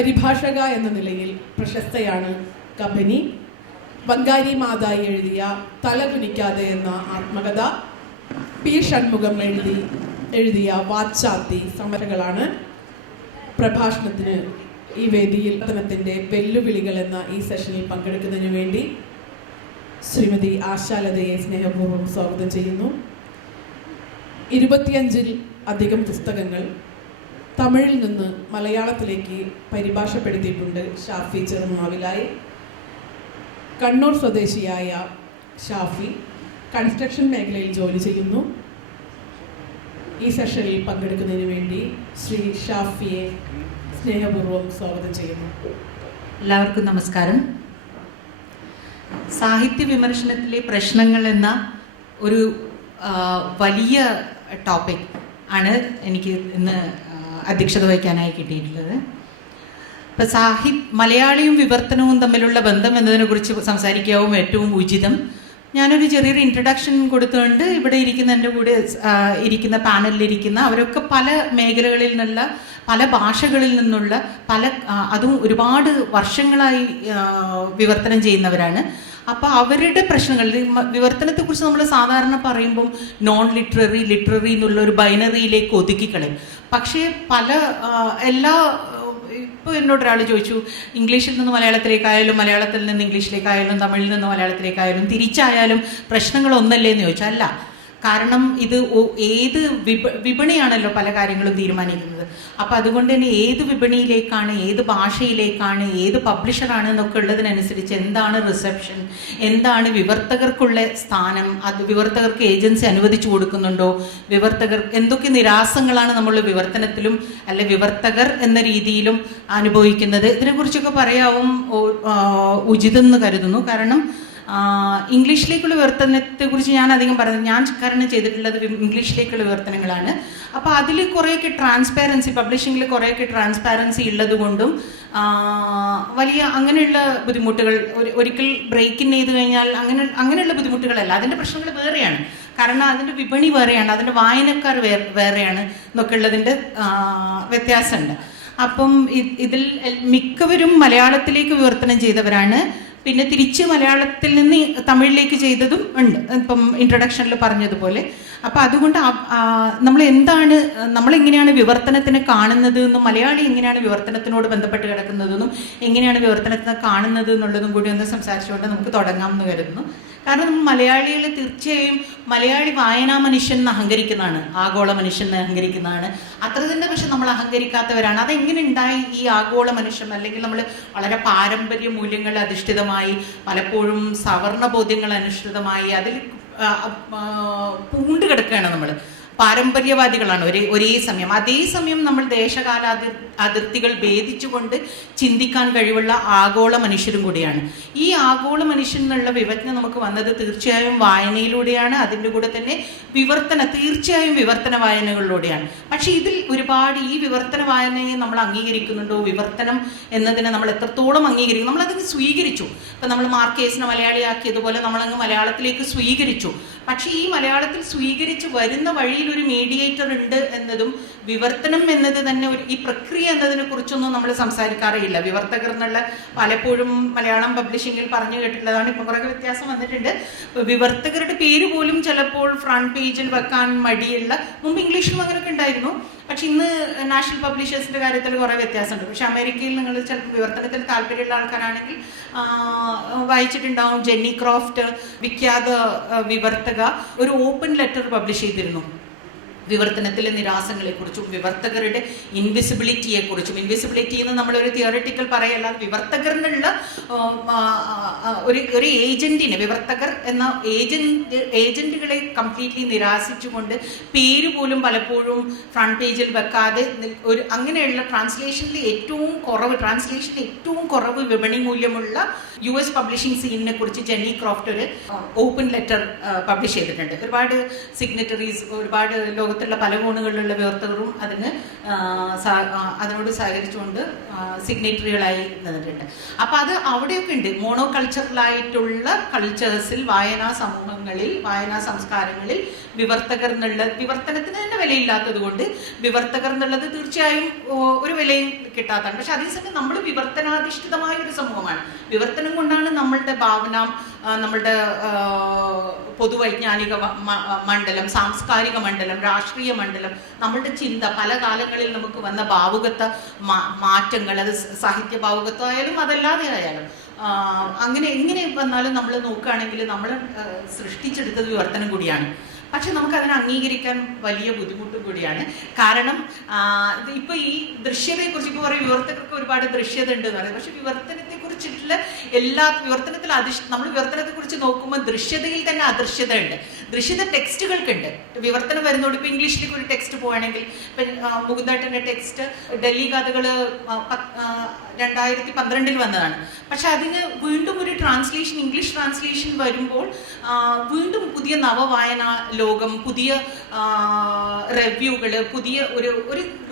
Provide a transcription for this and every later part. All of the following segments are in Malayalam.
പരിഭാഷക എന്ന നിലയിൽ പ്രശസ്തയാണ് കബനി. ബംഗാരി മാതായി എഴുതിയ തലകുനിക്കാതെ എന്ന ആത്മകഥ, പി ഷൺമുഖം എഴുതിയ വാച്ചാത്തി സമരങ്ങളാണ് പ്രഭാഷണത്തിന് ഈ വേദിയിൽ പതനത്തിൻ്റെ വെല്ലുവിളികൾ എന്ന ഈ സെഷനിൽ പങ്കെടുക്കുന്നതിന് വേണ്ടി ശ്രീമതി ആശാലതയെ സ്നേഹപൂർവ്വം സ്വാഗതം ചെയ്യുന്നു. 25-ൽ അധികം പുസ്തകങ്ങൾ തമിഴിൽ നിന്ന് മലയാളത്തിലേക്ക് പരിഭാഷപ്പെടുത്തിയിട്ടുണ്ട് ഷാഫി ചെറുമാവിലായി. കണ്ണൂർ സ്വദേശിയായ ഷാഫി കൺസ്ട്രക്ഷൻ മേഖലയിൽ ജോലി ചെയ്യുന്നു. ഈ സെഷനിൽ പങ്കെടുക്കുന്നതിന് വേണ്ടി ശ്രീ ഷാഫിയെ സ്നേഹപൂർവ്വം സ്വാഗതം ചെയ്യുന്നു. എല്ലാവർക്കും നമസ്കാരം. സാഹിത്യ വിമർശനത്തിലെ പ്രശ്നങ്ങൾ എന്ന ഒരു വലിയ ടോപ്പിക് ആണ് എനിക്ക് ഇന്ന് അധ്യക്ഷത വഹിക്കാനായി കിട്ടിയിട്ടുള്ളത്. ഇപ്പം മലയാളിയും വിവർത്തനവും തമ്മിലുള്ള ബന്ധം എന്നതിനെക്കുറിച്ച് സംസാരിക്കാവും ഏറ്റവും ഉചിതം. ഞാനൊരു ചെറിയൊരു ഇൻട്രഡക്ഷൻ കൊടുത്തുകൊണ്ട് ഇവിടെ ഇരിക്കുന്ന എൻ്റെ കൂടെ ഇരിക്കുന്ന പാനലിലിരിക്കുന്ന അവരൊക്കെ പല മേഖലകളിൽ നിന്നുള്ള പല ഭാഷകളിൽ നിന്നുള്ള അതും ഒരുപാട് വർഷങ്ങളായി വിവർത്തനം ചെയ്യുന്നവരാണ്. അപ്പോൾ അവരുടെ പ്രശ്നങ്ങൾ, വിവർത്തനത്തെക്കുറിച്ച് നമ്മൾ സാധാരണ പറയുമ്പം നോൺ ലിറ്റററി, ലിറ്റററി എന്നുള്ള ഒരു ബൈനറിയിലേക്ക് ഒതുക്കിക്കളയും. പക്ഷേ ഇപ്പോൾ എന്നോട് ഒരാൾ ചോദിച്ചു, ഇംഗ്ലീഷിൽ നിന്ന് മലയാളത്തിലേക്കായാലും മലയാളത്തിൽ നിന്ന് ഇംഗ്ലീഷിലേക്കായാലും തമിഴിൽ നിന്ന് മലയാളത്തിലേക്കായാലും തിരിച്ചായാലും പ്രശ്നങ്ങളൊന്നല്ലേ എന്ന് ചോദിച്ചാൽ അല്ല. കാരണം ഇത് ഏത് വിപണിയാണല്ലോ പല കാര്യങ്ങളും തീരുമാനിക്കുന്നത്. അപ്പോൾ അതുകൊണ്ട് തന്നെ ഏത് വിപണിയിലേക്കാണ്, ഏത് ഭാഷയിലേക്കാണ്, ഏത് പബ്ലിഷറാണ് എന്നൊക്കെ ഉള്ളതിനനുസരിച്ച് എന്താണ് റിസപ്ഷൻ, എന്താണ് വിവർത്തകർക്കുള്ള സ്ഥാനം, അത് വിവർത്തകർക്ക് ഏജൻസി അനുവദിച്ചു കൊടുക്കുന്നുണ്ടോ, വിവർത്തകർ എന്തൊക്കെ നിരാസങ്ങളാണ് നമ്മൾ വിവർത്തനത്തിലും അല്ലെ വിവർത്തകർ എന്ന രീതിയിലും അനുഭവിക്കുന്നത്, ഇതിനെക്കുറിച്ചൊക്കെ പറയാവും ഉചിതം എന്ന് കരുതുന്നു. കാരണം ഇംഗ്ലീഷിലേക്കുള്ള വിവർത്തനത്തെക്കുറിച്ച് ഞാൻ അധികം പറയുന്നത്, ഞാൻ കാരണം ചെയ്തിട്ടുള്ളത് ഇംഗ്ലീഷിലേക്കുള്ള വിവർത്തനങ്ങളാണ്. അപ്പോൾ അതിൽ കുറേയൊക്കെ ട്രാൻസ്പാരൻസി, പബ്ലിഷിങ്ങിൽ കുറേയൊക്കെ ട്രാൻസ്പാരൻസി ഉള്ളത് കൊണ്ടും വലിയ അങ്ങനെയുള്ള ബുദ്ധിമുട്ടുകൾ ഒരിക്കൽ ബ്രേക്ക് ഇൻ ചെയ്ത് കഴിഞ്ഞാൽ അങ്ങനെയുള്ള ബുദ്ധിമുട്ടുകളല്ല, അതിൻ്റെ പ്രശ്നങ്ങൾ വേറെയാണ്. കാരണം അതിൻ്റെ വിപണി വേറെയാണ്, അതിൻ്റെ വായനക്കാർ വേറെയാണ് എന്നൊക്കെ ഉള്ളതിൻ്റെ വ്യത്യാസമുണ്ട്. അപ്പം ഇതിൽ മിക്കവരും മലയാളത്തിലേക്ക് വിവർത്തനം ചെയ്തവരാണ്. പിന്നെ തിരിച്ച് മലയാളത്തിൽ നിന്ന് തമിഴിലേക്ക് ചെയ്തതും ഉണ്ട്, ഇപ്പം ഇൻട്രൊഡക്ഷനിൽ പറഞ്ഞതുപോലെ. അപ്പോൾ അതുകൊണ്ട് നമ്മളെങ്ങനെയാണ് വിവർത്തനത്തിനെ കാണുന്നത് എന്നും മലയാളി എങ്ങനെയാണ് വിവർത്തനത്തിനോട് ബന്ധപ്പെട്ട് കിടക്കുന്നതെന്നും എങ്ങനെയാണ് വിവർത്തനത്തിനെ കാണുന്നത് എന്നുള്ളതും കൂടി ഒന്ന് സംസാരിച്ചുകൊണ്ട് നമുക്ക് തുടങ്ങാമെന്ന് കരുതുന്നു. കാരണം മലയാളികൾ തീർച്ചയായും മലയാളി വായനാ മനുഷ്യൻ എന്ന് അഹങ്കരിക്കുന്നതാണ്, ആഗോള മനുഷ്യൻ എന്ന് അഹങ്കരിക്കുന്നതാണ്. അത്ര തന്നെ പക്ഷെ നമ്മൾ അഹങ്കരിക്കാത്തവരാണ്. അതെങ്ങനെ ഉണ്ടായി ഈ ആഗോള മനുഷ്യൻ? അല്ലെങ്കിൽ നമ്മൾ വളരെ പാരമ്പര്യ മൂല്യങ്ങൾ അധിഷ്ഠിതമായി, പലപ്പോഴും സവർണ ബോധ്യങ്ങൾ അനുഷ്ഠിതമായി അതിൽ പൂണ്ട് കിടക്കുകയാണ്. നമ്മൾ പാരമ്പര്യവാദികളാണ് ഒരേ സമയം. അതേസമയം നമ്മൾ ദേശകാല അതിർത്തികൾ ഭേദിച്ചുകൊണ്ട് ചിന്തിക്കാൻ കഴിവുള്ള ആഗോള മനുഷ്യരും കൂടിയാണ്. ഈ ആഗോള മനുഷ്യൻ എന്നുള്ള വിവജ്ഞ നമുക്ക് വന്നത് തീർച്ചയായും വായനയിലൂടെയാണ്. അതിൻ്റെ കൂടെ തന്നെ തീർച്ചയായും വിവർത്തന വായനകളിലൂടെയാണ്. പക്ഷേ ഇതിൽ ഒരുപാട് ഈ വിവർത്തന വായനയെ നമ്മൾ അംഗീകരിക്കുന്നുണ്ടോ, വിവർത്തനം എന്നതിനെ നമ്മൾ എത്രത്തോളം അംഗീകരിക്കും? നമ്മളതിന് സ്വീകരിച്ചു. ഇപ്പം നമ്മൾ മാർക്കേസിനെ മലയാളിയാക്കിയതുപോലെ നമ്മളങ്ങ് മലയാളത്തിലേക്ക് സ്വീകരിച്ചു. പക്ഷേ ഈ മലയാളത്തിൽ സ്വീകരിച്ച് വരുന്ന വഴിയിൽ ഒരു മീഡിയേറ്റർ ഉണ്ട് എന്നതും വിവർത്തനം എന്നത് തന്നെ ഈ പ്രക്രിയ എന്നതിനെ കുറിച്ചൊന്നും നമ്മൾ സംസാരിക്കാറില്ല. വിവർത്തകർ എന്നുള്ള പലപ്പോഴും മലയാളം പബ്ലിഷിങ്ങിൽ പറഞ്ഞു കേട്ടിട്ടുള്ളതാണ്. ഇപ്പം കുറേ വ്യത്യാസം വന്നിട്ടുണ്ട്. വിവർത്തകരുടെ പേര് പോലും ചിലപ്പോൾ ഫ്രണ്ട് പേജിൽ വെക്കാൻ മടിയുള്ള, മുമ്പ് ഇംഗ്ലീഷിലും അങ്ങനെയൊക്കെ ഉണ്ടായിരുന്നു. പക്ഷെ ഇന്ന് നാഷണൽ പബ്ലിഷേഴ്സിൻ്റെ കാര്യത്തിൽ കുറേ വ്യത്യാസമുണ്ട്. പക്ഷെ അമേരിക്കയിൽ നിങ്ങൾ ചിലപ്പോൾ വിവർത്തനത്തിൽ താല്പര്യമുള്ള ആൾക്കാരാണെങ്കിൽ വായിച്ചിട്ടുണ്ടാവും, ജെന്നി ക്രോഫ്റ്റ് വിഖ്യാത വിവർത്തക ഒരു ഓപ്പൺ ലെറ്റർ പബ്ലിഷ് ചെയ്തിരുന്നു വിവർത്തനത്തിലെ നിരാസങ്ങളെക്കുറിച്ചും വിവർത്തകരുടെ ഇൻവിസിബിലിറ്റിയെക്കുറിച്ചും. ഇൻവിസിബിലിറ്റി എന്ന് നമ്മളൊരു തിയററ്റിക്കൽ പറയല്ല, വിവർത്തകറിനുള്ള ഒരു ഏജന്റിനെ, വിവർത്തകർ എന്ന ഏജന്റുകളെ കംപ്ലീറ്റ്ലി നിരാശിച്ചുകൊണ്ട് പേര് പോലും പലപ്പോഴും ഫ്രണ്ട് പേജിൽ വെക്കാതെ അങ്ങനെയുള്ള ട്രാൻസ്ലേഷനിൽ ഏറ്റവും കുറവ് വിപണി മൂല്യമുള്ള US പബ്ലിഷിംഗ് സീനിനെ കുറിച്ച് ജെന്നി ക്രോഫ്റ്റ് ഒരു ഓപ്പൺ ലെറ്റർ പബ്ലിഷ് ചെയ്തിട്ടുണ്ട്. ഒരുപാട് സിഗ്നറ്ററീസ്, ഒരുപാട് ലോക ലോകത്തുള്ള പല കോണുകളിലുള്ള വിവർത്തകരും അതിനോട് സഹകരിച്ചുകൊണ്ട് സിഗ്നേറ്ററികളായി നിന്നിട്ടുണ്ട്. അപ്പോൾ അത് അവിടെയൊക്കെ ഉണ്ട്. മോണോ കൾച്ചറലായിട്ടുള്ള കൾച്ചേഴ്സിൽ, വായനാ സമൂഹങ്ങളിൽ, വായനാ സംസ്കാരങ്ങളിൽ വിവർത്തനത്തിന് തന്നെ വിലയില്ലാത്തത് കൊണ്ട് വിവർത്തകർ എന്നുള്ളത് തീർച്ചയായും ഒരു വിലയും കിട്ടാത്തതാണ്. പക്ഷെ അതേസമയം നമ്മൾ വിവർത്തനാധിഷ്ഠിതമായ ഒരു സമൂഹമാണ്. വിവർത്തനം കൊണ്ടാണ് നമ്മളുടെ ഭാവന, നമ്മളുടെ പൊതുവൈജ്ഞാനിക മണ്ഡലം, സാംസ്കാരിക മണ്ഡലം, രാഷ്ട്രീയ മണ്ഡലം, നമ്മളുടെ ചിന്ത, പല കാലങ്ങളിൽ നമുക്ക് വന്ന ഭാവുകത്വ മാറ്റങ്ങൾ, അത് സാഹിത്യ ഭാവുകത്വം ആയാലും അതല്ലാതെ ആയാലും അങ്ങനെ എങ്ങനെ വന്നാലും നമ്മൾ നോക്കുകയാണെങ്കിൽ നമ്മൾ സൃഷ്ടിച്ചെടുത്തത് വിവർത്തനം കൂടിയാണ്. പക്ഷെ നമുക്കതിനെ അംഗീകരിക്കാൻ വലിയ ബുദ്ധിമുട്ടും കൂടിയാണ്. കാരണം ഇപ്പൊ ഈ ദൃശ്യതയെക്കുറിച്ച് ഇപ്പോൾ പറയും, വിവർത്തകർക്ക് ഒരുപാട് ദൃശ്യത ഉണ്ട് എന്ന് പറയും. പക്ഷെ വിവർത്തനത്തെ കുറിച്ചിട്ടുള്ള വിവർത്തനത്തിൽ നമ്മൾ വിവർത്തനത്തെ കുറിച്ച് നോക്കുമ്പോൾ ദൃശ്യതയിൽ തന്നെ അദൃശ്യത ഉണ്ട്. ദൃശ്യത ടെക്സ്റ്റുകൾക്കുണ്ട്. വിവർത്തനം വരുന്നോട് ഇപ്പൊ ഇംഗ്ലീഷിലേക്ക് ഒരു ടെക്സ്റ്റ് പോവുകയാണെങ്കിൽ, മുകുന്ദേട്ടന്റെ ടെക്സ്റ്റ് ഡൽഹി കഥകൾ 2012 വന്നതാണ്. പക്ഷെ അതിന് വീണ്ടും ഒരു ട്രാൻസ്ലേഷൻ, ഇംഗ്ലീഷ് ട്രാൻസ്ലേഷൻ വരുമ്പോൾ വീണ്ടും പുതിയ നവവായന ലോകം, പുതിയ റിവ്യൂകൾ, പുതിയ ഒരു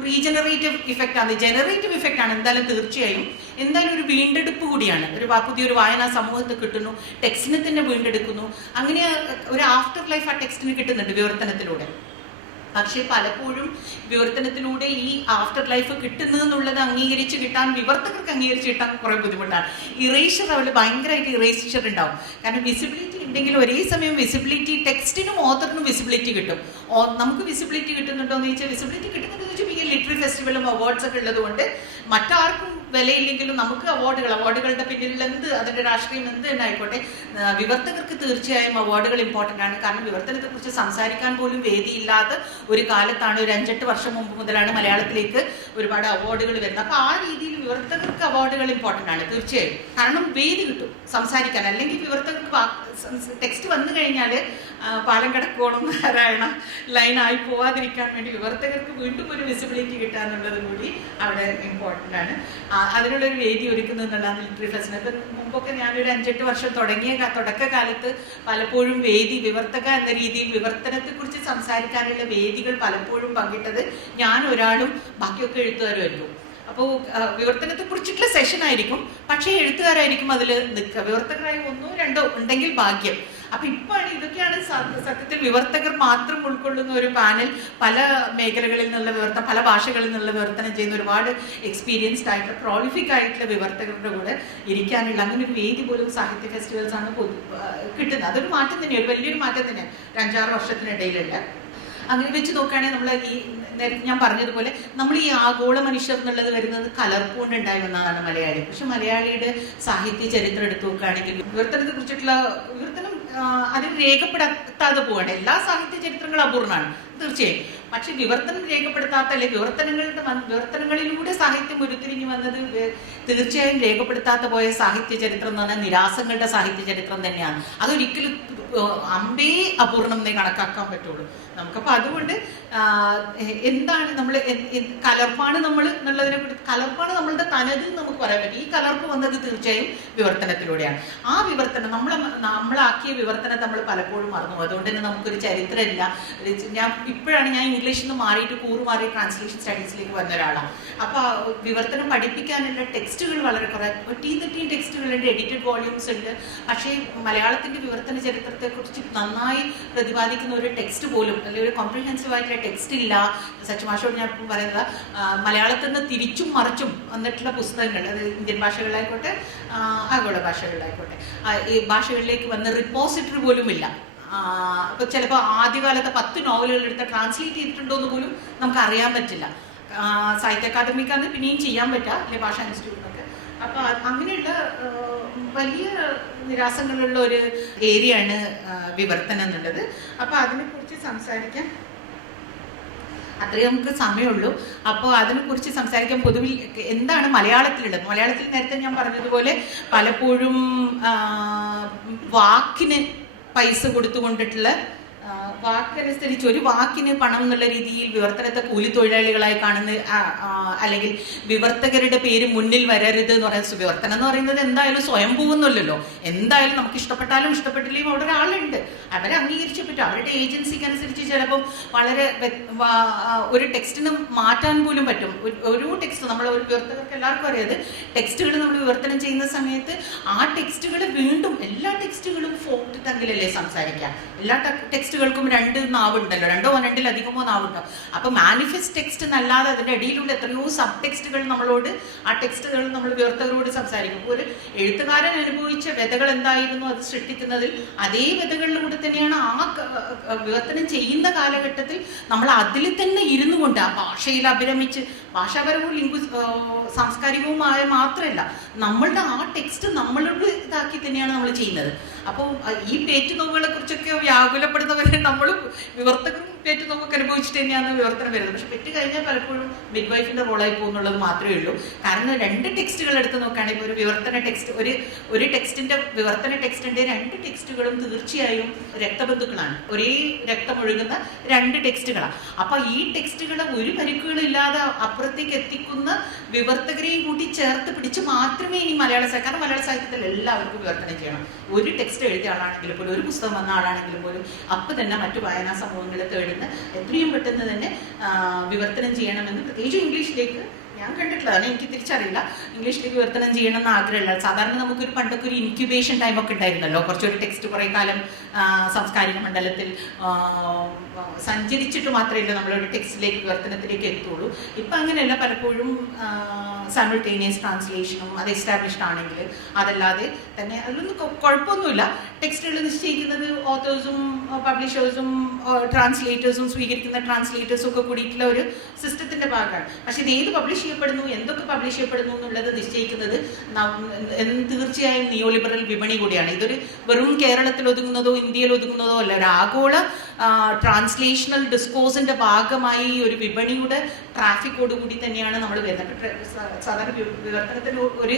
റീജനറേറ്റീവ് ഇഫക്റ്റ് ആണ്, ജനറേറ്റീവ് ഇഫക്റ്റ് ആണ്. എന്തായാലും തീർച്ചയായും എന്തായാലും ഒരു വീണ്ടെടുപ്പ് കൂടിയാണ്. പുതിയൊരു വായനാ സമൂഹത്തെ കിട്ടുന്നു, ടെക്സ്റ്റിനെ തന്നെ വീണ്ടെടുക്കുന്നു. അങ്ങനെ ഒരു ആഫ്റ്റർ ലൈഫ് ആ ടെക്സ്റ്റിന് കിട്ടുന്നുണ്ട് വിവർത്തനത്തിലൂടെ. പക്ഷെ പലപ്പോഴും വിവർത്തനത്തിലൂടെ ഈ ആഫ്റ്റർ ലൈഫ് കിട്ടുന്നത് എന്നുള്ളത് അംഗീകരിച്ച് കിട്ടാൻ, വിവർത്തകർക്ക് അംഗീകരിച്ച് കിട്ടാൻ കുറെ ബുദ്ധിമുട്ടാണ്. ഇറേഷർ അവര് ഭയങ്കരമായിട്ട് ഇറേഷർ ഉണ്ടാവും. കാരണം വിസിബിലിറ്റി ഉണ്ടെങ്കിൽ ഒരേ സമയം വിസിബിലിറ്റി, ടെക്സ്റ്റിനും ഓതറിനും വിസിബിലിറ്റി കിട്ടും. നമുക്ക് വിസിബിലിറ്റി കിട്ടുന്നുണ്ടോ എന്ന് ചോദിച്ചാൽ വിസിബിലിറ്റി കിട്ടുന്നുണ്ടെന്ന് വെച്ചാൽ ഈ ലിറ്റററി ഫെസ്റ്റിവലും അവാർഡ്സ് ഒക്കെ ഉള്ളത് കൊണ്ട് മറ്റാർക്കും വിലയില്ലെങ്കിലും നമുക്ക് അവാർഡുകളുടെ പിന്നിലുള്ള അതിന്റെ രാഷ്ട്രീയം എന്ത് തന്നെ ആയിക്കോട്ടെ, വിവർത്തകർക്ക് തീർച്ചയായും അവാർഡുകൾ ഇമ്പോർട്ടൻ്റ് ആണ്. കാരണം വിവർത്തനത്തെ കുറിച്ച് സംസാരിക്കാൻ പോലും വേദിയില്ലാത്ത ഒരു കാലത്താണ്, ഒരു 5-8 വർഷം മുമ്പ് മുതലാണ് മലയാളത്തിലേക്ക് ഒരുപാട് അവാർഡുകൾ വരുന്നത്. അപ്പൊ ആ രീതിയിൽ വിവർത്തകർക്ക് അവാർഡുകൾ ഇമ്പോർട്ടൻ്റ് ആണ് തീർച്ചയായും. കാരണം വേദി കിട്ടും സംസാരിക്കാൻ. അല്ലെങ്കിൽ വിവർത്തകർക്ക് ടെക്സ്റ്റ് വന്നു കഴിഞ്ഞാൽ പാലം കടക്കോണം നാരായണ ലൈനായി പോവാതിരിക്കാൻ വേണ്ടി വിവർത്തകർക്ക് വീണ്ടും ഒരു വിസിബിലിറ്റി കിട്ടാന്നുള്ളത് കൂടി അവിടെ ഇമ്പോർട്ടൻ്റ് ആണ്. അതിനുള്ളൊരു വേദി ഒരുക്കുന്നത് എന്നുള്ളതാണ് ലിറ്റററി ഫെസ്റ്റിന്. ഇപ്പം മുമ്പൊക്കെ ഞാനൊരു 5-8 വർഷം തുടക്കകാലത്ത് പലപ്പോഴും വിവർത്തക എന്ന രീതിയിൽ വിവർത്തനത്തെക്കുറിച്ച് സംസാരിക്കാനുള്ള വേദികൾ പലപ്പോഴും പങ്കിട്ടത് ഞാൻ ഒരാളും ബാക്കിയൊക്കെ എഴുത്തുകാരുമായിരിക്കും. അപ്പോൾ വിവർത്തനത്തെ കുറിച്ചിട്ടുള്ള സെഷൻ ആയിരിക്കും, പക്ഷേ എഴുത്തുകാരായിരിക്കും അതിൽ നിൽക്കുക. വിവർത്തകരായി 1-2 ഉണ്ടെങ്കിൽ ഭാഗ്യം. അപ്പൊ ഇപ്പോഴാണ് ഇതൊക്കെയാണ് സത്യത്തിൽ വിവർത്തകർ മാത്രം ഉൾക്കൊള്ളുന്ന ഒരു പാനൽ. പല മേഖലകളിൽ നിന്നുള്ള പല ഭാഷകളിൽ നിന്നുള്ള വിവർത്തനം ചെയ്യുന്ന ഒരുപാട് എക്സ്പീരിയൻസ്ഡ് ആയിട്ടുള്ള പ്രോളിഫിക് ആയിട്ടുള്ള വിവർത്തകരുടെ കൂടെ ഇരിക്കാനുള്ള അങ്ങനെ ഒരു വേദി പോലും സാഹിത്യ ഫെസ്റ്റിവൽസ് ആണ് കിട്ടുന്നത്. അതൊരു മാറ്റം തന്നെയാണ്, ഒരു വലിയൊരു മാറ്റം തന്നെയാണ് 5-6 വർഷത്തിനിടയിലുള്ള. അങ്ങനെ വെച്ച് നോക്കുകയാണെങ്കിൽ നമ്മൾ ഈ നേരത്തെ ഞാൻ പറഞ്ഞതുപോലെ നമ്മൾ ഈ ആഗോള മനുഷ്യർ എന്നുള്ളത് വരുന്നത് കലർപ്പുകൊണ്ടുണ്ടായി വന്നതാണ് മലയാളി. പക്ഷെ മലയാളിയുടെ സാഹിത്യ ചരിത്രം എടുത്തു നോക്കുകയാണെങ്കിൽ വിവർത്തനത്തെ കുറിച്ചിട്ടുള്ള വിവർത്തനം അതിന് രേഖപ്പെടുത്താതെ പോവാണ്. എല്ലാ സാഹിത്യ ചരിത്രങ്ങളും അപൂർണമാണ് തീർച്ചയായും. പക്ഷെ വിവർത്തനം രേഖപ്പെടുത്താത്ത, അല്ലെ വിവർത്തനങ്ങളിലൂടെ സാഹിത്യം ഉരുത്തിരിഞ്ഞു വന്നത് തീർച്ചയായും രേഖപ്പെടുത്താത്ത പോയ സാഹിത്യ ചരിത്രം എന്ന് പറഞ്ഞാൽ നിരാസങ്ങളുടെ സാഹിത്യ ചരിത്രം തന്നെയാണ്. അതൊരിക്കലും അമ്പേ അപൂർണം എന്നേ കണക്കാക്കാൻ പറ്റുള്ളൂ നമുക്കപ്പോൾ. അതുകൊണ്ട് എന്താണ് നമ്മൾ കലർപ്പാണ് നമ്മൾ എന്നുള്ളതിനെ കുറിച്ച്, കലർപ്പാണ് നമ്മളുടെ തനത് നമുക്ക് പറയാൻ പറ്റും. ഈ കലർപ്പ് വന്നത് തീർച്ചയായും വിവർത്തനത്തിലൂടെയാണ്. ആ വിവർത്തനം നമ്മളാക്കിയ വിവർത്തനത്തെ നമ്മൾ പലപ്പോഴും മറന്നു. അതുകൊണ്ട് തന്നെ നമുക്കൊരു ചരിത്രമില്ല. ഇപ്പോഴാണ് ഞാൻ ഇംഗ്ലീഷിൽ നിന്ന് മാറിയിട്ട് കൂറുമാറി ട്രാൻസ്ലേഷൻ സ്റ്റഡീസിലേക്ക് വന്ന ഒരാളാണ്. അപ്പോൾ വിവർത്തനം പഠിപ്പിക്കാനുള്ള ടെക്സ്റ്റുകൾ വളരെ കുറേ, 13 ടെക്സ്റ്റുകളുണ്ട്, എഡിറ്റഡ് വോള്യൂംസ് ഉണ്ട്. പക്ഷേ മലയാളത്തിൻ്റെ വിവർത്തന ചരിത്രത്തെക്കുറിച്ച് നന്നായി പ്രതിപാദിക്കുന്ന ഒരു ടെക്സ്റ്റ് പോലും, അല്ലെങ്കിൽ ഒരു കോംപ്രിഹെൻസീവ് ആയിട്ടുള്ള ടെക്സ്റ്റ് ഇല്ല. സച്ചിമാഷോട് ഞാൻ പറയുന്നത് മലയാളത്തിൽ നിന്ന് തിരിച്ചും മറിച്ചും വന്നിട്ടുള്ള പുസ്തകങ്ങൾ, അത് ഇന്ത്യൻ ഭാഷകളിലായിക്കോട്ടെ ആഗോള ഭാഷകളിലായിക്കോട്ടെ, ഈ ഭാഷകളിലേക്ക് വന്ന റിപ്പോസിറ്ററി പോലും ഇല്ല. അപ്പോൾ ചിലപ്പോൾ ആദ്യകാലത്തെ 10 നോവലുകൾ എടുത്ത് ട്രാൻസ്ലേറ്റ് ചെയ്തിട്ടുണ്ടോ എന്ന് പോലും നമുക്ക് അറിയാൻ പറ്റില്ല. സാഹിത്യ അക്കാദമിക്കാന്ന് പിന്നെയും ചെയ്യാൻ പറ്റുക, അല്ലെ ഭാഷാ ഇൻസ്റ്റിറ്റ്യൂട്ടിനൊക്കെ. അപ്പോൾ അങ്ങനെയുള്ള വലിയ നിരാസങ്ങളുള്ള ഒരു ഏരിയയാണ് വിവർത്തനം എന്നുള്ളത്. അപ്പോൾ അതിനെക്കുറിച്ച് സംസാരിക്കാൻ അത്രയും നമുക്ക് സമയമുള്ളൂ. അപ്പോൾ അതിനെക്കുറിച്ച് സംസാരിക്കാൻ പൊതുവിൽ എന്താണ് മലയാളത്തിലുള്ളത്. മലയാളത്തിൽ നേരത്തെ ഞാൻ പറഞ്ഞതുപോലെ പലപ്പോഴും വാക്കിന് പൈസ കൊടുത്തുകൊണ്ടിട്ടുള്ള വാക്കനുസരിച്ച് ഒരു വാക്കിന് പണം എന്നുള്ള രീതിയിൽ വിവർത്തനത്തെ കൂലിത്തൊഴിലാളികളായി കാണുന്ന അല്ലെങ്കിൽ വിവർത്തകരുടെ പേര് മുന്നിൽ വരരുത് എന്ന് പറയുന്നത്, വിവർത്തനം എന്ന് പറയുന്നത് എന്തായാലും സ്വയം പോകുന്നില്ലല്ലോ. എന്തായാലും നമുക്ക് ഇഷ്ടപ്പെട്ടാലും ഇഷ്ടപ്പെട്ടില്ലെങ്കിൽ അവിടെ ഒരാളുണ്ട്, അവരെ അംഗീകരിച്ചേ പറ്റും. അവരുടെ ഏജൻസിക്ക് അനുസരിച്ച് ചിലപ്പം വളരെ ഒരു ടെക്സ്റ്റിന് മാറ്റാൻ പോലും പറ്റും. ഒരു ടെക്സ്റ്റ് നമ്മൾ ഒരു വിവർത്തകർക്ക് എല്ലാവർക്കും അറിയാത്, ടെക്സ്റ്റുകൾ നമ്മൾ വിവർത്തനം ചെയ്യുന്ന സമയത്ത് ആ ടെക്സ്റ്റുകൾ വീണ്ടും എല്ലാ ടെക്സ്റ്റുകളും ഫോർട്ട് ടങ്ങിലല്ലേ സംസാരിക്കുക. എല്ലാ ടെക്സ്റ്റുകൾക്കും 2 നാവുണ്ടല്ലോ, 2ഓ 2-ലധികമോ നാവുണ്ടോ. അപ്പൊ മാനിഫെസ്റ്റ് ടെക്സ്റ്റ് എന്നല്ലാതെ അതിന്റെ അടിയിലുള്ള എത്രയോ സബ് ടെക്സ്റ്റുകൾ നമ്മളോട്, ആ ടെക്സ്റ്റുകൾ നമ്മൾ വിവർത്തകരോട് സംസാരിക്കും. ഒരു എഴുത്തുകാരൻ അനുഭവിച്ച വ്യതകൾ എന്തായിരുന്നു അത് സൃഷ്ടിക്കുന്നതിൽ, അതേ വ്യതകളിലൂടെ തന്നെയാണ് ആ വിവർത്തനം ചെയ്യുന്ന കാലഘട്ടത്തിൽ നമ്മൾ അതിൽ തന്നെ ഇരുന്നു കൊണ്ട് ആ ഭാഷയിൽ അഭിരമിച്ച്, ഭാഷാപരവും സാംസ്കാരികവുമായ മാത്രമല്ല നമ്മളുടെ ആ ടെക്സ്റ്റ് നമ്മളോട് ഇതാക്കി തന്നെയാണ് നമ്മൾ ചെയ്യുന്നത്. അപ്പോൾ ഈ പേറ്റ് നോവുകളെ കുറിച്ചൊക്കെ വ്യാകുലപ്പെടുന്നവരെ നമ്മളും വിവർത്തകരും പേറ്റ് നോവൊക്കെ അനുഭവിച്ചിട്ട് തന്നെയാണ് വിവർത്തനം വരുന്നത്. പക്ഷെ പെറ്റ് കഴിഞ്ഞാൽ പലപ്പോഴും മിഡ് വൈഫിന്റെ റോളായി പോകുന്നുള്ളത് മാത്രമേ ഉള്ളൂ. കാരണം 2 ടെക്സ്റ്റുകൾ എടുത്ത് നോക്കുകയാണെങ്കിൽ ഒരു വിവർത്തന ടെക്സ്റ്റ്, ഒരു ടെക്സ്റ്റിന്റെ വിവർത്തന ടെക്സ്റ്റിന്റെ 2 ടെക്സ്റ്റുകളും തീർച്ചയായും രക്തബന്ധുക്കളാണ്, ഒരേ രക്തമൊഴുകുന്ന 2 ടെക്സ്റ്റുകളാണ്. അപ്പൊ ഈ ടെക്സ്റ്റുകളെ ഒരു പരിക്കുകളില്ലാതെ അപ്പുറത്തേക്ക് എത്തിക്കുന്ന വിവർത്തകരെയും കൂട്ടി ചേർത്ത് പിടിച്ച് മാത്രമേ ഇനി മലയാള സാഹിത്യത്തിൽ എല്ലാവർക്കും വിവർത്തനം ചെയ്യണം. ഒരു ടെക്സ്റ്റ് എഴുതിയ ആളാണെങ്കിലും പോലും, ഒരു പുസ്തകം വന്ന ആളാണെങ്കിലും പോലും അപ്പൊ തന്നെ മറ്റു വായനാ സമൂഹങ്ങളെ തേടുന്ന എത്രയും പെട്ടെന്ന് തന്നെ വിവർത്തനം ചെയ്യണമെന്ന്, പ്രത്യേകിച്ച് ഇംഗ്ലീഷിലേക്ക് ഞാൻ കണ്ടിട്ടുള്ളതാണ്, എനിക്ക് തിരിച്ചറിയില്ല, ഇംഗ്ലീഷിലേക്ക് വിവർത്തനം ചെയ്യണമെന്ന് ആഗ്രഹമില്ല. സാധാരണ നമുക്കൊരു പണ്ടൊക്കെ ഒരു ഇൻക്യുബേഷൻ ടൈമൊക്കെ ഉണ്ടായിരുന്നല്ലോ, കുറച്ചൊരു ടെക്സ്റ്റ് കുറേ കാലം സാംസ്കാരിക മണ്ഡലത്തിൽ സഞ്ചരിച്ചിട്ട് മാത്രമേ നമ്മളൊരു ടെക്സ്റ്റിലേക്ക് വിവർത്തനത്തിലേക്ക് എത്തുള്ളൂ. ഇപ്പം അങ്ങനെയല്ല, പലപ്പോഴും സൈമിൾട്ടേനിയസ് ട്രാൻസ്ലേഷനും അത് എസ്റ്റാബ്ലിഷ്ഡ് ആണെങ്കിൽ, അതല്ലാതെ തന്നെ അതിലൊന്നും കുഴപ്പമൊന്നുമില്ല. ടെക്സ്റ്റുകൾ നിശ്ചയിക്കുന്നത് ഓതേഴ്സും പബ്ലിഷേഴ്സും ട്രാൻസ്ലേറ്റേഴ്സും സ്വീകരിക്കുന്ന ട്രാൻസ്ലേറ്റേഴ്സും ഒക്കെ കൂടിയിട്ടുള്ള ഒരു സിസ്റ്റത്തിന്റെ ഭാഗമാണ്. പക്ഷെ ഇത് ഏത് പബ്ലിഷ് ചെയ്യപ്പെടുന്നു, എന്തൊക്കെ പബ്ലിഷ് ചെയ്യപ്പെടുന്നു എന്നുള്ളത് നിശ്ചയിക്കുന്നത് തീർച്ചയായും നിയോ ലിബറൽ വിപണി കൂടിയാണ്. ഇതൊരു വെറും കേരളത്തിൽ ഒതുങ്ങുന്നതോ ഇന്ത്യയിൽ ഒതുങ്ങുന്നതോ അല്ല, ഒരു ആഗോള ട്രാൻസ്ലേഷണൽ ഡിസ്കോഴ്സിന്റെ ഭാഗമായി ഒരു വിപണിയുടെ ട്രാഫിക്കോടുകൂടി തന്നെയാണ് നമ്മൾ വരുന്നത്. സാധാരണ വിവർത്തനത്തിന് ഒരു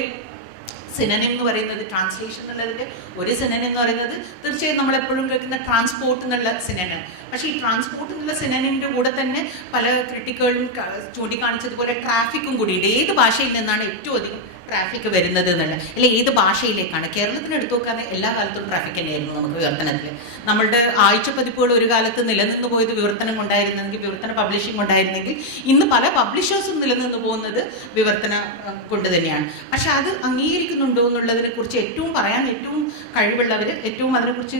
സിനനിം എന്ന് പറയുന്നത്, ട്രാൻസ്ലേഷൻ എന്നുള്ളതിന്റെ ഒരു സിനനിം എന്ന് പറയുന്നത് തീർച്ചയായും നമ്മളെപ്പോഴും കേൾക്കുന്ന ട്രാൻസ്പോർട്ട് എന്നുള്ള സിനനം. പക്ഷെ ഈ ട്രാൻസ്പോർട്ട് എന്നുള്ള സിനനിന്റെ കൂടെ തന്നെ പല ക്രിട്ടിക്കുകളും ചൂണ്ടിക്കാണിച്ചതുപോലെ ട്രാഫിക്കും കൂടിയുണ്ട്. ഏത് ഭാഷയിൽ നിന്നാണ് ഏറ്റവും അധികം ട്രാഫിക് വരുന്നത് എന്നുള്ള, അല്ലെ ഏത് ഭാഷയിലേക്കാണ്? കേരളത്തിന് എടുത്തു നോക്കാൻ എല്ലാ കാലത്തും ട്രാഫിക് തന്നെയായിരുന്നു നമുക്ക് വിവർത്തനത്തിൽ. നമ്മളുടെ ആഴ്ച പതിപ്പുകൾ ഒരു കാലത്ത് നിലനിന്ന് പോയത് വിവർത്തനം കൊണ്ടായിരുന്നെങ്കിൽ, വിവർത്തന പബ്ലിഷിംഗ് കൊണ്ടായിരുന്നെങ്കിൽ, ഇന്ന് പല പബ്ലിഷേഴ്സും നിലനിന്ന് പോകുന്നത് വിവർത്തനം കൊണ്ട് തന്നെയാണ്. പക്ഷെ അത് അംഗീകരിക്കുന്നുണ്ടോ എന്നുള്ളതിനെ കുറിച്ച് ഏറ്റവും പറയാൻ ഏറ്റവും കഴിവുള്ളവർ ഏറ്റവും അതിനെക്കുറിച്ച്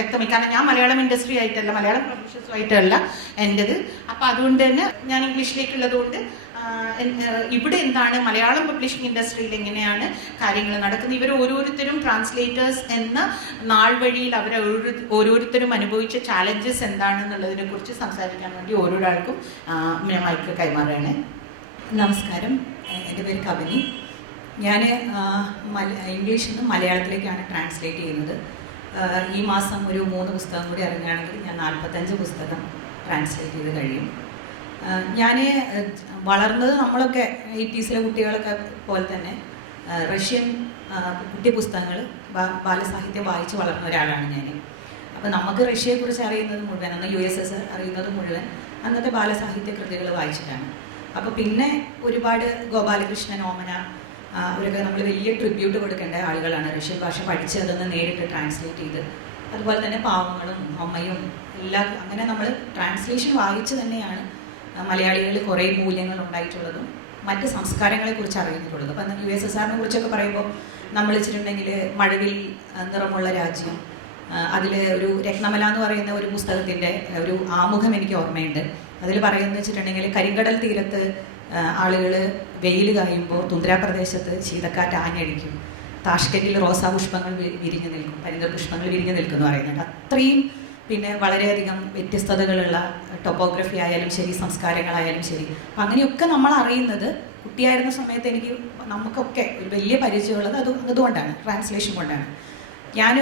വ്യക്തമായി. കാരണം ഞാൻ മലയാളം ഇൻഡസ്ട്രി ആയിട്ടല്ല, മലയാളം പബ്ലിഷേഴ്സുമായിട്ടല്ല എൻ്റെത്. അപ്പം അതുകൊണ്ട് തന്നെ ഞാൻ ഇംഗ്ലീഷിലേക്കുള്ളത് കൊണ്ട് ഇവിടെ എന്താണ് മലയാളം പബ്ലിഷിംഗ് ഇൻഡസ്ട്രിയിൽ എങ്ങനെയാണ് കാര്യങ്ങൾ നടക്കുന്നത്, ഇവർ ഓരോരുത്തരും ട്രാൻസ്ലേറ്റേഴ്സ് എന്ന നാൾ വഴിയിൽ അവർ ഓരോരുത്തരും അനുഭവിച്ച ചാലഞ്ചസ് എന്താണെന്നുള്ളതിനെ കുറിച്ച് സംസാരിക്കാൻ വേണ്ടി ഓരോരാൾക്കും ഞാൻ മൈക്ക് കൈമാറുകയാണ്. നമസ്കാരം, എൻ്റെ പേര് കബനി. ഞാൻ ഇംഗ്ലീഷിൽ നിന്ന് മലയാളത്തിലേക്കാണ് ട്രാൻസ്ലേറ്റ് ചെയ്യുന്നത്. ഈ മാസം ഒരു 3 പുസ്തകം കൂടി ഇറങ്ങുകയാണെങ്കിൽ ഞാൻ 45 പുസ്തകം ട്രാൻസ്ലേറ്റ് ചെയ്ത് കഴിയും. ഞാൻ വളർന്നത് നമ്മളൊക്കെ 80s കുട്ടികളൊക്കെ പോലെ തന്നെ റഷ്യൻ കുട്ടി പുസ്തകങ്ങൾ, ബാലസാഹിത്യം വായിച്ച് വളർന്ന ഒരാളാണ് ഞാൻ. അപ്പോൾ നമുക്ക് റഷ്യയെക്കുറിച്ച് അറിയുന്നത് മുഴുവൻ, അന്ന് USSR അറിയുന്നത് മുഴുവൻ അന്നത്തെ ബാലസാഹിത്യ കൃതികൾ വായിച്ചിട്ടാണ്. അപ്പോൾ പിന്നെ ഒരുപാട് ഗോപാലകൃഷ്ണൻ, ഓമന, അവരൊക്കെ നമ്മൾ വലിയ ട്രിബ്യൂട്ട് കൊടുക്കേണ്ട ആളുകളാണ്. റഷ്യൻ ഭാഷ പഠിച്ച് അതൊന്ന് നേരിട്ട് ട്രാൻസ്ലേറ്റ് ചെയ്ത്, അതുപോലെ തന്നെ പാവങ്ങളും അമ്മയും എല്ലാം, അങ്ങനെ നമ്മൾ ട്രാൻസ്ലേഷൻ വായിച്ച് തന്നെയാണ് മലയാളികളിൽ കുറേ മൂല്യങ്ങൾ ഉണ്ടായിട്ടുള്ളതും മറ്റ് സംസ്കാരങ്ങളെക്കുറിച്ച് അറിഞ്ഞിട്ടുള്ളതും. അപ്പം USSRനെ കുറിച്ചൊക്കെ പറയുമ്പോൾ നമ്മൾ വെച്ചിട്ടുണ്ടെങ്കിൽ മഴവിൽ നിറമുള്ള രാജ്യം, അതിൽ ഒരു രത്നമല എന്ന് പറയുന്ന ഒരു പുസ്തകത്തിൻ്റെ ഒരു ആമുഖം എനിക്ക് ഓർമ്മയുണ്ട്. അതിൽ പറയുന്നത് വെച്ചിട്ടുണ്ടെങ്കിൽ കരിങ്കടൽ തീരത്ത് ആളുകൾ വെയിൽ കായുമ്പോൾ തുന്ദ്ര പ്രദേശത്ത് ശീതക്കാറ്റ് ആഞ്ഞടിക്കും, താഷ്കെറ്റിൽ റോസാ പുഷ്പങ്ങൾ വിരിഞ്ഞു നിൽക്കും, പരിന്തൽ പുഷ്പങ്ങൾ വിരിഞ്ഞു നിൽക്കും എന്ന് പറയുന്നുണ്ട്. അത്രയും പിന്നെ വളരെയധികം വ്യത്യസ്തതകളുള്ള ടോപ്പോഗ്രഫി ആയാലും ശരി, സംസ്കാരങ്ങളായാലും ശരി. അപ്പം അങ്ങനെയൊക്കെ നമ്മൾ അറിയുന്നത് കുട്ടിയായിരുന്ന സമയത്ത് എനിക്ക് നമുക്കൊക്കെ ഒരു വലിയ പരിചയമുള്ളത് അതുകൊണ്ടാണ്, ട്രാൻസ്ലേഷൻ കൊണ്ടാണ്. ഞാൻ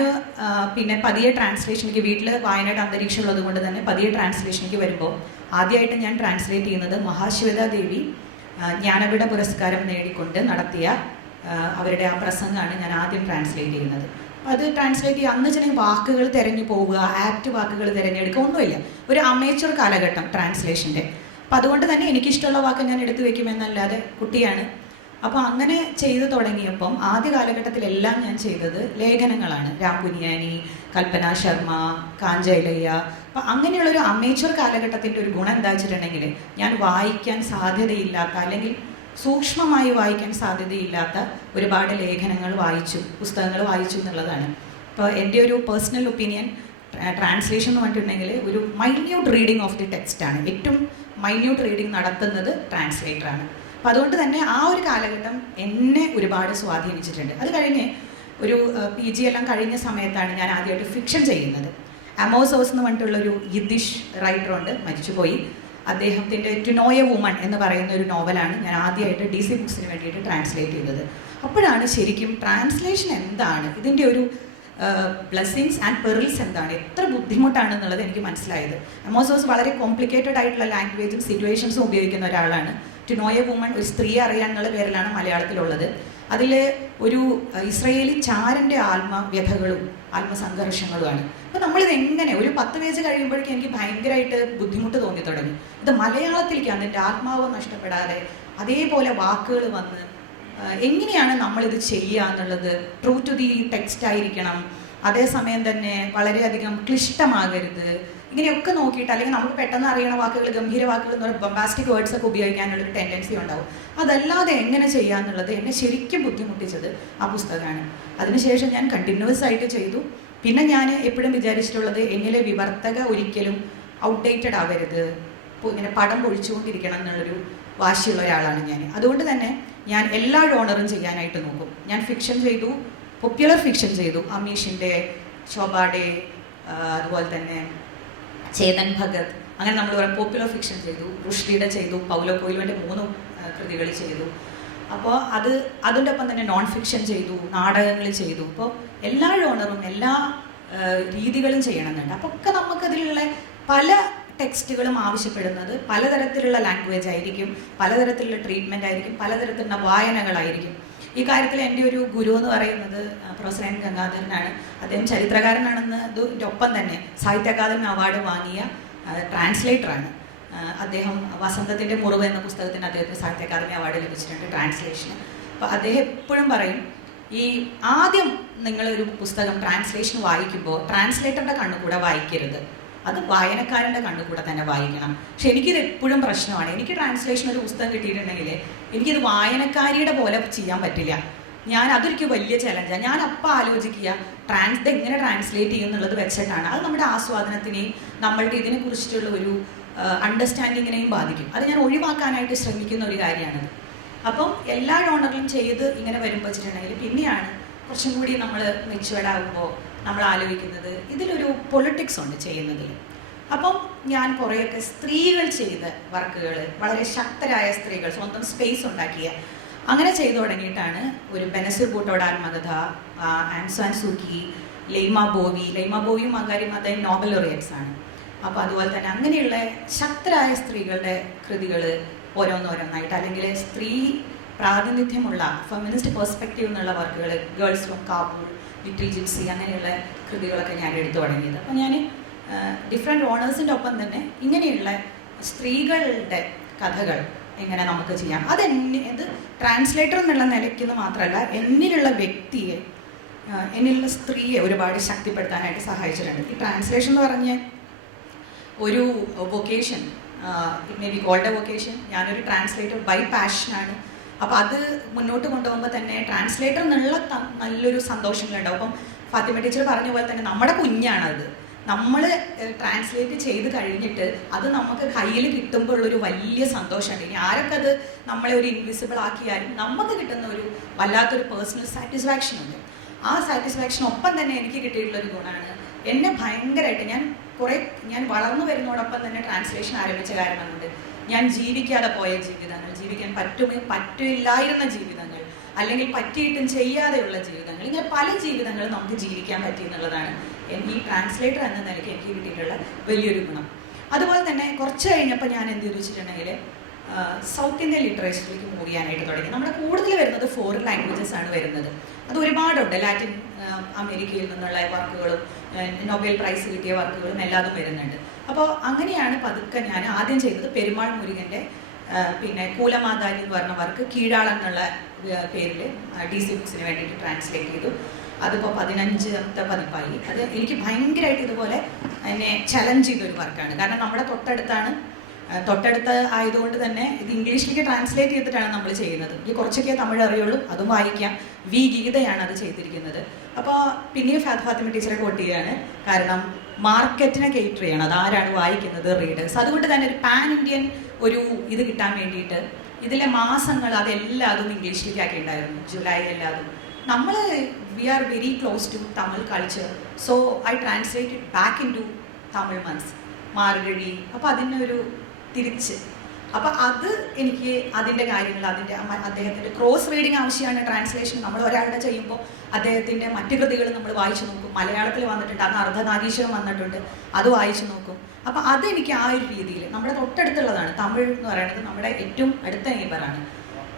പിന്നെ പതിയെ ട്രാൻസ്ലേഷനിലേക്ക്, വീട്ടിൽ വായനയുടെ അന്തരീക്ഷം ഉള്ളത് കൊണ്ട് തന്നെ പതിയെ ട്രാൻസ്ലേഷനിലേക്ക് വരുമ്പോൾ ആദ്യമായിട്ട് ഞാൻ ട്രാൻസ്ലേറ്റ് ചെയ്യുന്നത് മഹാശ്വേത ദേവി ജ്ഞാനപീഠ പുരസ്കാരം നേടിക്കൊണ്ട് നടത്തിയ അവരുടെ ആ പ്രസംഗമാണ് ഞാൻ ആദ്യം ട്രാൻസ്ലേറ്റ് ചെയ്യുന്നത്. അത് ട്രാൻസ്ലേറ്റ് ചെയ്യുക. അന്ന് വെച്ചിട്ടുണ്ടെങ്കിൽ വാക്കുകൾ തിരഞ്ഞു പോവുക, ആപ്റ്റ് വാക്കുകൾ തിരഞ്ഞെടുക്കുക, ഒന്നുമില്ല. ഒരു അമേച്ചർ കാലഘട്ടം ട്രാൻസ്ലേഷൻ്റെ. അപ്പം അതുകൊണ്ട് തന്നെ എനിക്കിഷ്ടമുള്ള വാക്ക് ഞാൻ എടുത്തു വെക്കുമെന്നല്ലാതെ കുട്ടിയാണ്. അപ്പോൾ അങ്ങനെ ചെയ്തു തുടങ്ങിയപ്പം ആദ്യ കാലഘട്ടത്തിലെല്ലാം ഞാൻ ചെയ്തത് ലേഖനങ്ങളാണ്. രാംകുനിയാനി, കൽപ്പന ശർമ്മ, കാഞ്ചയിലയ്യ. അപ്പം അങ്ങനെയുള്ളൊരു അമേച്ചർ കാലഘട്ടത്തിൻ്റെ ഒരു ഗുണം എന്താ വെച്ചിട്ടുണ്ടെങ്കിൽ ഞാൻ വായിക്കാൻ സാധ്യതയില്ലാത്ത, അല്ലെങ്കിൽ സൂക്ഷ്മമായി വായിക്കാൻ സാധ്യതയില്ലാത്ത ഒരുപാട് ലേഖനങ്ങൾ വായിച്ചു, പുസ്തകങ്ങൾ വായിച്ചു എന്നുള്ളതാണ്. ഇപ്പോൾ എൻ്റെ ഒരു പേഴ്സണൽ ഒപ്പീനിയൻ, ട്രാൻസ്ലേഷൻ എന്ന് പറഞ്ഞിട്ടുണ്ടെങ്കിൽ ഒരു മൈന്യൂട്ട് റീഡിങ് ഓഫ് ദി ടെക്സ്റ്റാണ്. ഏറ്റവും മൈന്യൂട്ട് റീഡിങ് നടത്തുന്നത് ട്രാൻസ്ലേറ്ററാണ്. അപ്പോൾ അതുകൊണ്ട് തന്നെ ആ ഒരു കാലഘട്ടം എന്നെ ഒരുപാട് സ്വാധീനിച്ചിട്ടുണ്ട്. അത് കഴിഞ്ഞ് ഒരു PG എല്ലാം കഴിഞ്ഞ സമയത്താണ് ഞാൻ ആദ്യമായിട്ട് ഫിക്ഷൻ ചെയ്യുന്നത്. അമോസ് ഓസ് എന്ന് പറഞ്ഞിട്ടുള്ളൊരു യിദ്ദിഷ് റൈറ്ററുണ്ട്, മരിച്ചുപോയി. അദ്ദേഹത്തിൻ്റെ ടു നോ എ വുമൺ എന്ന് പറയുന്ന ഒരു നോവലാണ് ഞാൻ ആദ്യമായിട്ട് DC ബുക്സിന് വേണ്ടിയിട്ട് ട്രാൻസ്ലേറ്റ് ചെയ്തത്. അപ്പോഴാണ് ശരിക്കും ട്രാൻസ്ലേഷൻ എന്താണ്, ഇതിൻ്റെ ഒരു ബ്ലെസ്സിങ്സ് ആൻഡ് പെറിൽസ് എന്താണ്, എത്ര ബുദ്ധിമുട്ടാണെന്നുള്ളത് എനിക്ക് മനസ്സിലായത്. അമോസ് ഓസ് വളരെ കോംപ്ലിക്കേറ്റഡ് ആയിട്ടുള്ള ലാംഗ്വേജും സിറ്റുവേഷൻസും ഉപയോഗിക്കുന്ന ഒരാളാണ്. ടു നോ എ വുമൺ ഒരു സ്ത്രീയെ അറിയാൻ എന്നുള്ള പേരിലാണ് മലയാളത്തിലുള്ളത്. അതിൽ ഒരു ഇസ്രയേലി ചാരൻ്റെ ആത്മവ്യഥകളും ആത്മസംഘർഷങ്ങളുമാണ്. അപ്പോൾ നമ്മളിത് എങ്ങനെ ഒരു 10 പേജ് കഴിയുമ്പോഴേക്കും എനിക്ക് ഭയങ്കരമായിട്ട് ബുദ്ധിമുട്ട് തോന്നി തുടങ്ങി. ഇത് മലയാളത്തിലേക്ക് അതിൻ്റെ ആത്മാവ് നഷ്ടപ്പെടാതെ അതേപോലെ വാക്കുകൾ വന്ന് എങ്ങനെയാണ് നമ്മളിത് ചെയ്യുക എന്നുള്ളത്, ട്രൂ ടു ദി ടെക്സ്റ്റ് ആയിരിക്കണം, അതേസമയം തന്നെ വളരെയധികം ക്ലിഷ്ടമാകരുത്, ഇങ്ങനെയൊക്കെ നോക്കിയിട്ട്, അല്ലെങ്കിൽ നമുക്ക് പെട്ടെന്ന് അറിയണ വാക്കുകൾ, ഗംഭീര വാക്കുകൾ എന്ന് പറയുമ്പോൾ ബൊമ്പാസ്റ്റിക് വേർഡ്സ് ഒക്കെ ഉപയോഗിക്കാനുള്ളൊരു ടെൻഡൻസി ഉണ്ടാവും. അതല്ലാതെ എങ്ങനെ ചെയ്യാന്നുള്ളത് എന്നെ ശരിക്കും ബുദ്ധിമുട്ടിച്ചത് ആ പുസ്തകമാണ്. അതിനുശേഷം ഞാൻ കണ്ടിന്യൂസ് ആയിട്ട് ചെയ്തു. പിന്നെ ഞാൻ എപ്പോഴും വിചാരിച്ചിട്ടുള്ളത് എന്നിലെ വിവർത്തക ഒരിക്കലും ഔട്ട്ഡേറ്റഡ് ആവരുത്, ഇങ്ങനെ പടം പൊഴിച്ചുകൊണ്ടിരിക്കണം എന്നുള്ളൊരു വാശിയുള്ള ഒരാളാണ് ഞാൻ. അതുകൊണ്ട് തന്നെ ഞാൻ എല്ലാ ജോണറും ചെയ്യാനായിട്ട് നോക്കും. ഞാൻ ഫിക്ഷൻ ചെയ്തു, പോപ്പുലർ ഫിക്ഷൻ ചെയ്തു, അമീഷിൻ്റെ, ശോഭാഡെ, അതുപോലെ തന്നെ ചേതൻ ഭഗത്, അങ്ങനെ നമ്മൾ പറയും പോപ്പുലർ ഫിക്ഷൻ ചെയ്തു, റുഷ്ദിയുടെ ചെയ്തു, പൗലോ കൊയ്ലോൻ്റെ 3 കൃതികൾ ചെയ്തു. അപ്പോൾ അതിൻ്റെ ഒപ്പം തന്നെ നോൺ ഫിക്ഷൻ ചെയ്തു, നാടകങ്ങൾ ചെയ്തു. അപ്പോൾ എല്ലാ ജോണറും എല്ലാ രീതികളും ചെയ്യണമെന്നുണ്ട്. അപ്പോൾ ഒക്കെ നമുക്കതിലുള്ള പല ടെക്സ്റ്റുകളും ആവശ്യപ്പെടുന്നത് പലതരത്തിലുള്ള ലാംഗ്വേജ് ആയിരിക്കും, പലതരത്തിലുള്ള ട്രീറ്റ്മെൻ്റ് ആയിരിക്കും, പലതരത്തിലുള്ള വായനകളായിരിക്കും. ഈ കാര്യത്തിൽ എൻ്റെ ഒരു ഗുരു എന്ന് പറയുന്നത് പ്രൊഫസർ N. ഗംഗാധരനാണ്. അദ്ദേഹം ചരിത്രകാരനാണെന്ന് ഒപ്പം തന്നെ സാഹിത്യ അക്കാദമി അവാർഡ് വാങ്ങിയ ട്രാൻസ്ലേറ്ററാണ്. അദ്ദേഹം വസന്തത്തിൻ്റെ മുറിവ് എന്ന പുസ്തകത്തിന് അദ്ദേഹത്തിന് സാഹിത്യ അക്കാദമി അവാർഡ് ലഭിച്ചിട്ടുണ്ട് ട്രാൻസ്ലേഷന്. അപ്പോൾ അദ്ദേഹം എപ്പോഴും പറയും, ഈ ആദ്യം നിങ്ങളൊരു പുസ്തകം ട്രാൻസ്ലേഷൻ വായിക്കുമ്പോൾ ട്രാൻസ്ലേറ്ററുടെ കണ്ണുകൂടെ വായിക്കരുത്, അത് വായനക്കാരൻ്റെ കണ്ണുകൂടെ തന്നെ വായിക്കണം. പക്ഷെ എനിക്കിത് എപ്പോഴും പ്രശ്നമാണ്. എനിക്ക് ട്രാൻസ്ലേഷൻ ഒരു പുസ്തകം കിട്ടിയിട്ടുണ്ടെങ്കിൽ എനിക്കിത് വായനക്കാരിയുടെ പോലെ ചെയ്യാൻ പറ്റില്ല. അതൊരിക്കൽ വലിയ ചലഞ്ചാണ്. ഞാൻ അപ്പം ആലോചിക്കുക ഇത് എങ്ങനെ ട്രാൻസ്ലേറ്റ് ചെയ്യും എന്നുള്ളത് വെച്ചിട്ടാണ്. അത് നമ്മുടെ ആസ്വാദനത്തിനെയും നമ്മളുടെ ഇതിനെക്കുറിച്ചിട്ടുള്ള ഒരു അണ്ടർസ്റ്റാൻഡിങ്ങിനെയും ബാധിക്കും. അത് ഞാൻ ഒഴിവാക്കാനായിട്ട് ശ്രമിക്കുന്ന ഒരു കാര്യമാണത്. അപ്പം എല്ലാ ജോണറിലും ചെയ്ത് ഇങ്ങനെ വരുമ്പോൾ വെച്ചിട്ടുണ്ടെങ്കിൽ പിന്നെയാണ് കുറച്ചും കൂടി നമ്മൾ മെച്ചുവേർഡ് ആകുമ്പോൾ നമ്മൾ ആലോചിക്കുന്നത് ഇതിലൊരു പൊളിറ്റിക്സ് ഉണ്ട് ചെയ്യുന്നതിൽ. അപ്പം ഞാൻ കുറേയൊക്കെ സ്ത്രീകൾ ചെയ്ത വർക്കുകൾ, വളരെ ശക്തരായ സ്ത്രീകൾ സ്വന്തം സ്പേസ് ഉണ്ടാക്കിയ, അങ്ങനെ ചെയ്തു തുടങ്ങിയിട്ടാണ് ഒരു ബെനസിർ ഭൂട്ടോയുടെ ആത്മകഥ, ആങ് സാൻ സൂക്കി, ലൈമ ബോവിയും മങ്കാരി മാതയും നോബൽ ലോറിയറ്റ്സ് ആണ്. അപ്പോൾ അതുപോലെ തന്നെ അങ്ങനെയുള്ള ശക്തരായ സ്ത്രീകളുടെ കൃതികൾ ഓരോന്നോരോന്നായിട്ട്, അല്ലെങ്കിൽ സ്ത്രീ പ്രാതിനിധ്യമുള്ള ഫെമിനിസ്റ്റ് പെർസ്പെക്റ്റീവ് എന്നുള്ള വർക്കുകൾ, girls from Kabul, little gypsy, അങ്ങനെയുള്ള കൃതികളൊക്കെ ഞാൻ എടുത്തു തുടങ്ങിയത്. അപ്പോൾ ഞാൻ ഡിഫറെൻറ്റ് ഓണേഴ്സിൻ്റെ ഒപ്പം തന്നെ ഇങ്ങനെയുള്ള സ്ത്രീകളുടെ കഥകൾ എങ്ങനെ നമുക്ക് ചെയ്യാം, ഇത് ട്രാൻസ്ലേറ്റർ എന്നുള്ള നിലയ്ക്കെന്ന് മാത്രമല്ല എന്നിലുള്ള വ്യക്തിയെ, എന്നിലുള്ള സ്ത്രീയെ ഒരുപാട് ശക്തിപ്പെടുത്താനായിട്ട് സഹായിച്ചിട്ടുണ്ട്. ഈ ട്രാൻസ്ലേഷൻ എന്ന് പറഞ്ഞ ഒരു vocation, it may be called a vocation. ഞാനൊരു ട്രാൻസ്ലേറ്റർ ബൈ പാഷനാണ്. അപ്പോൾ അത് മുന്നോട്ട് കൊണ്ടുപോകുമ്പോൾ തന്നെ ട്രാൻസ്ലേറ്റർ എന്നുള്ള നല്ലൊരു സന്തോഷങ്ങളുണ്ടാവും. അപ്പം ഫാത്തിമ ടീച്ചർ പറഞ്ഞ പോലെ തന്നെ നമ്മുടെ കുഞ്ഞാണത്. നമ്മൾ ട്രാൻസ്ലേറ്റ് ചെയ്ത് കഴിഞ്ഞിട്ട് അത് നമുക്ക് കയ്യിൽ കിട്ടുമ്പോൾ ഉള്ളൊരു വലിയ സന്തോഷമുണ്ട്. ഇനി ആരൊക്കെ അത് നമ്മളെ ഒരു ഇൻവിസിബിൾ ആക്കിയാലും നമുക്ക് കിട്ടുന്ന ഒരു വല്ലാത്തൊരു പേഴ്സണൽ സാറ്റിസ്ഫാക്ഷൻ ഉണ്ട്. ആ സാറ്റിസ്ഫാക്ഷൻ ഒപ്പം തന്നെ എനിക്ക് കിട്ടിയിട്ടുള്ളൊരു ഗുണമാണ്, എന്നെ ഭയങ്കരമായിട്ട് ഞാൻ വളർന്നു വരുന്നതോടൊപ്പം തന്നെ ട്രാൻസ്ലേഷൻ ആരംഭിച്ച കാരണം കൊണ്ട് ഞാൻ ജീവിക്കാതെ പോയ ജീവിതങ്ങൾ, ജീവിക്കാൻ പറ്റില്ലായിരുന്ന ജീവിതങ്ങൾ, അല്ലെങ്കിൽ പറ്റിയിട്ടും ചെയ്യാതെയുള്ള ജീവിതങ്ങൾ, ഇങ്ങനെ പല ജീവിതങ്ങളും നമുക്ക് ജീവിക്കാൻ പറ്റി എന്നുള്ളതാണ് ഈ ട്രാൻസ്ലേറ്റർ എന്ന നിലയ്ക്ക് എനിക്ക് കിട്ടിയിട്ടുള്ള വലിയൊരു ഗുണം. അതുപോലെ തന്നെ കുറച്ച് കഴിഞ്ഞപ്പോൾ ഞാൻ എന്ത് വെച്ചിട്ടുണ്ടെങ്കിൽ സൗത്ത് ഇന്ത്യൻ ലിറ്ററേച്ചറിലേക്ക് മൂവ് ചെയ്യാനായിട്ട് തുടങ്ങി. നമ്മുടെ കൂടുതൽ വരുന്നത് ഫോറിൻ ലാംഗ്വേജസ് ആണ് വരുന്നത്. അത് ഒരുപാടുണ്ട്. ലാറ്റിൻ അമേരിക്കയിൽ നിന്നുള്ള വർക്കുകളും നൊബേൽ പ്രൈസ് കിട്ടിയ വർക്കുകളും എല്ലാതും വരുന്നുണ്ട്. അപ്പോൾ അങ്ങനെയാണ് പതുക്കെ ഞാൻ ആദ്യം ചെയ്തത് പെരുമാൾ മുരുകൻ്റെ പിന്നെ കൂലമാതാരി എന്ന് പറഞ്ഞ വർക്ക് കീഴാളം എന്നുള്ള പേരിൽ DC ബുക്സിന് വേണ്ടിയിട്ട് ട്രാൻസ്ലേറ്റ് ചെയ്തു. അതിപ്പോൾ 15ാമത്തെ പതിപ്പായി. അത് എനിക്ക് ഭയങ്കരമായിട്ട് ഇതുപോലെ എന്നെ ചലഞ്ച് ചെയ്തൊരു വർക്കാണ്. കാരണം നമ്മുടെ തൊട്ടടുത്ത് ആയതുകൊണ്ട് തന്നെ ഇത് ഇംഗ്ലീഷിലേക്ക് ട്രാൻസ്ലേറ്റ് ചെയ്തിട്ടാണ് നമ്മൾ ചെയ്യുന്നത്. ഈ കുറച്ചൊക്കെ തമിഴ് അറിയുള്ളൂ, അതും വായിക്കാം. വി ഗീതയാണ് അത് ചെയ്തിരിക്കുന്നത്. അപ്പോൾ പിന്നെയും ഫാത്തിമ ടീച്ചറെ കോട്ട് ചെയ്യുകയാണ്. കാരണം മാർക്കറ്റിനെ കേറ്റർ ചെയ്യണം, അതാരാണ് വായിക്കുന്നത്, റീഡേഴ്സ്. അതുകൊണ്ട് തന്നെ ഒരു പാൻ ഇന്ത്യൻ ഒരു ഇത് കിട്ടാൻ വേണ്ടിയിട്ട് ഇതിലെ മാസങ്ങൾ അതെല്ലാതും ഇംഗ്ലീഷിലേക്ക് ആക്കിയിട്ടുണ്ടായിരുന്നു. ജൂലൈ എല്ലാതും നമ്മൾ we are very close to Tamil culture. So I translated back in to Tamil months Margazhi. അപ്പോൾ അതിനൊരു തിരിച്ച് അപ്പോൾ അത് എനിക്ക് അതിൻ്റെ കാര്യങ്ങൾ അദ്ദേഹത്തിൻ്റെ ക്രോസ് റീഡിങ് ആവശ്യമാണ്. ട്രാൻസ്ലേഷൻ നമ്മൾ ഒരാളുടെ ചെയ്യുമ്പോൾ അദ്ദേഹത്തിൻ്റെ മറ്റു കൃതികൾ നമ്മൾ വായിച്ചു നോക്കും. മലയാളത്തിൽ വന്നിട്ടുണ്ട്, അന്ന് അർദ്ധനാരീശ്വരം വന്നിട്ടുണ്ട്, അത് വായിച്ചു നോക്കും. അപ്പോൾ അതെനിക്ക് ആ ഒരു രീതിയിൽ നമ്മുടെ തൊട്ടടുത്തുള്ളതാണ്. തമിഴ് എന്ന് പറയുന്നത് നമ്മുടെ ഏറ്റവും അടുത്ത നെയ്ബറാണ്.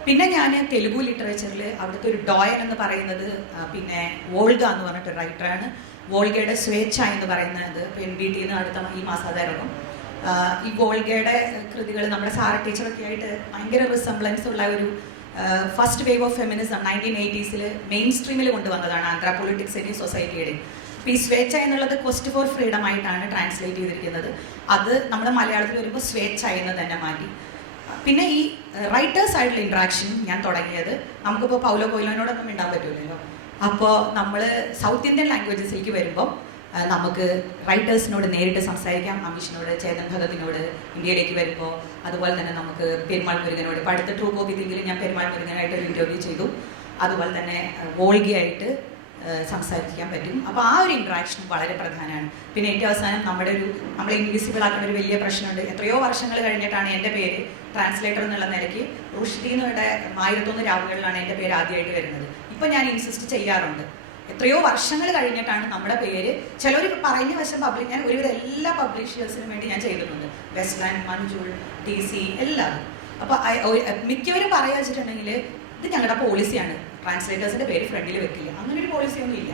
പിന്നെ ഞാൻ തെലുഗു ലിറ്ററേച്ചറിൽ അവിടുത്തെ ഒരു ഡോയൻ എന്ന് പറയുന്നത് പിന്നെ വോൾഗ എന്ന് പറഞ്ഞിട്ട് റൈറ്ററാണ്. വോൾഗയുടെ സ്വേച്ഛ എന്ന് പറയുന്നത് NBT അടുത്ത ഈ മാസം അത് ഇറങ്ങും. ഈ വോൾഗയുടെ കൃതികൾ നമ്മുടെ സാറ ടീച്ചറൊക്കെ ആയിട്ട് ഭയങ്കര റിസംബ്ലൻസ് ഉള്ള ഒരു first wave of feminism 1980s main സ്ട്രീമിൽ കൊണ്ടുവന്നതാണ് ആന്ധ്ര പൊളിറ്റിക്സ് ആൻഡ് സൊസൈറ്റിയുടെ. അപ്പോൾ ഈ സ്വേച്ഛ എന്നുള്ളത് ക്വസ്റ്റ് ഫോർ ഫ്രീഡം ആയിട്ടാണ് ട്രാൻസ്ലേറ്റ് ചെയ്തിരിക്കുന്നത്. അത് നമ്മുടെ മലയാളത്തിൽ വരുമ്പോൾ സ്വേച്ഛ എന്ന് തന്നെ മാറ്റി. പിന്നെ ഈ റൈറ്റേഴ്സ് ആയിട്ടുള്ള ഇൻട്രാക്ഷൻ ഞാൻ തുടങ്ങിയത് നമുക്കിപ്പോൾ പൗലോ കൊയ്ലോനോടൊന്നും മിണ്ടാൻ പറ്റൂലല്ലോ. അപ്പോൾ നമ്മൾ സൗത്ത് ഇന്ത്യൻ ലാംഗ്വേജസിലേക്ക് വരുമ്പോൾ നമുക്ക് റൈറ്റേഴ്സിനോട് നേരിട്ട് സംസാരിക്കാം. അമീഷിനോട്, ചേതൻ ഭഗതിനോട് ഇന്ത്യയിലേക്ക് വരുമ്പോൾ, അതുപോലെ തന്നെ നമുക്ക് പെരുമാൾ മുരുകനോട്. ഇപ്പോൾ അടുത്ത ട്രൂ കോപ്പി തിങ്കിൽ ഞാൻ പെരുമാൾ മുരുകനായിട്ട് ഒരു ഇൻ്റർവ്യൂ ചെയ്തു. അതുപോലെ തന്നെ വോൾഗയായിട്ട് സംസാരിക്കാൻ പറ്റും. അപ്പോൾ ആ ഒരു ഇൻട്രാക്ഷൻ വളരെ പ്രധാനമാണ്. പിന്നെ ഏറ്റവും അവസാനം നമ്മളെ ഇൻവിസിബിൾ ആക്കുന്ന ഒരു വലിയ പ്രശ്നമുണ്ട്. എത്രയോ വർഷങ്ങൾ കഴിഞ്ഞിട്ടാണ് എൻ്റെ പേര് ട്രാൻസ്ലേറ്റർ എന്നുള്ള നിലയ്ക്ക് റുഷ്ദി എന്നുള്ള 1001 രാവുകളിലാണ് എൻ്റെ പേര് ആദ്യമായിട്ട് വരുന്നത്. ഇപ്പോൾ ഞാൻ ഇൻസിസ്റ്റ് ചെയ്യാറുണ്ട്. എത്രയോ വർഷങ്ങൾ കഴിഞ്ഞിട്ടാണ് നമ്മുടെ പേര്. ചിലർ പറയുന്ന വശം ഞാൻ ഒരുവിധം എല്ലാ പബ്ലിഷേഴ്സിനും വേണ്ടി ഞാൻ ചെയ്തിട്ടുണ്ട്. വെസ്റ്റ്ലാൻഡ്, മഞ്ജുൾ, DC എല്ലാവരും. അപ്പോൾ മിക്കവരും പറയാ വെച്ചിട്ടുണ്ടെങ്കിൽ ഇത് ഞങ്ങളുടെ പോളിസിയാണ്, ട്രാൻസ്ലേറ്റേഴ്സിൻ്റെ പേര് ഫ്രണ്ടിൽ വെക്കില്ല. അങ്ങനെ ഒരു പോളിസിയൊന്നും ഇല്ല.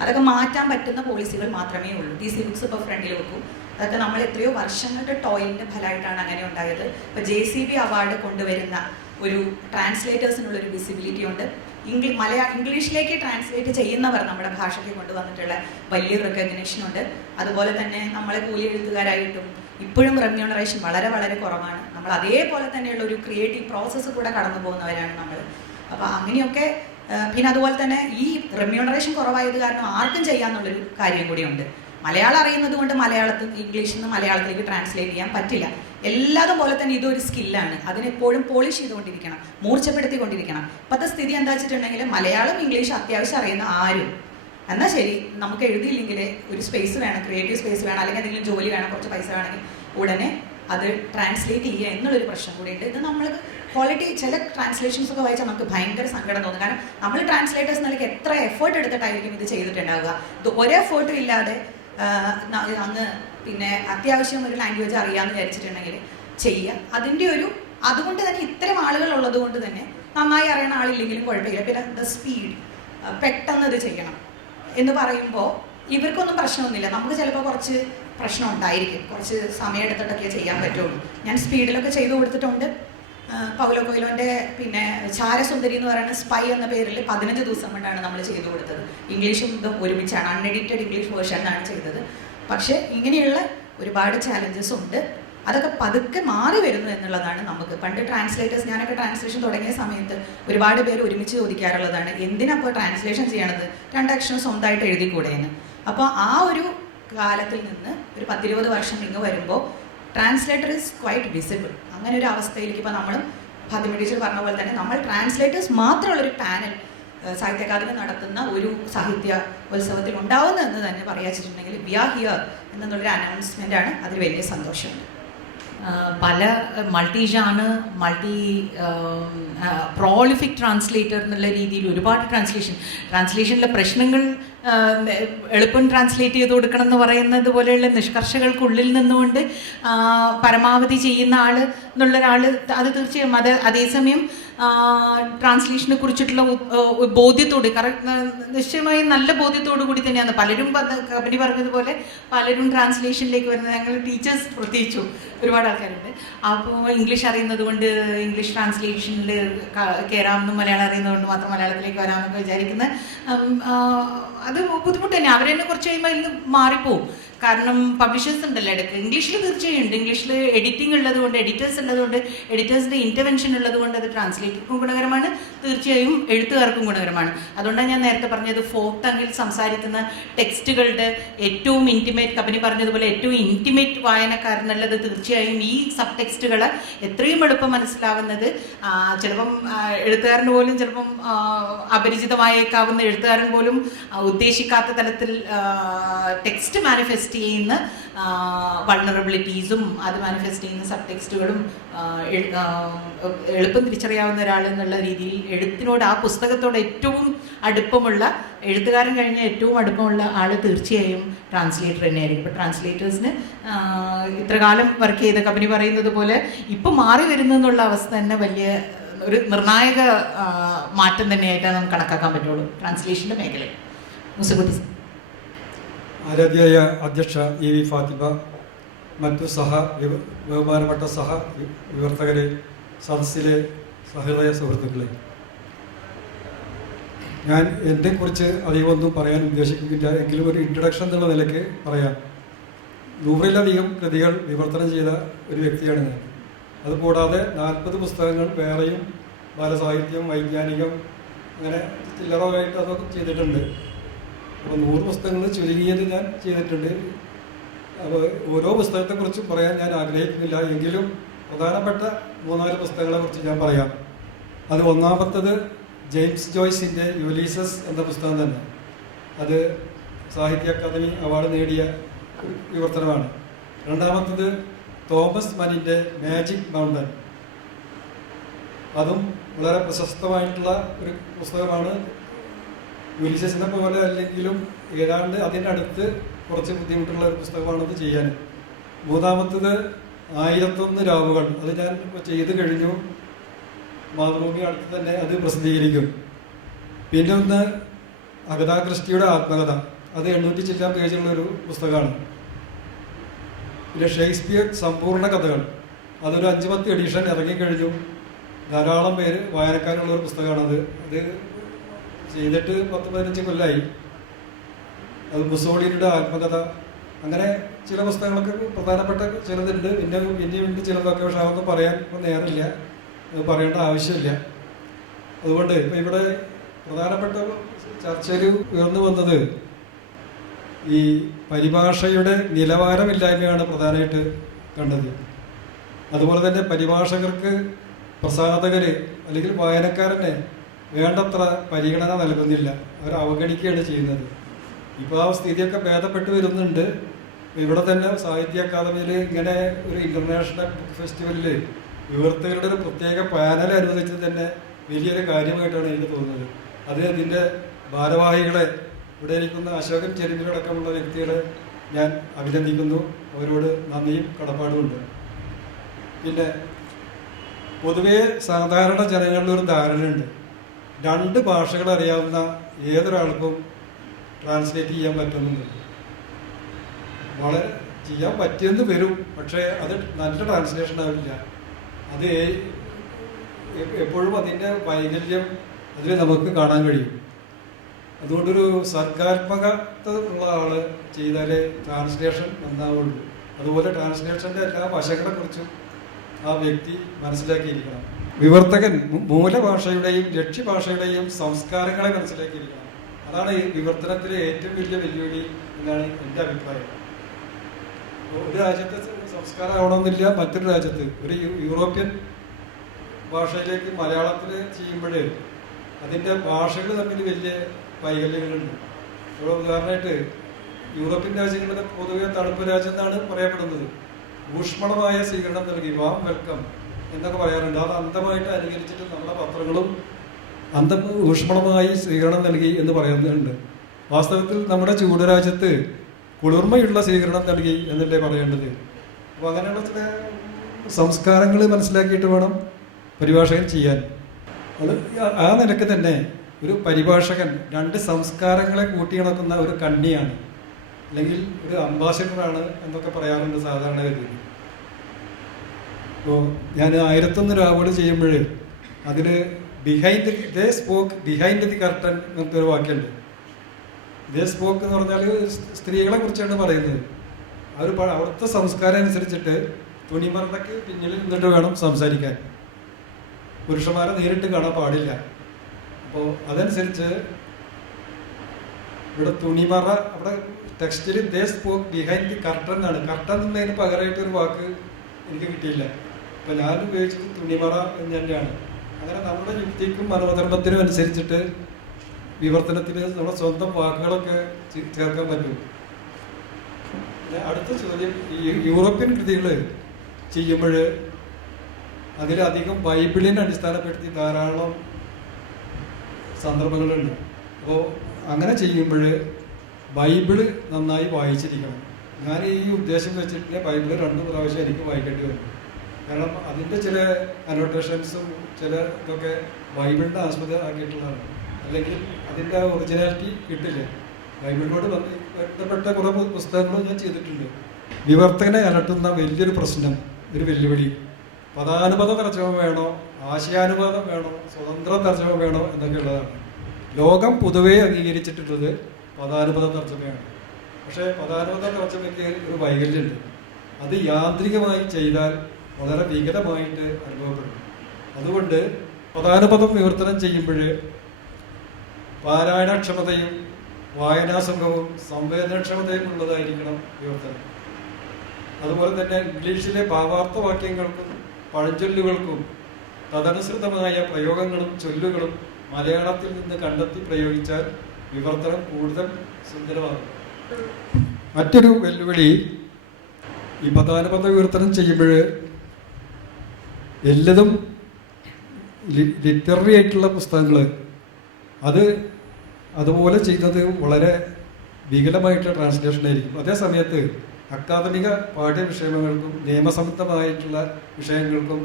അതൊക്കെ മാറ്റാൻ പറ്റുന്ന പോളിസികൾ മാത്രമേ ഉള്ളൂ. DC ബുക്സ് ഇപ്പോൾ ഫ്രണ്ടിൽ വെക്കും. അതൊക്കെ നമ്മൾ എത്രയോ വർഷങ്ങളുടെ ടോയിലിൻ്റെ ഫലമായിട്ടാണ് അങ്ങനെ ഉണ്ടായത്. ഇപ്പോൾ JCB അവാർഡ് കൊണ്ടുവരുന്ന ഒരു ട്രാൻസ്ലേറ്റേഴ്സിനുള്ളൊരു വിസിബിലിറ്റി ഉണ്ട്. ഇംഗ്ലീഷിലേക്ക് ട്രാൻസ്ലേറ്റ് ചെയ്യുന്നവർ നമ്മുടെ ഭാഷയ്ക്ക് കൊണ്ടുവന്നിട്ടുള്ള വലിയ റെക്കഗ്നേഷൻ ഉണ്ട്. അതുപോലെ തന്നെ നമ്മളെ കൂലി എഴുത്തുകാരായിട്ടും ഇപ്പോഴും റെമ്യൂണറേഷൻ വളരെ വളരെ കുറവാണ്. നമ്മൾ അതേപോലെ തന്നെയുള്ള ഒരു ക്രിയേറ്റീവ് പ്രോസസ്സ് കൂടെ കടന്നു പോകുന്നവരാണ് നമ്മൾ. അപ്പോൾ അങ്ങനെയൊക്കെ പിന്നെ അതുപോലെ തന്നെ ഈ റെമ്യൂണറേഷൻ കുറവായത് കാരണം ആർക്കും ചെയ്യാന്നുള്ളൊരു കാര്യം കൂടിയുണ്ട്. മലയാളം അറിയുന്നത് കൊണ്ട് ഇംഗ്ലീഷിൽ നിന്ന് മലയാളത്തിലേക്ക് ട്രാൻസ്ലേറ്റ് ചെയ്യാൻ പറ്റില്ല. എല്ലാതും പോലെ തന്നെ ഇതൊരു സ്കില്ലാണ്. അതിനെപ്പോഴും പോളിഷ് ചെയ്തുകൊണ്ടിരിക്കണം, മൂർച്ചപ്പെടുത്തിക്കൊണ്ടിരിക്കണം. ഇപ്പോഴത്തെ സ്ഥിതി എന്താ വെച്ചിട്ടുണ്ടെങ്കിൽ മലയാളം ഇംഗ്ലീഷ് അത്യാവശ്യം അറിയുന്ന ആരും എന്നാൽ ശരി, നമുക്ക് എഴുതിയില്ലെങ്കിൽ ഒരു സ്പേസ് വേണം, ക്രിയേറ്റീവ് സ്പേസ് വേണം, അല്ലെങ്കിൽ എന്തെങ്കിലും ജോലി വേണം, കുറച്ച് പൈസ വേണമെങ്കിൽ ഉടനെ അത് ട്രാൻസ്ലേറ്റ് ചെയ്യുക എന്നുള്ളൊരു പ്രശ്നം കൂടിയുണ്ട്. ഇത് നമ്മൾ ക്വാളിറ്റി ചില ട്രാൻസ്ലേഷൻസ് ഒക്കെ വായിച്ചാൽ നമുക്ക് ഭയങ്കര സങ്കടം തോന്നും. കാരണം നമ്മൾ ട്രാൻസ്ലേറ്റേഴ്സ് നിലയ്ക്ക് എത്ര എഫേർട്ട് എടുത്തിട്ടായിരിക്കും ഇത് ചെയ്തിട്ടുണ്ടാവുക. ഇത് ഒരു എഫേർട്ടും ഇല്ലാതെ അങ്ങ് പിന്നെ അത്യാവശ്യം ഒരു ലാംഗ്വേജ് അറിയാമെന്ന് വിചാരിച്ചിട്ടുണ്ടെങ്കിൽ ചെയ്യുക. അതുകൊണ്ട് തന്നെ ഇത്തരം ആളുകൾ ഉള്ളത് കൊണ്ട് തന്നെ നന്നായി അറിയുന്ന ആളില്ലെങ്കിലും കുഴപ്പമില്ല. പിന്നെ ദ സ്പീഡ്, പെട്ടെന്ന് ഇത് ചെയ്യണം എന്ന് പറയുമ്പോൾ ഇവർക്കൊന്നും പ്രശ്നമൊന്നുമില്ല. നമുക്ക് ചിലപ്പോൾ കുറച്ച് പ്രശ്നം ഉണ്ടായിരിക്കും, കുറച്ച് സമയം എടുത്തിട്ടൊക്കെ ചെയ്യാൻ പറ്റുള്ളൂ. ഞാൻ സ്പീഡിലൊക്കെ ചെയ്തു കൊടുത്തിട്ടുണ്ട്. പൗലോ കൊയ്ലോൻ്റെ പിന്നെ ചാരസുന്ദരി എന്ന് പറയുന്ന സ്പൈ എന്ന പേരിൽ 15 ദിവസം കൊണ്ടാണ് നമ്മൾ ചെയ്തു കൊടുത്തത്. ഇംഗ്ലീഷും ഇതും ഒരുമിച്ചാണ്, അൺഎഡിറ്റഡ് ഇംഗ്ലീഷ് വേർഷനാണ് ചെയ്തത്. പക്ഷേ ഇങ്ങനെയുള്ള ഒരുപാട് ചാലഞ്ചസ് ഉണ്ട്. അതൊക്കെ പതുക്കെ മാറി വരുന്നു എന്നുള്ളതാണ്. നമുക്ക് പണ്ട് ട്രാൻസ്ലേറ്റേഴ്സ്, ഞാനൊക്കെ ട്രാൻസ്ലേഷൻ തുടങ്ങിയ സമയത്ത് ഒരുപാട് പേര് ഒരുമിച്ച് ചോദിക്കാറുള്ളതാണ്, എന്തിനപ്പോൾ ട്രാൻസ്ലേഷൻ ചെയ്യണത്, 2 അക്ഷരം സ്വന്തമായിട്ട് എഴുതിക്കൂടെയെന്ന്. അപ്പോൾ ആ ഒരു കാലത്തിൽ നിന്ന് ഒരു 10-20 വർഷം ഇങ്ങ് വരുമ്പോൾ ട്രാൻസ്ലേറ്റർ ഈസ് ക്വൈറ്റ് വിസിബിൾ. അങ്ങനെ ഒരു അവസ്ഥയിലേക്ക് ഇപ്പോൾ നമ്മൾ ഫാത്തിമ ടീച്ചർ പറഞ്ഞ പോലെ തന്നെ നമ്മൾ ട്രാൻസ്ലേറ്റേഴ്സ് മാത്രമുള്ളൊരു പാനൽ സാഹിത്യ അക്കാദമി നടത്തുന്ന ഒരു സാഹിത്യ ഉത്സവത്തിൽ ഉണ്ടാവുന്നതെന്ന് തന്നെ പറയാച്ചിട്ടുണ്ടെങ്കിൽ വി ആർ ഹിയർ എന്നുള്ളൊരു അനൗൺസ്മെൻ്റ് ആണ്. അതിൽ വലിയ സന്തോഷമുണ്ട്. പല പ്രോളിഫിക് ട്രാൻസ്ലേറ്റർ എന്നുള്ള രീതിയിൽ ഒരുപാട് ട്രാൻസ്ലേഷനിലെ പ്രശ്നങ്ങൾ എളുപ്പം ട്രാൻസ്ലേറ്റ് ചെയ്ത് കൊടുക്കണം എന്ന് പറയുന്നത് പോലെയുള്ള നിഷ്കർഷകൾക്കുള്ളിൽ നിന്നുകൊണ്ട് പരമാവധി ചെയ്യുന്ന ആൾ എന്നുള്ള ഒരാൾ അത് തീർച്ചയായും അതേസമയം ട്രാൻസ്ലേഷനെ കുറിച്ചിട്ടുള്ള ബോധ്യത്തോട് നിശ്ചയമായും നല്ല ബോധ്യത്തോടു കൂടി തന്നെയാണ് പലരും കമ്പനി പറഞ്ഞതുപോലെ പലരും ട്രാൻസ്ലേഷനിലേക്ക് വരുന്നത്. ഞങ്ങൾ ടീച്ചേഴ്സ് പ്രത്യേകിച്ചു ഒരുപാട് ആൾക്കാരുണ്ട്. അപ്പോൾ ഇംഗ്ലീഷ് അറിയുന്നത് കൊണ്ട് ഇംഗ്ലീഷ് ട്രാൻസ്ലേഷനിൽ കയറാമെന്നും മലയാളം അറിയുന്നത് കൊണ്ട് മാത്രം മലയാളത്തിലേക്ക് വരാമെന്നൊക്കെ വിചാരിക്കുന്നത് അത് ബുദ്ധിമുട്ട് തന്നെ. അവരെന്നെ കുറച്ച് കഴിയുമ്പോൾ അതിൽ മാറിപ്പോവും. കാരണം പബ്ലിഷേഴ്സ് ഉണ്ടല്ലോ ഇടയ്ക്ക്. ഇംഗ്ലീഷിൽ തീർച്ചയായും ഉണ്ട്. ഇംഗ്ലീഷിൽ എഡിറ്റിംഗ് ഉള്ളതുകൊണ്ട്, എഡിറ്റേഴ്സ് ഉള്ളതുകൊണ്ട്, എഡിറ്റേഴ്സിൻ്റെ ഇൻ്റർവെൻഷൻ ഉള്ളതുകൊണ്ട് അത് ട്രാൻസ്ലേറ്റർക്കും ഗുണകരമാണ്, തീർച്ചയായും എഴുത്തുകാർക്കും ഗുണകരമാണ്. അതുകൊണ്ടാണ് ഞാൻ നേരത്തെ പറഞ്ഞത് ഫോക്ക് ടങ്ങിൽ സംസാരിക്കുന്ന ടെക്സ്റ്റുകളുടെ ഏറ്റവും ഇൻറ്റിമേറ്റ്, കമ്പനി പറഞ്ഞതുപോലെ ഏറ്റവും ഇൻറ്റിമേറ്റ് വായനക്കാരെന്നുള്ളത് തീർച്ചയായും ഈ സബ് ടെക്സ്റ്റുകൾ എത്രയും എളുപ്പം മനസ്സിലാവുന്നത് ചിലപ്പം എഴുത്തുകാരന് പോലും ചിലപ്പം അപരിചിതമായേക്കാവുന്ന എഴുത്തുകാരൻ പോലും ഉദ്ദേശിക്കാത്ത തലത്തിൽ ടെക്സ്റ്റ് മാനിഫെസ്റ്റ് ചെയ്യുന്ന വൾണറബിലിറ്റീസും അത് മാനിഫെസ്റ്റ് ചെയ്യുന്ന സബ് ടെക്സ്റ്റുകളും എളുപ്പം തിരിച്ചറിയാവുന്ന ഒരാൾ എന്നുള്ള രീതിയിൽ എഴുത്തിനോട്, ആ പുസ്തകത്തോട് ഏറ്റവും അടുപ്പമുള്ള എഴുത്തുകാരൻ കഴിഞ്ഞ ഏറ്റവും അടുപ്പമുള്ള ആൾ തീർച്ചയായും ട്രാൻസ്ലേറ്റർ തന്നെയായിരിക്കും. ഇപ്പോൾ ട്രാൻസ്ലേറ്റേഴ്സിന് ഇത്ര കാലം വർക്ക് ചെയ്ത കമ്പനി പറയുന്നത് പോലെ ഇപ്പം മാറി വരുന്നു എന്നുള്ള അവസ്ഥ തന്നെ വലിയ ഒരു നിർണായക മാറ്റം തന്നെയായിട്ടാണ് നമുക്ക് കണക്കാക്കാൻ പറ്റുള്ളൂ ട്രാൻസ്ലേഷൻ്റെ മേഖലയിൽ. മുസകുട്ടി ആരാധ്യയായ അധ്യക്ഷ EV ഫാത്തിമ, മറ്റു ബഹുമാനപ്പെട്ട വിവർത്തകരെ, സദസ്സിലെ സഹൃദയ സുഹൃത്തുക്കളെ, ഞാൻ എന്നെക്കുറിച്ച് അധികമൊന്നും പറയാൻ ഉദ്ദേശിക്കുന്നില്ല. എങ്കിലും ഒരു ഇൻട്രഡക്ഷൻ എന്നുള്ള നിലയ്ക്ക് പറയാം. 100-ലധികം കൃതികൾ വിവർത്തനം ചെയ്ത ഒരു വ്യക്തിയാണ് ഞാൻ. അതുകൂടാതെ 40 പുസ്തകങ്ങൾ വേറെയും ബാലസാഹിത്യം, വൈജ്ഞാനികം, അങ്ങനെ ചില്ലറമായിട്ട് അതൊക്കെ ചെയ്തിട്ടുണ്ട്. അപ്പോൾ 100 പുസ്തകങ്ങൾ ചുരുങ്ങിയത് ഞാൻ ചെയ്തിട്ടുണ്ട്. അപ്പോൾ ഓരോ പുസ്തകത്തെക്കുറിച്ചും പറയാൻ ഞാൻ ആഗ്രഹിക്കുന്നില്ല. എങ്കിലും പ്രധാനപ്പെട്ട 3-4 പുസ്തകങ്ങളെക്കുറിച്ച് ഞാൻ പറയാം. അത് ഒന്നാമത്തത് ജെയിംസ് ജോയ്സിൻ്റെ യുലീസസ് എന്ന പുസ്തകം തന്നെ. അത് സാഹിത്യ അക്കാദമി അവാർഡ് നേടിയ ഒരു വിവർത്തനമാണ്. രണ്ടാമത്തത് തോമസ് മനിൻ്റെ മാജിക് മൗണ്ടൻ. അതും വളരെ പ്രശസ്തമായിട്ടുള്ള ഒരു പുസ്തകമാണ്. യുലീസസിനെ പോലെ അല്ലെങ്കിലും ഏതാണ്ട് അതിൻ്റെ അടുത്ത് കുറച്ച് ബുദ്ധിമുട്ടുള്ള ഒരു പുസ്തകമാണത് ചെയ്യാൻ. മൂന്നാമത്തത് 1001 രാവുകൾ. അത് ഞാൻ ചെയ്ത് കഴിഞ്ഞു. മാതൃഭൂമി അടുത്ത് തന്നെ അത് പ്രസിദ്ധീകരിക്കും. പിന്നെ ഒന്ന് അഗതാ ക്രിസ്റ്റിയുടെ ആത്മകഥ. അത് 800 ചില്ലാൻ പേജുള്ളൊരു പുസ്തകമാണ്. പിന്നെ ഷേക്സ്പിയർ സമ്പൂർണ്ണ കഥകൾ. അതൊരു 5-10 എഡിഷൻ ഇറങ്ങിക്കഴിഞ്ഞു. ധാരാളം പേര് വായനക്കാരുള്ളൊരു പുസ്തകമാണത്. അത് ചെയ്തിട്ട് 10-15 കൊല്ലമായി. അത് മുസോളിനിയുടെ ആത്മകഥ. അങ്ങനെ ചില പുസ്തകങ്ങളൊക്കെ പ്രധാനപ്പെട്ട ചിലതുണ്ട്. പിന്നെയും ഉണ്ട് ചിലതൊക്കെ. പക്ഷെ അതൊന്നും പറയാൻ ഇപ്പോൾ നേരമില്ല, അത് പറയേണ്ട ആവശ്യമില്ല. അതുകൊണ്ട് ഇപ്പം ഇവിടെ പ്രധാനപ്പെട്ട ചർച്ചയിൽ ഉയർന്നു വന്നത് ഈ പരിഭാഷയുടെ നിലവാരമില്ലായ്മയാണ് പ്രധാനമായിട്ട് കണ്ടത്. അതുപോലെ തന്നെ പരിഭാഷകർക്ക്, പ്രസാധകർ അല്ലെങ്കിൽ വായനക്കാരനെ വേണ്ടത്ര പരിഗണന നൽകുന്നില്ല. അവർ അവഗണിക്കുകയാണ് ചെയ്യുന്നത്. ഇപ്പോൾ ആ സ്ഥിതിയൊക്കെ ഭേദപ്പെട്ട് വരുന്നുണ്ട്. ഇവിടെ തന്നെ സാഹിത്യ അക്കാദമിയിൽ ഇങ്ങനെ ഒരു ഇൻ്റർനാഷണൽ ബുക്ക് ഫെസ്റ്റിവലിൽ വിവർത്തകരുടെ ഒരു പ്രത്യേക പാനൽ അനുവദിച്ചത് തന്നെ വലിയൊരു കാര്യമായിട്ടാണ് എനിക്ക് തോന്നുന്നത്. അത് അതിൻ്റെ ഭാരവാഹികളെ, ഇവിടെ ഇരിക്കുന്ന അശോകൻ ചെരുവിലടക്കമുള്ള വ്യക്തികളെ ഞാൻ അഭിനന്ദിക്കുന്നു. അവരോട് നന്ദിയും കടപ്പാടുമുണ്ട്. പിന്നെ പൊതുവേ സാധാരണ ജനങ്ങളുടെ ഒരു ധാരണയുണ്ട്, 2 ഭാഷകൾ അറിയാവുന്ന ഏതൊരാൾക്കും ട്രാൻസ്ലേറ്റ് ചെയ്യാൻ പറ്റുന്നുണ്ട്. വളരെ ചെയ്യാൻ പറ്റിയെന്ന് വരും, പക്ഷേ അത് നല്ല ട്രാൻസ്ലേഷൻ ആവില്ല. അത് എപ്പോഴും അതിൻ്റെ വൈകല്യം അതിൽ നമുക്ക് കാണാൻ കഴിയും. അതുകൊണ്ടൊരു സർഗാത്മകത ഉള്ള ആൾ ചെയ്താലേ ട്രാൻസ്ലേഷൻ നന്നാവുള്ളൂ. അതുപോലെ ട്രാൻസ്ലേഷൻ്റെ എല്ലാ വശങ്ങളെക്കുറിച്ചും ആ വ്യക്തി മനസ്സിലാക്കിയിരിക്കണം. വിവർത്തകൻ മൂലഭാഷയുടെയും ലക്ഷ്യഭാഷയുടെയും സംസ്കാരങ്ങളെ മനസ്സിലാക്കിയിരിക്കണം. അതാണ് ഈ വിവർത്തനത്തിലെ ഏറ്റവും വലിയ വെല്ലുവിളി എന്നാണ് എൻ്റെ അഭിപ്രായം. ഒരു രാജ്യത്തെ സംസ്കാരം ആവണമെന്നില്ല മറ്റൊരു രാജ്യത്ത്. ഒരു യൂറോപ്യൻ ഭാഷയിലേക്ക് മലയാളത്തിൽ ചെയ്യുമ്പോൾ അതിൻ്റെ ഭാഷകൾ തമ്മിൽ വലിയ വൈകല്യങ്ങളുണ്ട്. ഇവിടെ ഉദാഹരണമായിട്ട് യൂറോപ്യൻ രാജ്യങ്ങളുടെ പൊതുവെ തണുപ്പ് രാജ്യം എന്നാണ് പറയപ്പെടുന്നത്. ഊഷ്മളമായ സ്വീകരണം നൽകി, വാം വെൽക്കം എന്നൊക്കെ പറയാറുണ്ട്. അത് അന്ധമായിട്ട് അനുകരിച്ചിട്ട് നമ്മുടെ പത്രങ്ങളും ഊഷ്മളമായി സ്വീകരണം നൽകി എന്ന് പറയുന്നുണ്ട്. വാസ്തവത്തിൽ നമ്മുടെ ചൂടുരാജ്യത്ത് കുളിർമയുള്ള സ്വീകരണം നൽകി എന്നല്ലേ പറയേണ്ടത്. അപ്പോൾ അങ്ങനെയുള്ള ചില സംസ്കാരങ്ങൾ മനസ്സിലാക്കിയിട്ട് വേണം പരിഭാഷകൻ ചെയ്യാൻ. അത് ആ നിലയ്ക്ക് തന്നെ ഒരു പരിഭാഷകൻ രണ്ട് സംസ്കാരങ്ങളെ കൂട്ടിയിണക്കുന്ന ഒരു കണ്ണിയാണ്, അല്ലെങ്കിൽ ഒരു അംബാസിഡറാണ് എന്നൊക്കെ പറയാറുണ്ട് സാധാരണഗതിയിൽ. ഇപ്പോൾ ഞാൻ 1001 രാവുകൾ ചെയ്യുമ്പോൾ അതിൽ ദേ സ്പോക്ക് ബിഹൈൻഡ് ദി കർട്ടൻ എന്നൊക്കെ ഒരു വാക്യമുണ്ട്. ദേ സ്പോക്ക് എന്ന് പറഞ്ഞാൽ സ്ത്രീകളെ കുറിച്ചാണ് പറയുന്നത്. അവർ അവിടുത്തെ സംസ്കാരം അനുസരിച്ചിട്ട് തുണിമറയ്ക്ക് പിന്നിൽ നിന്നിട്ട് വേണം സംസാരിക്കാൻ, പുരുഷന്മാരെ നേരിട്ട് കാണാൻ പാടില്ല. അപ്പോൾ അതനുസരിച്ച് ഇവിടെ തുണിമറ, അവിടെ ടെക്സ്റ്റിൽ ദേ സ്പോക്ക് ബിഹൈൻഡ് ദി കർട്ടൻ എന്നാണ്. കർട്ടൻ എന്നതിന് പകരമായിട്ടൊരു വാക്ക് എനിക്ക് കിട്ടിയില്ല. അപ്പം ഞാൻ ഉപയോഗിച്ചത് തുണിമറ എന്ന് തന്നെയാണ്. അങ്ങനെ നമ്മുടെ യുക്തിക്കും മനോധർമ്മത്തിനും അനുസരിച്ചിട്ട് വിവർത്തനത്തിന് നമ്മുടെ സ്വന്തം വാക്കുകളൊക്കെ ചേർക്കാൻ പറ്റും. അടുത്ത ചോദ്യം, ഈ യൂറോപ്യൻ കൃതികൾ ചെയ്യുമ്പോൾ അതിലധികം ബൈബിളിനെ അടിസ്ഥാനപ്പെടുത്തി ധാരാളം സന്ദർഭങ്ങളുണ്ട്. അപ്പോൾ അങ്ങനെ ചെയ്യുമ്പോൾ ബൈബിള് നന്നായി വായിച്ചിരിക്കണം. ഞാൻ ഈ ഉദ്ദേശം വെച്ചിട്ട് ബൈബിള് 2 പ്രാവശ്യം എനിക്ക് വായിക്കേണ്ടി വരും. കാരണം അതിൻ്റെ ചില അനോട്ടേഷൻസും ചില ഇതൊക്കെ ബൈബിളിൻ്റെ ആസ്പദമാക്കിയിട്ടുള്ളതാണ്. അല്ലെങ്കിൽ അതിൻ്റെ ഒറിജിനാലിറ്റി കിട്ടില്ല. ബൈബിളിനോട് ബന്ധപ്പെട്ട കുറേ പുസ്തകങ്ങളും ഞാൻ ചെയ്തിട്ടുണ്ട്. വിവർത്തകനെ അലട്ടുന്ന വലിയൊരു പ്രശ്നം, ഒരു വെല്ലുവിളി, പദാനുപത തർജ്ജമ വേണോ, ആശയാനുവാദം വേണോ, സ്വതന്ത്ര തർജ്ജമ വേണോ എന്നൊക്കെ ഉള്ളതാണ്. ലോകം പൊതുവേ അംഗീകരിച്ചിട്ടുള്ളത് പദാനുപത തർജ്ജമയാണ്. പക്ഷേ പദാനുപത തർജ്ജമയ്ക്ക് ഒരു വൈകല്യമുണ്ട്. അത് യാന്ത്രികമായി ചെയ്താൽ വളരെ വികലമായിട്ട് അനുഭവപ്പെടും. അതുകൊണ്ട് പദാനുപദം വിവർത്തനം ചെയ്യുമ്പോൾ പാരായണക്ഷമതയും വായനാസുഖവും സംവേദനക്ഷമതയും ഉള്ളതായിരിക്കണം വിവർത്തനം. അതുപോലെ തന്നെ ഇംഗ്ലീഷിലെ ഭാവാർത്ഥ വാക്യങ്ങൾക്കും പഴഞ്ചൊല്ലുകൾക്കും തദനുസൃതമായ പ്രയോഗങ്ങളും ചൊല്ലുകളും മലയാളത്തിൽ നിന്ന് കണ്ടെത്തി പ്രയോഗിച്ചാൽ വിവർത്തനം കൂടുതൽ സുന്ദരമാകും. മറ്റൊരു വെല്ലുവിളി, ഈ പദാനുപദ വിവർത്തനം ചെയ്യുമ്പോൾ എല്ലതും ലിറ്റററി ആയിട്ടുള്ള പുസ്തകങ്ങൾ അതുപോലെ ചെയ്യുന്നത് വളരെ വികലമായിട്ടുള്ള ട്രാൻസ്ലേഷൻ ആയിരിക്കും. അതേ സമയത്ത് അക്കാദമിക പാഠ്യവിഷയങ്ങൾക്കും നിയമസംബന്ധമായിട്ടുള്ള വിഷയങ്ങൾക്കും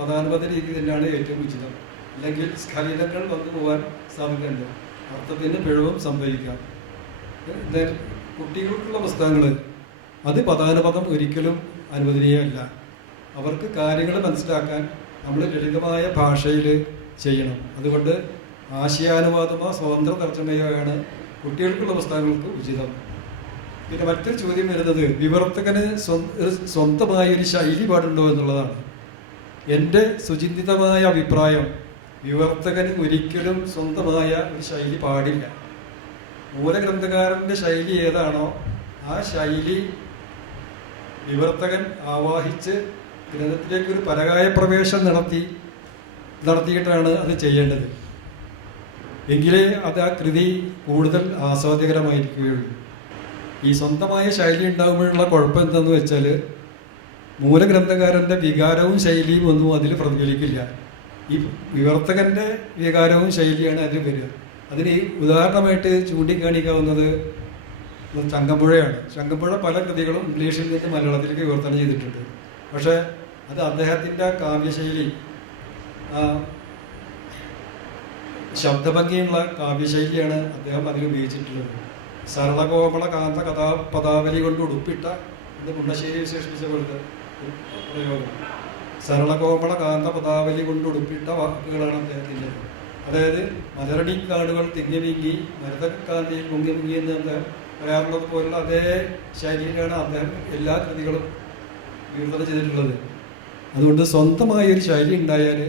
പദാനുപത രീതി തന്നെയാണ് ഏറ്റവും ഉചിതം. അല്ലെങ്കിൽ സ്ഖലിതങ്ങൾ വന്നു പോകാൻ സാധ്യതയുണ്ട്, അർത്ഥത്തിന് പിഴവും സംഭവിക്കാം. എന്നാൽ കുട്ടികൾക്കുള്ള പുസ്തകങ്ങൾ അത് പദാനുപദം ഒരിക്കലും അനുവദനീയമല്ല. അവർക്ക് കാര്യങ്ങൾ മനസ്സിലാക്കാൻ നമ്മൾ ലളിതമായ ഭാഷയിൽ ചെയ്യണം. അതുകൊണ്ട് ആശയാനുവാദമോ സ്വതന്ത്ര തർജ്ജമയോ ആണ് കുട്ടികൾക്കുള്ള പുസ്തകങ്ങൾക്ക് ഉചിതം. പിന്നെ മറ്റൊരു ചോദ്യം വരുന്നത്, വിവർത്തകന് സ്വന്തമായ ഒരു ശൈലി പാടുണ്ടോ എന്നുള്ളതാണ്. എൻ്റെ സുചിന്തിതമായ അഭിപ്രായം, വിവർത്തകന് ഒരിക്കലും സ്വന്തമായ ഒരു ശൈലി പാടില്ല. മൂലഗ്രന്ഥകാരൻ്റെ ശൈലി ഏതാണോ ആ ശൈലി വിവർത്തകൻ ആവാഹിച്ച് ഗ്രന്ഥത്തിലേക്കൊരു പരകായ പ്രവേശം നടത്തിയിട്ടാണ് അത് ചെയ്യേണ്ടത്. എങ്കിലേ അത് ആ കൃതി കൂടുതൽ ആസ്വാദ്യകരമായിരിക്കുകയുള്ളൂ. ഈ സ്വന്തമായ ശൈലി ഉണ്ടാകുമ്പോഴുള്ള കുഴപ്പം എന്താണെന്ന് വെച്ചാൽ മൂലഗ്രന്ഥകാരൻ്റെ വികാരവും ശൈലിയും ഒന്നും അതിൽ പ്രതിഫലിക്കില്ല. ഈ വിവർത്തകൻ്റെ വികാരവും ശൈലിയാണ് അതിൽ വരിക. അതിന് ഉദാഹരണമായിട്ട് ചൂണ്ടിക്കാണിക്കാവുന്നത് ചങ്കമ്പുഴയാണ്. ചങ്കമ്പുഴ പല കൃതികളും ഇംഗ്ലീഷിൽ നിന്ന് മലയാളത്തിലേക്ക് വിവർത്തനം ചെയ്തിട്ടുണ്ട്. പക്ഷേ അത് അദ്ദേഹത്തിൻ്റെ കാവ്യശൈലി, ശബ്ദഭംഗിയുള്ള കാവ്യശൈലിയാണ് അദ്ദേഹം അതിൽ ഉപയോഗിച്ചിട്ടുള്ളത്. സരളകോമള കാന്ത പദാവലി കൊണ്ട് ഉടുപ്പിട്ട എന്ന് മുണ്ടശ്ശേരി വിശേഷിപ്പിച്ച പോലത്തെ പ്രയോഗം. സരളകോമള കാന്ത പദാവലി കൊണ്ട് ഉടുപ്പിട്ട വാക്കുകളാണ് അദ്ദേഹത്തിൻ്റെ. അതായത് മലരടി കാടുകൾ തിങ്ങി നീങ്ങി മരതക്കാന്തിയിൽ മുങ്ങി മുങ്ങി എന്ന് അദ്ദേഹം പറയാറുള്ളത് പോലുള്ള അതേ ശൈലിയിലാണ് അദ്ദേഹം എല്ലാ കൃതികളും വിവർത്തനം ചെയ്തിട്ടുള്ളത്. അതുകൊണ്ട് സ്വന്തമായൊരു ശൈലി ഉണ്ടായാൽ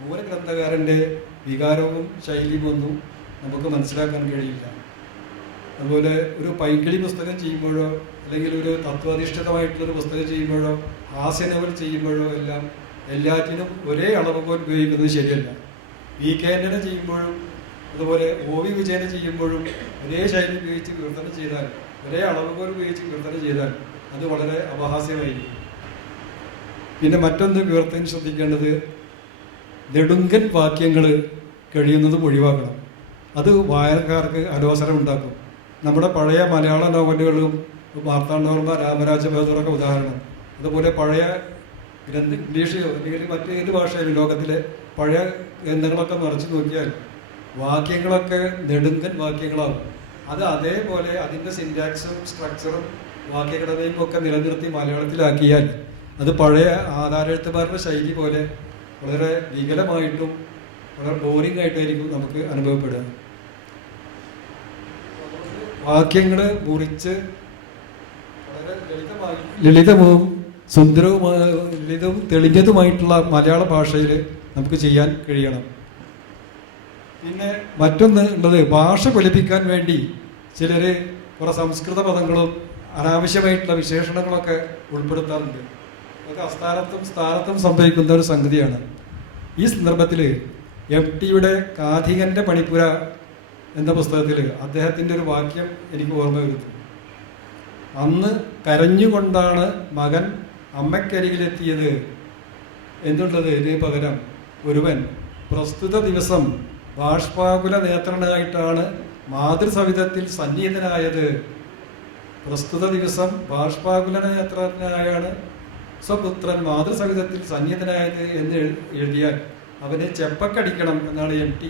മൂലഗ്രന്ഥകാരൻ്റെ വികാരവും ശൈലിയും ഒന്നും നമുക്ക് മനസ്സിലാക്കാൻ കഴിയില്ല. അതുപോലെ ഒരു പൈങ്കിളി പുസ്തകം ചെയ്യുമ്പോഴോ അല്ലെങ്കിൽ ഒരു തത്വാധിഷ്ഠിതമായിട്ടുള്ളൊരു പുസ്തകം ചെയ്യുമ്പോഴോ ഹാസ്യ നോവൽ ചെയ്യുമ്പോഴോ എല്ലാറ്റിനും ഒരേ അളവുകോൽ ഉപയോഗിക്കുന്നത് ശരിയല്ല. VK ആന്റണി ചെയ്യുമ്പോഴും അതുപോലെ OV വിജയനെ ചെയ്യുമ്പോഴും ഒരേ ശൈലി ഉപയോഗിച്ച് വിവർത്തനം ചെയ്താൽ, ഒരേ അളവുകോൽ ഉപയോഗിച്ച് വിവർത്തനം ചെയ്താൽ അത് വളരെ അപഹാസ്യമായിരിക്കും. പിന്നെ മറ്റൊന്ന് വിവർത്തനം ശ്രദ്ധിക്കേണ്ടത്, നെടുങ്കൻ വാക്യങ്ങൾ കഴിയുന്നതും ഒഴിവാക്കണം. അത് വായനക്കാർക്ക് അലോസരം ഉണ്ടാക്കും. നമ്മുടെ പഴയ മലയാള നോവലുകളും മാർത്താണ്ഡവർമ്മ, രാമരാജബഹദൂറൊക്കെ ഉദാഹരണം. അതുപോലെ പഴയ ഇംഗ്ലീഷിലോ അല്ലെങ്കിൽ മറ്റേത് ഭാഷയിലും ലോകത്തിലെ പഴയ ഗ്രന്ഥങ്ങളൊക്കെ നിറച്ച് നോക്കിയാൽ വാക്യങ്ങളൊക്കെ നെടുങ്കൻ വാക്യങ്ങളാവും. അത് അതേപോലെ അതിൻ്റെ സിൻറ്റാക്സും സ്ട്രക്ചറും വാക്യഘടനയും ഒക്കെ നിലനിർത്തി മലയാളത്തിലാക്കിയാൽ അത് പഴയ ആധാരെഴുത്തുമാരുടെ ശൈലി പോലെ വളരെ വികലമായിട്ടും വളരെ ബോറിംഗ് ആയിട്ടായിരിക്കും നമുക്ക് അനുഭവപ്പെടുക. വാക്യങ്ങൾ മുറിച്ച് വളരെ ലളിതവും സുന്ദരവുമായ ലളിതവും തെളിഞ്ഞതുമായിട്ടുള്ള മലയാള ഭാഷയിൽ നമുക്ക് ചെയ്യാൻ കഴിയണം. പിന്നെ മറ്റൊന്ന് ഉള്ളത്, ഭാഷ ഫലിപ്പിക്കാൻ വേണ്ടി ചിലർ കുറേ സംസ്കൃത പദങ്ങളും അനാവശ്യമായിട്ടുള്ള വിശേഷണങ്ങളൊക്കെ ഉൾപ്പെടുത്താറുണ്ട്. അതൊക്കെ അസ്ഥാനത്തും സ്ഥാനത്തും സംഭവിക്കുന്ന ഒരു സംഗതിയാണ്. ഈ സന്ദർഭത്തിൽ MTയുടെ കാഥികൻ്റെ പണിപ്പുര എന്ന പുസ്തകത്തിൽ അദ്ദേഹത്തിൻ്റെ ഒരു വാക്യം എനിക്ക് ഓർമ്മ വരുന്നു. അന്ന് കരഞ്ഞുകൊണ്ടാണ് മകൻ അമ്മയ്ക്കരികിലെത്തിയത് എന്നുള്ളത് ഇതിന് പകരം ഒരുവൻ പ്രസ്തുത ദിവസം ബാഷ്പാകുല നേത്രനായിട്ടാണ് മാതൃസവിധത്തിൽ സന്നിഹിതനായത്. പ്രസ്തുത ദിവസം ബാഷ്പാകുല നേത്രനായാണ് സ്വപുത്രൻ മാതൃസവിധത്തിൽ സന്നിഹിതനായത് എന്ന് എഴുതിയാൽ അവനെ ചെപ്പക്കടിക്കണം എന്നാണ് MT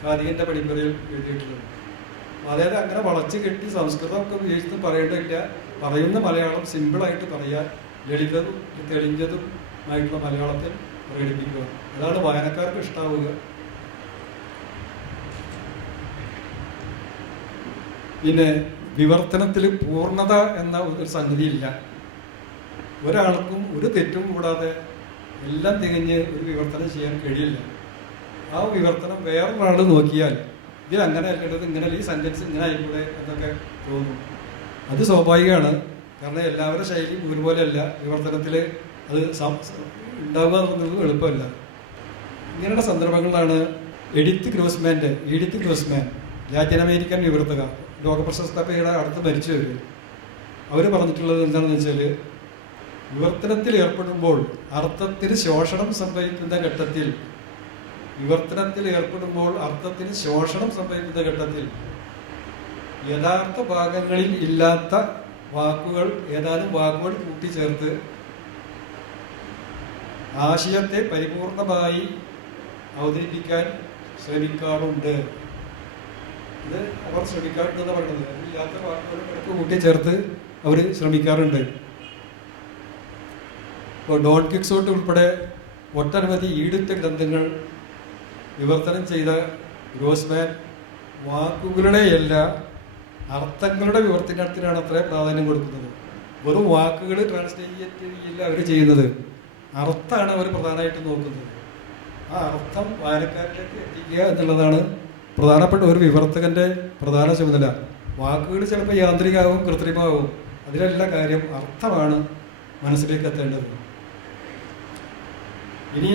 കാഥികൻ്റെ പണിപ്പുരയിൽ എഴുതിയിട്ടുള്ളത്. അതായത് അങ്ങനെ വളച്ച് കെട്ടി സംസ്കൃതമൊക്കെ ഉപയോഗിച്ചിട്ട് പറയേണ്ടതില്ല. പറയുന്ന മലയാളം സിമ്പിളായിട്ട് പറയാൻ ലളിതവും തെളിഞ്ഞതുമായിട്ടുള്ള മലയാളത്തിൽ പ്രകടിപ്പിക്കുക. അതാണ് വായനക്കാർക്ക് ഇഷ്ടാവുക. പിന്നെ വിവർത്തനത്തിൽ പൂർണ്ണത എന്ന ഒരു സംഗതിയില്ല. ഒരാൾക്കും ഒരു തെറ്റും കൂടാതെ എല്ലാം തികഞ്ഞ് ഒരു വിവർത്തനം ചെയ്യാൻ കഴിയില്ല. ആ വിവർത്തനം വേറൊരാൾ നോക്കിയാൽ ഇതിൽ അങ്ങനെ അല്ലേണ്ടത് ഇങ്ങനെ, ഈ സെൻറ്റൻസ് ഇങ്ങനെ ആയിക്കൂടെ എന്നൊക്കെ തോന്നും. അത് സ്വാഭാവികമാണ്. കാരണം എല്ലാവരുടെ ശൈലി ഒരുപോലെയല്ല. വിവർത്തനത്തിൽ അത് ഉണ്ടാവുക എന്നുള്ളത് എളുപ്പമല്ല. ഇങ്ങനെയുള്ള സന്ദർഭങ്ങളിലാണ് എഡിത്ത് ഗ്രോസ്മാൻ ലാറ്റിൻ അമേരിക്കൻ വിവർത്തക, ലോകപ്രശസ്ത പേരുടെ അടുത്ത് മരിച്ചവർ, അവർ പറഞ്ഞിട്ടുള്ളത് എന്താണെന്ന് വെച്ചാൽ, വിവർത്തനത്തിൽ ഏർപ്പെടുമ്പോൾ അർത്ഥത്തിന് ശോഷണം സംഭവിക്കുന്ന ഘട്ടത്തിൽ യഥാർത്ഥ ഭാഗങ്ങളിൽ ഇല്ലാത്ത വാക്കുകൾ, ഏതാനും വാക്കുകൾ കൂട്ടിച്ചേർത്ത് ആശയത്തെ പരിപൂർണമായി അവതരിപ്പിക്കാൻ ശ്രമിക്കാറുണ്ട്. ഇത് അവർ ശ്രമിക്കാറുണ്ടെന്ന് പറയുന്നത്. ഇല്ലാത്ത വാക്കുകൾ കൂട്ടിച്ചേർത്ത് അവർ ശ്രമിക്കാറുണ്ട്. ഇപ്പോൾ ഡോൺ ക്വിക്സോട്ട് ഉൾപ്പെടെ ഒട്ടനവധി ഈടുറ്റ ഗ്രന്ഥങ്ങൾ വിവർത്തനം ചെയ്ത ഗ്രോസ്മാൻ വാക്കുകളുടെയല്ല അർത്ഥങ്ങളുടെ വിവർത്തനത്തിനാണ് അത്ര പ്രാധാന്യം കൊടുക്കുന്നത്. വെറും വാക്കുകൾ ട്രാൻസ്ലേറ്റ് ചെയ്യില്ല അവർ ചെയ്യുന്നത്, അർത്ഥമാണ് അവർ പ്രധാനമായിട്ട് നോക്കുന്നത്. ആ അർത്ഥം വായനക്കാരിലേക്ക് എത്തിക്കുക എന്നുള്ളതാണ് പ്രധാനപ്പെട്ട ഒരു വിവർത്തകൻ്റെ പ്രധാന ചുമതല. വാക്കുകൾ ചിലപ്പോൾ യാന്ത്രികമാവും, കൃത്രിമമാവും. അതിലല്ല കാര്യം, അർത്ഥമാണ് മനസ്സിലേക്ക് എത്തേണ്ടത്. ഇനി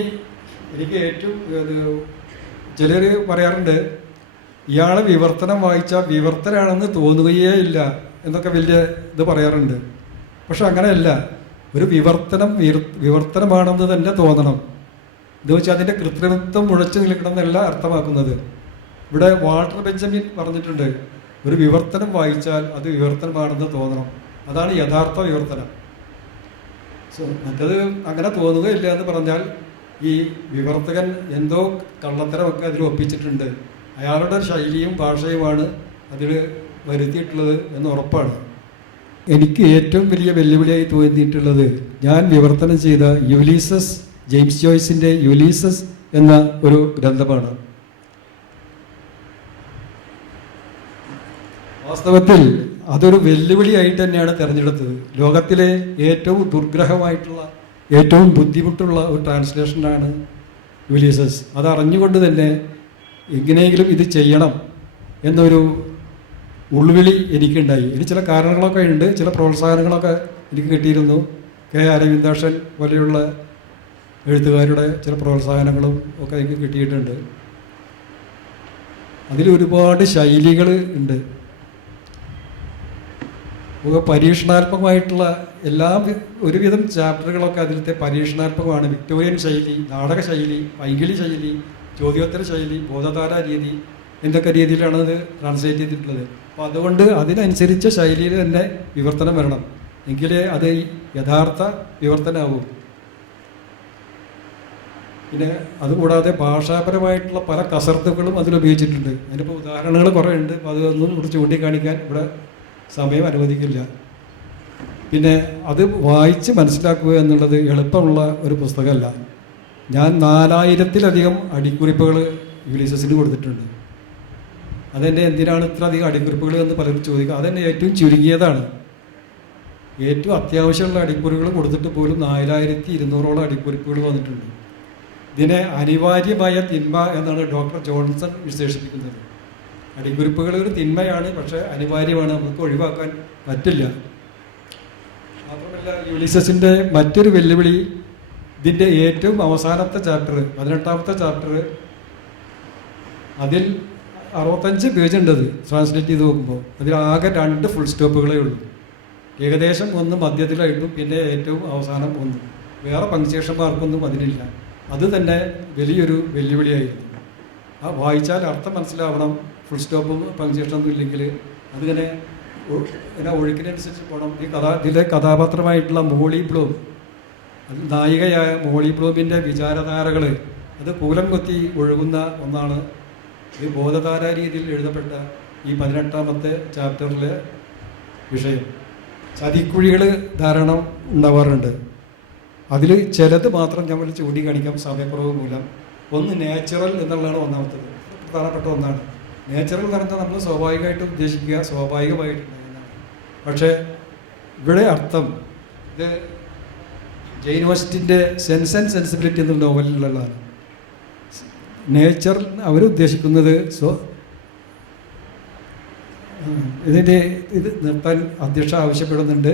എനിക്ക് ഏറ്റവും ചിലർ പറയാറുണ്ട്, ഇയാളെ വിവർത്തനം വായിച്ചാൽ വിവർത്തനാണെന്ന് തോന്നുകയേ ഇല്ല എന്നൊക്കെ വലിയ ഇത് പറയാറുണ്ട്. പക്ഷെ അങ്ങനെയല്ല. ഒരു വിവർത്തനമാണെന്ന് തന്നെ തോന്നണം. ഇത് വെച്ചാൽ അതിൻ്റെ കൃത്രിമത്വം മുഴച്ചു നിൽക്കണം എന്നല്ല അർത്ഥമാക്കുന്നത്. ഇവിടെ വാൾട്ടർ ബെഞ്ചമിൻ പറഞ്ഞിട്ടുണ്ട്, ഒരു വിവർത്തനം വായിച്ചാൽ അത് വിവർത്തനമാണെന്ന് തോന്നണം. അതാണ് യഥാർത്ഥ വിവർത്തനം. മറ്റത് അങ്ങനെ തോന്നുകയില്ല എന്ന് പറഞ്ഞാൽ ഈ വിവർത്തകൻ എന്തോ കള്ളത്തരമൊക്കെ അതിൽ ഒപ്പിച്ചിട്ടുണ്ട്. അയാളുടെ ശൈലിയും ഭാഷയുമാണ് അതിൽ വരുത്തിയിട്ടുള്ളത് എന്ന് ഉറപ്പാണ്. എനിക്ക് ഏറ്റവും വലിയ വെല്ലുവിളിയായി തോന്നിയിട്ടുള്ളത് ഞാൻ വിവർത്തനം ചെയ്ത ജെയിംസ് ജോയ്സിൻ്റെ യുലീസസ് എന്ന ഒരു ഗ്രന്ഥമാണ്. വാസ്തവത്തിൽ അതൊരു വെല്ലുവിളിയായിട്ട് തന്നെയാണ് തിരഞ്ഞെടുത്തത്. ലോകത്തിലെ ഏറ്റവും ദുർഗ്രഹമായിട്ടുള്ള, ഏറ്റവും ബുദ്ധിമുട്ടുള്ള ഒരു ട്രാൻസ്ലേഷനാണ് യുലീസസ്. അതറിഞ്ഞുകൊണ്ട് തന്നെ എങ്ങനെയെങ്കിലും ഇത് ചെയ്യണം എന്നൊരു ഉൾവിളി എനിക്കുണ്ടായി. ഇനി ചില കാരണങ്ങളൊക്കെ ഉണ്ട്, ചില പ്രോത്സാഹനങ്ങളൊക്കെ എനിക്ക് കിട്ടിയിരുന്നു. കെ അരവിന്ദാക്ഷൻ പോലെയുള്ള എഴുത്തുകാരുടെ ചില പ്രോത്സാഹനങ്ങളും ഒക്കെ എനിക്ക് കിട്ടിയിട്ടുണ്ട്. അതിൽ ഒരുപാട് ശൈലികൾ ഉണ്ട്. പരീക്ഷണാത്മകമായിട്ടുള്ള ഒരുവിധം ചാപ്റ്ററുകളൊക്കെ അതിലത്തെ പരീക്ഷണാത്മകമാണ്. വിക്ടോറിയൻ ശൈലി, നാടക ശൈലി, പൈങ്കിളി ശൈലി, ചോദ്യോത്തര ശൈലി, ബോധധാര രീതി, എന്തൊക്കെ രീതിയിലാണ് അത് ട്രാൻസ്ലേറ്റ് ചെയ്തിട്ടുള്ളത്. അപ്പോൾ അതുകൊണ്ട് അതിനനുസരിച്ച ശൈലിയിൽ തന്നെ വിവർത്തനം വരണം, എങ്കിലേ അത് യഥാർത്ഥ വിവർത്തനമാവും. പിന്നെ അതുകൂടാതെ ഭാഷാപരമായിട്ടുള്ള പല കസർത്തുകളും അതിലുപയോഗിച്ചിട്ടുണ്ട്. അതിനിപ്പോൾ ഉദാഹരണങ്ങൾ കുറേ ഉണ്ട്, അപ്പോൾ അതൊന്നും ഇവിടെ ചൂണ്ടിക്കാണിക്കാൻ ഇവിടെ സമയം അനുവദിക്കില്ല. പിന്നെ അത് വായിച്ച് മനസ്സിലാക്കുക എന്നുള്ളത് എളുപ്പമുള്ള ഒരു പുസ്തകമല്ല. ഞാൻ 4000-ത്തിലധികം അടിക്കുറിപ്പുകൾ യുലിസസിന് കൊടുത്തിട്ടുണ്ട്. അതെന്നെ എന്തിനാണ് ഇത്ര അധികം അടിക്കുറിപ്പുകൾ എന്ന് പലരും ചോദിക്കുക. അതെന്നെ ഏറ്റവും ചുരുങ്ങിയതാണ്. ഏറ്റവും അത്യാവശ്യമുള്ള അടിക്കുറിപ്പുകൾ കൊടുത്തിട്ട് പോലും 4200ഓളം അടിക്കുറിപ്പുകൾ വന്നിട്ടുണ്ട്. ഇതിനെ അനിവാര്യമായ തിന്മ എന്നാണ് ഡോക്ടർ ജോൺസൺ വിശേഷിപ്പിക്കുന്നത്. അടിക്കുറിപ്പുകൾ ഒരു തിന്മയാണ്, പക്ഷേ അനിവാര്യമാണ്, നമുക്ക് ഒഴിവാക്കാൻ പറ്റില്ല. മാത്രമല്ല യുലിസസിൻ്റെ മറ്റൊരു വെല്ലുവിളി, ഇതിൻ്റെ ഏറ്റവും അവസാനത്തെ ചാപ്റ്റർ 18ാമത്തെ ചാപ്റ്റർ, അതിൽ 65 പേജ് ഉണ്ട്. അത് ട്രാൻസ്ലേറ്റ് ചെയ്ത് നോക്കുമ്പോൾ അതിൽ ആകെ 2 ഫുൾ സ്റ്റോപ്പുകളേ ഉള്ളൂ. ഏകദേശം ഒന്ന് മധ്യത്തിലായിട്ടും പിന്നെ ഏറ്റവും അവസാനം ഒന്ന്. വേറെ പങ്ക്ച്വേഷൻ മാർക്കൊന്നും അതിനില്ല. അത് തന്നെ വലിയൊരു വെല്ലുവിളിയായിരുന്നു. ആ വായിച്ചാൽ അർത്ഥം മനസ്സിലാവണം, ഫുൾ സ്റ്റോപ്പും പങ്ക്ച്വേഷനൊന്നും ഇല്ലെങ്കിൽ അതിങ്ങനെ ഒഴുക്കിനനുസരിച്ച് പോകണം. ഇതിലെ കഥാപാത്രമായിട്ടുള്ള മോളി ബ്ലൂം, അത് നായികയായ മോളി ബ്ലൂമിൻ്റെ വിചാരധാരകൾ അത് കൂലം കൊത്തി ഒഴുകുന്ന ഒന്നാണ്. ഈ ബോധധാര രീതിയിൽ എഴുതപ്പെട്ട ഈ 18ാമത്തെ ചാപ്റ്ററിലെ വിഷയം. ചതിക്കുഴികൾ ധാരാളം ഉണ്ടാവാറുണ്ട്. അതിൽ ചിലത് മാത്രം നമ്മൾ ചൂണ്ടിക്കാണിക്കാം സമയക്കുറവ് മൂലം. ഒന്ന് നാച്ചുറൽ എന്നുള്ളതാണ് ഒന്നാമത്തത്, പ്രധാനപ്പെട്ട ഒന്നാണ്. നാച്ചുറൽ എന്ന് പറഞ്ഞാൽ നമ്മൾ സ്വാഭാവികമായിട്ട് ഉദ്ദേശിക്കുക സ്വാഭാവികമായിട്ടുണ്ടാകുന്നതാണ്. പക്ഷേ ഇവിടെ അർത്ഥം ഇത് ജെയിൻ ഓസ്റ്റിൻ്റെ സെൻസ് ആൻഡ് സെൻസിബിലിറ്റി എന്ന നോവലിലുള്ളതാണ്. നേച്ചർ അവരുദ്ദേശിക്കുന്നത് ഇത് നിർത്താൻ അധ്യക്ഷ ആവശ്യപ്പെടുന്നുണ്ട്.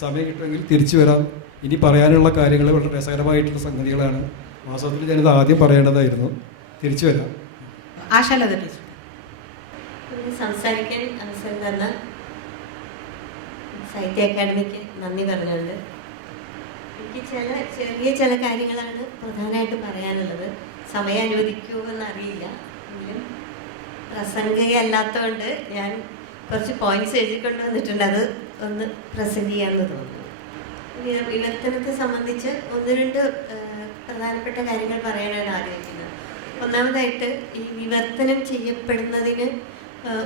സമയം കിട്ടുമെങ്കിൽ തിരിച്ചു വരാം. ഇനി പറയാനുള്ള കാര്യങ്ങൾ വളരെ രസകരമായിട്ടുള്ള സംഗതികളാണ്. വാസ്തവത്തിൽ ഞാനിത് ആദ്യം പറയേണ്ടതായിരുന്നു. തിരിച്ചു വരാം. സംസാരിക്കാൻ അവസരം തന്ന സാഹിത്യ അക്കാദമിക്ക് നന്ദി പറഞ്ഞുകൊണ്ട് എനിക്ക് ചെറിയ കാര്യങ്ങളാണ് പ്രധാനമായിട്ട് പറയാനുള്ളത്. സമയം അനുവദിക്കുമോ എന്നറിയില്ല, എങ്കിലും പ്രസംഗയല്ലാത്തതുകൊണ്ട് ഞാൻ കുറച്ച് പോയിന്റ്സ് എഴുതിക്കൊണ്ട് വന്നിട്ടുണ്ട്. അത് ഒന്ന് പ്രസന്റ് ചെയ്യാമെന്ന് തോന്നുന്നു. വിവർത്തനത്തെ സംബന്ധിച്ച് 1-2 പ്രധാനപ്പെട്ട കാര്യങ്ങൾ പറയാനാണ് ആഗ്രഹിക്കുന്നത്. ഒന്നാമതായിട്ട് ഈ വിവർത്തനം ചെയ്യപ്പെടുന്നതിന്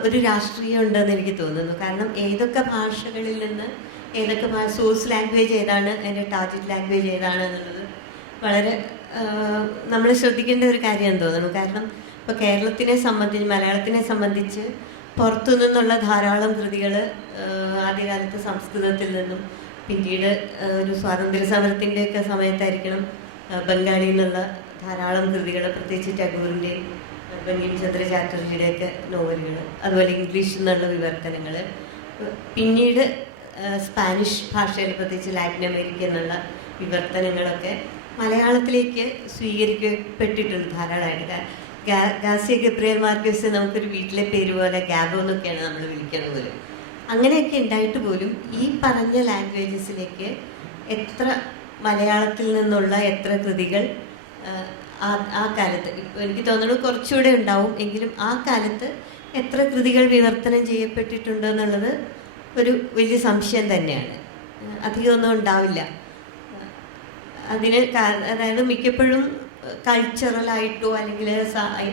ഒരു രാഷ്ട്രീയം ഉണ്ടെന്ന് എനിക്ക് തോന്നുന്നു. കാരണം ഏതൊക്കെ ഭാഷകളിൽ നിന്ന് ഏതൊക്കെ സോഴ്സ് ലാംഗ്വേജ് ഏതാണ്, അതിൻ്റെ ടാർഗറ്റ് ലാംഗ്വേജ് ഏതാണ് എന്നുള്ളത് വളരെ നമ്മൾ ശ്രദ്ധിക്കേണ്ട ഒരു കാര്യമെന്ന് തോന്നുന്നു. കാരണം ഇപ്പോൾ കേരളത്തിനെ സംബന്ധിച്ച്, മലയാളത്തിനെ സംബന്ധിച്ച് പുറത്തു നിന്നുള്ള ധാരാളം കൃതികൾ ആദ്യകാലത്ത് സംസ്കൃതത്തിൽ നിന്നും പിന്നീട് ഒരു സ്വാതന്ത്ര്യ സമരത്തിൻ്റെയൊക്കെ സമയത്തായിരിക്കണം ബംഗാളിയിൽ നിന്നുള്ള ധാരാളം കൃതികൾ, പ്രത്യേകിച്ച് ടാഗോറിൻ്റെയും ബങ്കിം ചന്ദ്ര ചാറ്റർജിയുടെയൊക്കെ നോവലുകൾ, അതുപോലെ ഇംഗ്ലീഷിൽ നിന്നുള്ള വിവർത്തനങ്ങൾ, പിന്നീട് സ്പാനിഷ് ഭാഷയിൽ പ്രത്യേകിച്ച് ലാറ്റിൻ അമേരിക്ക എന്നുള്ള വിവർത്തനങ്ങളൊക്കെ മലയാളത്തിലേക്ക് സ്വീകരിക്കപ്പെട്ടിട്ടുണ്ട് ധാരാളമായിട്ട്. ഗാർസിയ ഗബ്രിയേൽ മാർക്വേസ് നമുക്കൊരു വീട്ടിലെ പേര് പോലെ ഗാബോ എന്നൊക്കെയാണ് നമ്മൾ വിളിക്കുന്നത് പോലും. അങ്ങനെയൊക്കെ ഉണ്ടായിട്ട് പോലും ഈ പറഞ്ഞ ലാംഗ്വേജസിലേക്ക് എത്ര മലയാളത്തിൽ നിന്നുള്ള എത്ര കൃതികൾ ആ കാലത്ത്, ഇപ്പോൾ എനിക്ക് തോന്നുന്നു കുറച്ചുകൂടെ ഉണ്ടാവും, എങ്കിലും ആ കാലത്ത് എത്ര കൃതികൾ വിവർത്തനം ചെയ്യപ്പെട്ടിട്ടുണ്ട് എന്നുള്ളത് ഒരു വലിയ സംശയം തന്നെയാണ്. അധികമൊന്നും ഉണ്ടാവില്ല. അതിന് അതായത് മിക്കപ്പോഴും കൾച്ചറലായിട്ടോ അല്ലെങ്കിൽ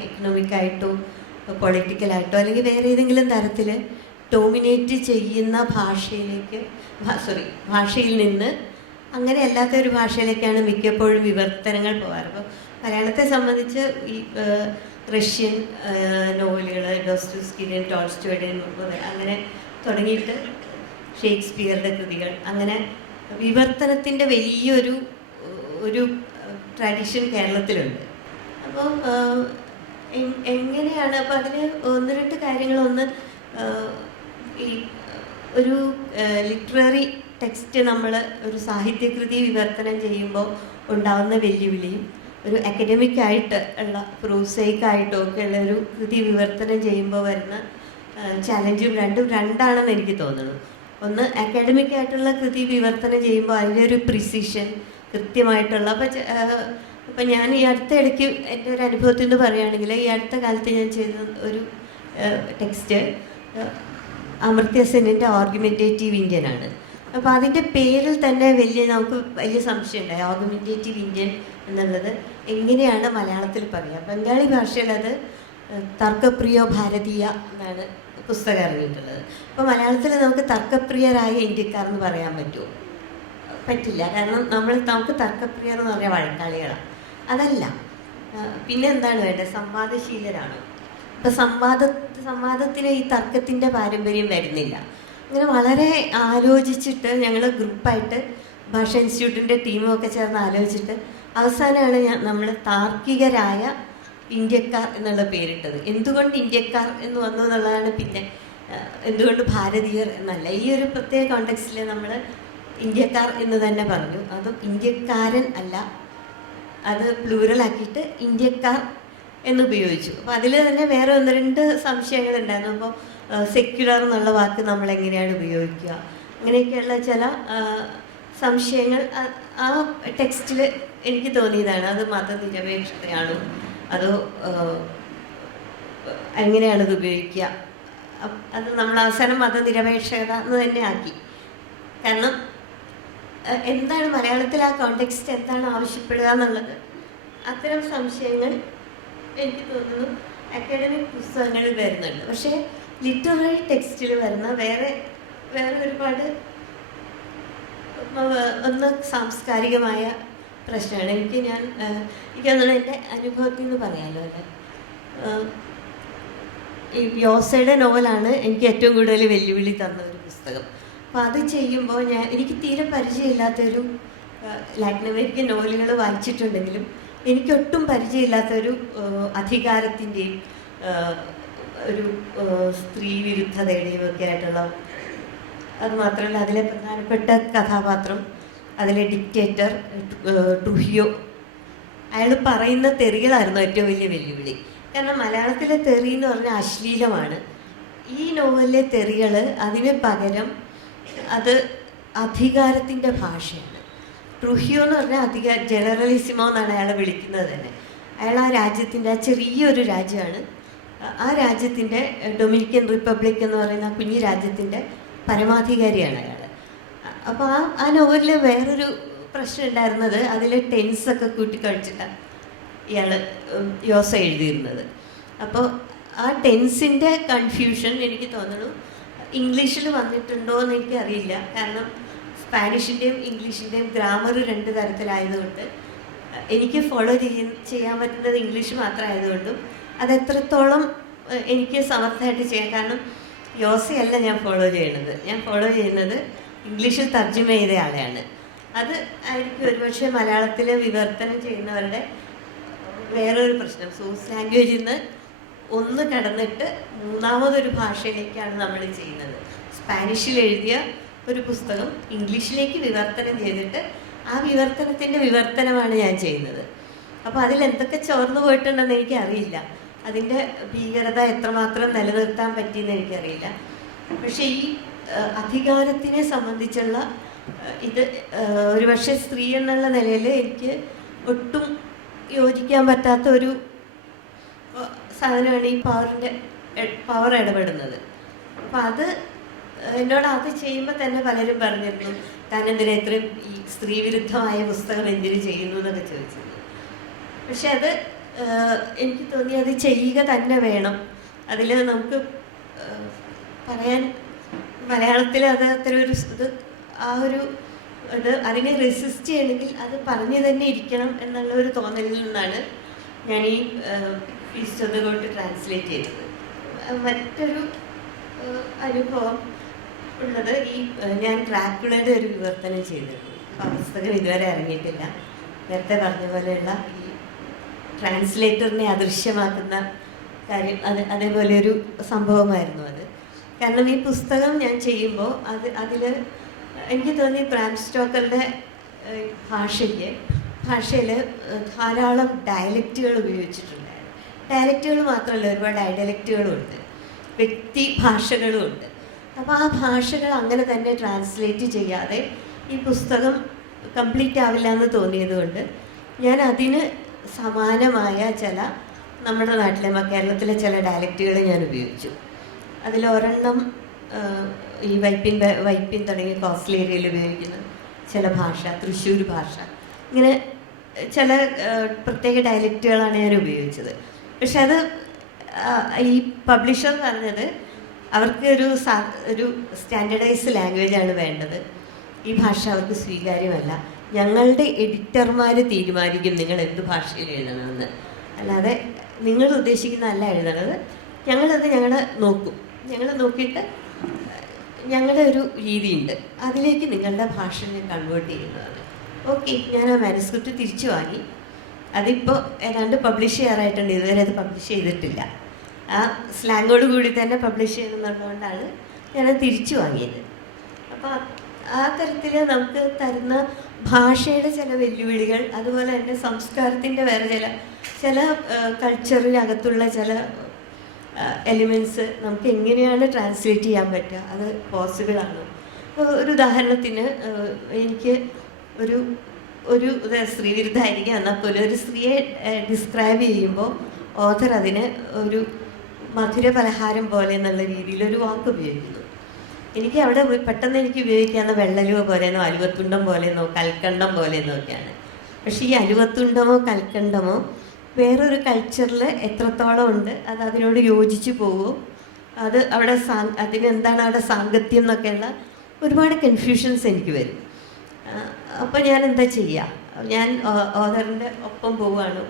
എക്കണോമിക്കായിട്ടോ പൊളിറ്റിക്കലായിട്ടോ അല്ലെങ്കിൽ വേറെ ഏതെങ്കിലും തരത്തിൽ ഡോമിനേറ്റ് ചെയ്യുന്ന ഭാഷയിൽ നിന്ന് അങ്ങനെ അല്ലാത്ത ഒരു ഭാഷയിലേക്കാണ് മിക്കപ്പോഴും വിവർത്തനങ്ങൾ പോകാറ്. അപ്പോൾ മലയാളത്തെ സംബന്ധിച്ച് ഈ റഷ്യൻ നോവലുകൾ, ഡോസ്റ്റോവ്സ്കിയുടെയും ടോൾസ്റ്റോയുടെയും അങ്ങനെ തുടങ്ങിയിട്ട് ഷേക്സ്പിയറുടെ കൃതികൾ, അങ്ങനെ വിവർത്തനത്തിൻ്റെ വലിയൊരു ട്രഡീഷൻ കേരളത്തിലുണ്ട്. അപ്പോൾ എങ്ങനെയാണ്, അപ്പോൾ അതിന് 1-2 കാര്യങ്ങൾ. ഒന്ന്, ഈ ഒരു ലിറ്റററി ടെക്സ്റ്റ് നമ്മൾ ഒരു സാഹിത്യകൃതി വിവർത്തനം ചെയ്യുമ്പോൾ ഉണ്ടാകുന്ന വെല്ലുവിളിയും ഒരു അക്കാഡമിക്കായിട്ട് ഉള്ള പ്രോസൈക്കായിട്ടോ ഒക്കെ ഉള്ള ഒരു കൃതി വിവർത്തനം ചെയ്യുമ്പോൾ വരുന്ന ചലഞ്ചും രണ്ടാണെന്ന് എനിക്ക് തോന്നുന്നു. ഒന്ന്, അക്കാഡമിക്കായിട്ടുള്ള കൃതി വിവർത്തനം ചെയ്യുമ്പോൾ അതിൻ്റെ ഒരു പ്രിസിഷൻ കൃത്യമായിട്ടുള്ള, അപ്പം ഞാൻ ഈ അടുത്ത ഇടയ്ക്ക് എൻ്റെ ഒരു അനുഭവത്തിൽ നിന്ന് പറയുകയാണെങ്കിൽ, ഈ അടുത്ത കാലത്ത് ഞാൻ ചെയ്ത ഒരു ടെക്സ്റ്റ് അമർത്യ സെന്നിൻ്റെ ആർഗ്യുമെൻറ്റേറ്റീവ് ഇന്ത്യൻ ആണ്. അപ്പോൾ അതിൻ്റെ പേരിൽ തന്നെ നമുക്ക് വലിയ സംശയമുണ്ടായി, ആർഗ്യുമെൻറ്റേറ്റീവ് ഇന്ത്യൻ എന്നുള്ളത് എങ്ങനെയാണ് മലയാളത്തിൽ പറയുക. ബംഗാളി ഭാഷയിൽ അത് തർക്കപ്രിയോ ഭാരതീയ എന്നാണ് പുസ്തകം ഇറങ്ങിയിട്ടുള്ളത്. അപ്പോൾ മലയാളത്തിൽ നമുക്ക് തർക്കപ്രിയരായ ഇന്ത്യക്കാർ എന്ന് പറയാൻ പറ്റുമോ? പറ്റില്ല. കാരണം നമുക്ക് തർക്കപ്രിയർ എന്ന് പറഞ്ഞാൽ വഴക്കാളികളാണ്. അതല്ല. പിന്നെ എന്താണ് വേണ്ടത്? സംവാദശീലരാണ്. ഇപ്പം സംവാദത്തിന് ഈ തർക്കത്തിൻ്റെ പാരമ്പര്യം വരുന്നില്ല. അങ്ങനെ വളരെ ആലോചിച്ചിട്ട് ഞങ്ങൾ ഗ്രൂപ്പായിട്ട് ഭാഷാ ഇൻസ്റ്റിറ്റ്യൂട്ടിൻ്റെ ടീമുമൊക്കെ ചേർന്ന് ആലോചിച്ചിട്ട് അവസാനമാണ് നമ്മൾ താർക്കികരായ ഇന്ത്യക്കാർ എന്നുള്ള പേരിട്ടത്. എന്തുകൊണ്ട് ഇന്ത്യക്കാർ എന്ന് വന്നു എന്നുള്ളതാണ്. പിന്നെ എന്തുകൊണ്ട് ഭാരതീയർ എന്നല്ല. ഈ ഒരു പ്രത്യേക കോണ്ടെക്സ്റ്റിൽ നമ്മൾ ഇന്ത്യക്കാർ എന്ന് തന്നെ പറഞ്ഞു. അതും ഇന്ത്യക്കാരൻ അല്ല, അത് പ്ലൂറലാക്കിയിട്ട് ഇന്ത്യക്കാർ എന്നുപയോഗിച്ചു. അപ്പോൾ അതിൽ തന്നെ വേറെ 1-2 സംശയങ്ങളുണ്ടായിരുന്നു. അപ്പോൾ സെക്യുലർ എന്നുള്ള വാക്ക് നമ്മൾ എങ്ങനെയാണ് ഉപയോഗിക്കുക, അങ്ങനെയൊക്കെയുള്ള ചില സംശയങ്ങൾ ആ ടെക്സ്റ്റിൽ എനിക്ക് തോന്നിയതാണ്. അത് മതനിരപേക്ഷതയാണോ അതോ എങ്ങനെയാണത് ഉപയോഗിക്കുക? അത് നമ്മൾ അവസാനം മതനിരപേക്ഷത എന്ന് തന്നെ ആക്കി. കാരണം എന്താണ് മലയാളത്തിൽ ആ കോണ്ടെക്സ്റ്റ് എന്താണ് ആവശ്യപ്പെടുക എന്നുള്ളത്, അത്തരം സംശയങ്ങൾ എനിക്ക് തോന്നുന്നു അക്കാഡമിക് പുസ്തകങ്ങളിൽ വരുന്നുണ്ട്. പക്ഷേ ലിറ്റററി ടെക്സ്റ്റിൽ വരുന്ന വേറെ ഒരുപാട് ഒന്ന് സാംസ്കാരികമായ പ്രശ്നമാണ്. എനിക്ക് തോന്നുന്നു എൻ്റെ അനുഭവത്തിൽ നിന്ന് പറയാമല്ലോ അല്ലേ. ഈ യോസയുടെ നോവലാണ് എനിക്ക് ഏറ്റവും കൂടുതൽ വെല്ലുവിളി തന്ന ഒരു പുസ്തകം. അപ്പോൾ അത് ചെയ്യുമ്പോൾ എനിക്ക് തീരെ പരിചയമില്ലാത്തൊരു ലാറ്റിൻ അമേരിക്കൻ നോവലുകൾ വായിച്ചിട്ടുണ്ടെങ്കിലും എനിക്കൊട്ടും പരിചയമില്ലാത്തൊരു അധികാരത്തിൻ്റെയും ഒരു സ്ത്രീ വിരുദ്ധതയുടെയും ഒക്കെ ആയിട്ടുള്ള, അത് മാത്രമല്ല അതിലെ പ്രധാനപ്പെട്ട കഥാപാത്രം, അതിലെ ഡിക്റ്റേറ്റർ ട്രുഹിയോ, അയാൾ പറയുന്ന തെറികളായിരുന്നു ഏറ്റവും വലിയ വെല്ലുവിളി. കാരണം മലയാളത്തിലെ തെറി എന്ന് പറഞ്ഞാൽ അശ്ലീലമാണ്. ഈ നോവലിലെ തെറികൾ അതിന് പകരം അത് അധികാരത്തിൻ്റെ ഭാഷയാണ്. ട്രുഹിയോ എന്ന് പറഞ്ഞാൽ ജനറലിസിമോ എന്നാണ് അയാളെ വിളിക്കുന്നത് തന്നെ. അയാൾ ആ രാജ്യത്തിൻ്റെ, ആ ചെറിയൊരു രാജ്യമാണ്, ആ രാജ്യത്തിൻ്റെ ഡൊമിനിക്കൻ റിപ്പബ്ലിക് എന്ന് പറയുന്ന കുഞ്ഞു രാജ്യത്തിൻ്റെ പരമാധികാരിയാണ് അയാൾ. അപ്പോൾ ആ നോവലിൽ വേറൊരു പ്രശ്നം ഉണ്ടായിരുന്നത്, അതിൽ ടെൻസൊക്കെ കൂട്ടിക്കഴിച്ചിട്ടാണ് ഇയാൾ യോസ എഴുതിയിരുന്നത്. അപ്പോൾ ആ ടെൻസിൻ്റെ കൺഫ്യൂഷൻ എനിക്ക് തോന്നുന്നു ഇംഗ്ലീഷിൽ വന്നിട്ടുണ്ടോ എന്ന് എനിക്കറിയില്ല. കാരണം സ്പാനിഷിൻ്റെയും ഇംഗ്ലീഷിൻ്റെയും ഗ്രാമർ 2 തരത്തിലായതുകൊണ്ട് എനിക്ക് ഫോളോ ചെയ്യാൻ പറ്റുന്നത് ഇംഗ്ലീഷ് മാത്രമായതുകൊണ്ടും അത് എത്രത്തോളം എനിക്ക് സമർത്ഥമായിട്ട് ചെയ്യാം. കാരണം യോസയല്ല ഞാൻ ഫോളോ ചെയ്യുന്നത് ഇംഗ്ലീഷിൽ തർജ്ജമ ചെയ്ത ആളെയാണ്. അത് ആയിരിക്കും ഒരുപക്ഷെ മലയാളത്തിൽ വിവർത്തനം ചെയ്യുന്നവരുടെ വേറൊരു പ്രശ്നം. സോഴ്സ് ലാംഗ്വേജിൽ നിന്ന് ഒന്ന് കടന്നിട്ട് മൂന്നാമതൊരു ഭാഷയിലേക്കാണ് നമ്മൾ ചെയ്യുന്നത്. സ്പാനിഷിൽ എഴുതിയ ഒരു പുസ്തകം ഇംഗ്ലീഷിലേക്ക് വിവർത്തനം ചെയ്തിട്ട് ആ വിവർത്തനത്തിൻ്റെ വിവർത്തനമാണ് ഞാൻ ചെയ്യുന്നത്. അപ്പോൾ അതിലെന്തൊക്കെ ചോർന്നു പോയിട്ടുണ്ടെന്ന് എനിക്കറിയില്ല. അതിൻ്റെ ഭീകരത എത്രമാത്രം നിലനിർത്താൻ പറ്റിയെന്ന് എനിക്കറിയില്ല. പക്ഷേ ഈ അധികാരത്തിനെ സംബന്ധിച്ചുള്ള ഇത് ഒരുപക്ഷെ സ്ത്രീ എന്നുള്ള നിലയിൽ എനിക്ക് ഒട്ടും യോജിക്കാൻ പറ്റാത്ത ഒരു സാധനമാണ് ഈ പവർ ഇടപെടുന്നത്. അപ്പം എന്നോട് അത് ചെയ്യുമ്പോൾ തന്നെ പലരും പറഞ്ഞിരുന്നു, താൻ എന്തിനാ ഇത്രയും ഈ സ്ത്രീ വിരുദ്ധമായ പുസ്തകം എന്തിനു ചെയ്യുന്നു എന്നൊക്കെ ചോദിച്ചിരുന്നു. പക്ഷെ അത് എനിക്ക് തോന്നി അത് ചെയ്യുക തന്നെ വേണം. അതിൽ നമുക്ക് പറയാൻ മലയാളത്തിൽ അത് അത്ര ഒരു അതിനെ റെസിസ്റ്റ് ചെയ്യണമെങ്കിൽ അത് പറഞ്ഞു തന്നെ ഇരിക്കണം എന്നുള്ള ഒരു തോന്നലിൽ നിന്നാണ് ഞാൻ ഈ feast of the God translate ചെയ്തത്. മറ്റൊരു അനുഭവം ഉള്ളത്, ഞാൻ ഡ്രാക്കുളയുടെ ഒരു വിവർത്തനം ചെയ്തിരുന്നു. ആ പുസ്തകം ഇതുവരെ ഇറങ്ങിയിട്ടില്ല. നേരത്തെ പറഞ്ഞ പോലെയുള്ള ഈ ട്രാൻസ്ലേറ്ററിനെ അദൃശ്യമാക്കുന്ന കാര്യം അതേപോലെ ഒരു സംഭവമായിരുന്നു അത്. കാരണം ഈ പുസ്തകം ഞാൻ ചെയ്യുമ്പോൾ അതിൽ എനിക്ക് തോന്നി ബ്രാം സ്റ്റോക്കറുടെ ഭാഷയിൽ ധാരാളം ഡയലക്റ്റുകൾ ഉപയോഗിച്ചിട്ടുണ്ടായിരുന്നു. ഡയലക്റ്റുകൾ മാത്രമല്ല, ഒരുപാട് ഡയലക്റ്റുകളും ഉണ്ട്, വ്യക്തി ഭാഷകളും ഉണ്ട്. അപ്പോൾ ആ ഭാഷകൾ അങ്ങനെ തന്നെ ട്രാൻസ്ലേറ്റ് ചെയ്യാതെ ഈ പുസ്തകം കംപ്ലീറ്റ് ആവില്ല എന്ന് തോന്നിയതുകൊണ്ട് ഞാൻ അതിന് സമാനമായ ചില നമ്മുടെ നാട്ടിലെ കേരളത്തിലെ ചില ഡയലക്റ്റുകൾ ഞാൻ ഉപയോഗിച്ചു. അതിലൊരെണ്ണം ഈ വൈപ്പിൻ തുടങ്ങിയ കോസ്റ്റൽ ഏരിയയിൽ ഉപയോഗിക്കുന്ന ചില ഭാഷ, തൃശ്ശൂർ ഭാഷ, ഇങ്ങനെ ചില പ്രത്യേക ഡയലക്റ്റുകളാണ് ഞാൻ ഉപയോഗിച്ചത്. പക്ഷെ അത് ഈ പബ്ലിഷർ പറഞ്ഞത് അവർക്ക് ഒരു സ്റ്റാൻഡേർഡൈസ്ഡ് ലാംഗ്വേജാണ് വേണ്ടത്, ഈ ഭാഷ അവർക്ക് സ്വീകാര്യമല്ല, ഞങ്ങളുടെ എഡിറ്റർമാർ തീരുമാനിക്കും നിങ്ങൾ എന്ത് ഭാഷയിൽ എഴുതണമെന്ന്, അല്ലാതെ നിങ്ങൾ ഉദ്ദേശിക്കുന്നതല്ല എഴുതണത്, ഞങ്ങളത് നോക്കും, ഞങ്ങൾ നോക്കിയിട്ട് ഞങ്ങളുടെ ഒരു രീതിയുണ്ട്, അതിലേക്ക് നിങ്ങളുടെ ഭാഷയെ കൺവേർട്ട് ചെയ്യുന്നതാണ്. ഓക്കെ, ഞാൻ ആ മാനുസ്ക്രിപ്റ്റ് തിരിച്ചു വാങ്ങി. അതിപ്പോൾ ഏതാണ്ട് പബ്ലിഷ് ചെയ്യാറായിട്ടുണ്ട്, ഇതുവരെ അത് പബ്ലിഷ് ചെയ്തിട്ടില്ല. ആ സ്ലാങ്ങോട് കൂടി തന്നെ പബ്ലിഷ് ചെയ്യുന്നുള്ളതുകൊണ്ടാണ് ഞാനത് തിരിച്ചു വാങ്ങിയത്. അപ്പോൾ ആ തരത്തിൽ നമുക്ക് തരുന്ന ഭാഷയുടെ ചില വെല്ലുവിളികൾ, അതുപോലെ തന്നെ സംസ്കാരത്തിൻ്റെ വേറെ ചില കൾച്ചറിനകത്തുള്ള ചില എലിമെൻറ്റ്സ് നമുക്ക് എങ്ങനെയാണ് ട്രാൻസ്ലേറ്റ് ചെയ്യാൻ പറ്റുക, അത് പോസിബിളാണ്. ഒരു ഉദാഹരണത്തിന് എനിക്ക് ഒരു സ്ത്രീവിരുദ്ധമായിരിക്കും, എന്നാൽ പോലും ഒരു സ്ത്രീയെ ഡിസ്ക്രൈബ് ചെയ്യുമ്പോൾ ഓഥർ അതിന് ഒരു മധുര പലഹാരം പോലെ എന്നുള്ള രീതിയിൽ ഒരു വാക്ക് ഉപയോഗിക്കുന്നു. എനിക്ക് അവിടെ പെട്ടെന്ന് എനിക്ക് ഉപയോഗിക്കാവുന്ന വെള്ളലുവ പോലെയെന്നോ അലുവത്തുണ്ടം പോലെയെന്നോ കൽക്കണ്ടം പോലെയെന്നോ ഒക്കെയാണ്. പക്ഷേ ഈ അലുവത്തുണ്ടമോ കൽക്കണ്ടമോ വേറൊരു കൾച്ചറിൽ എത്രത്തോളം ഉണ്ട്, അത് അതിനോട് യോജിച്ച് പോകുമോ, അത് അവിടെ അതിനെന്താണ് അവിടെ സാങ്കത്യം എന്നൊക്കെയുള്ള ഒരുപാട് കൺഫ്യൂഷൻസ് എനിക്ക് വരും. അപ്പോൾ ഞാൻ എന്താ ചെയ്യുക? ഞാൻ ഓഥറിൻ്റെ ഒപ്പം പോവുകയാണോ,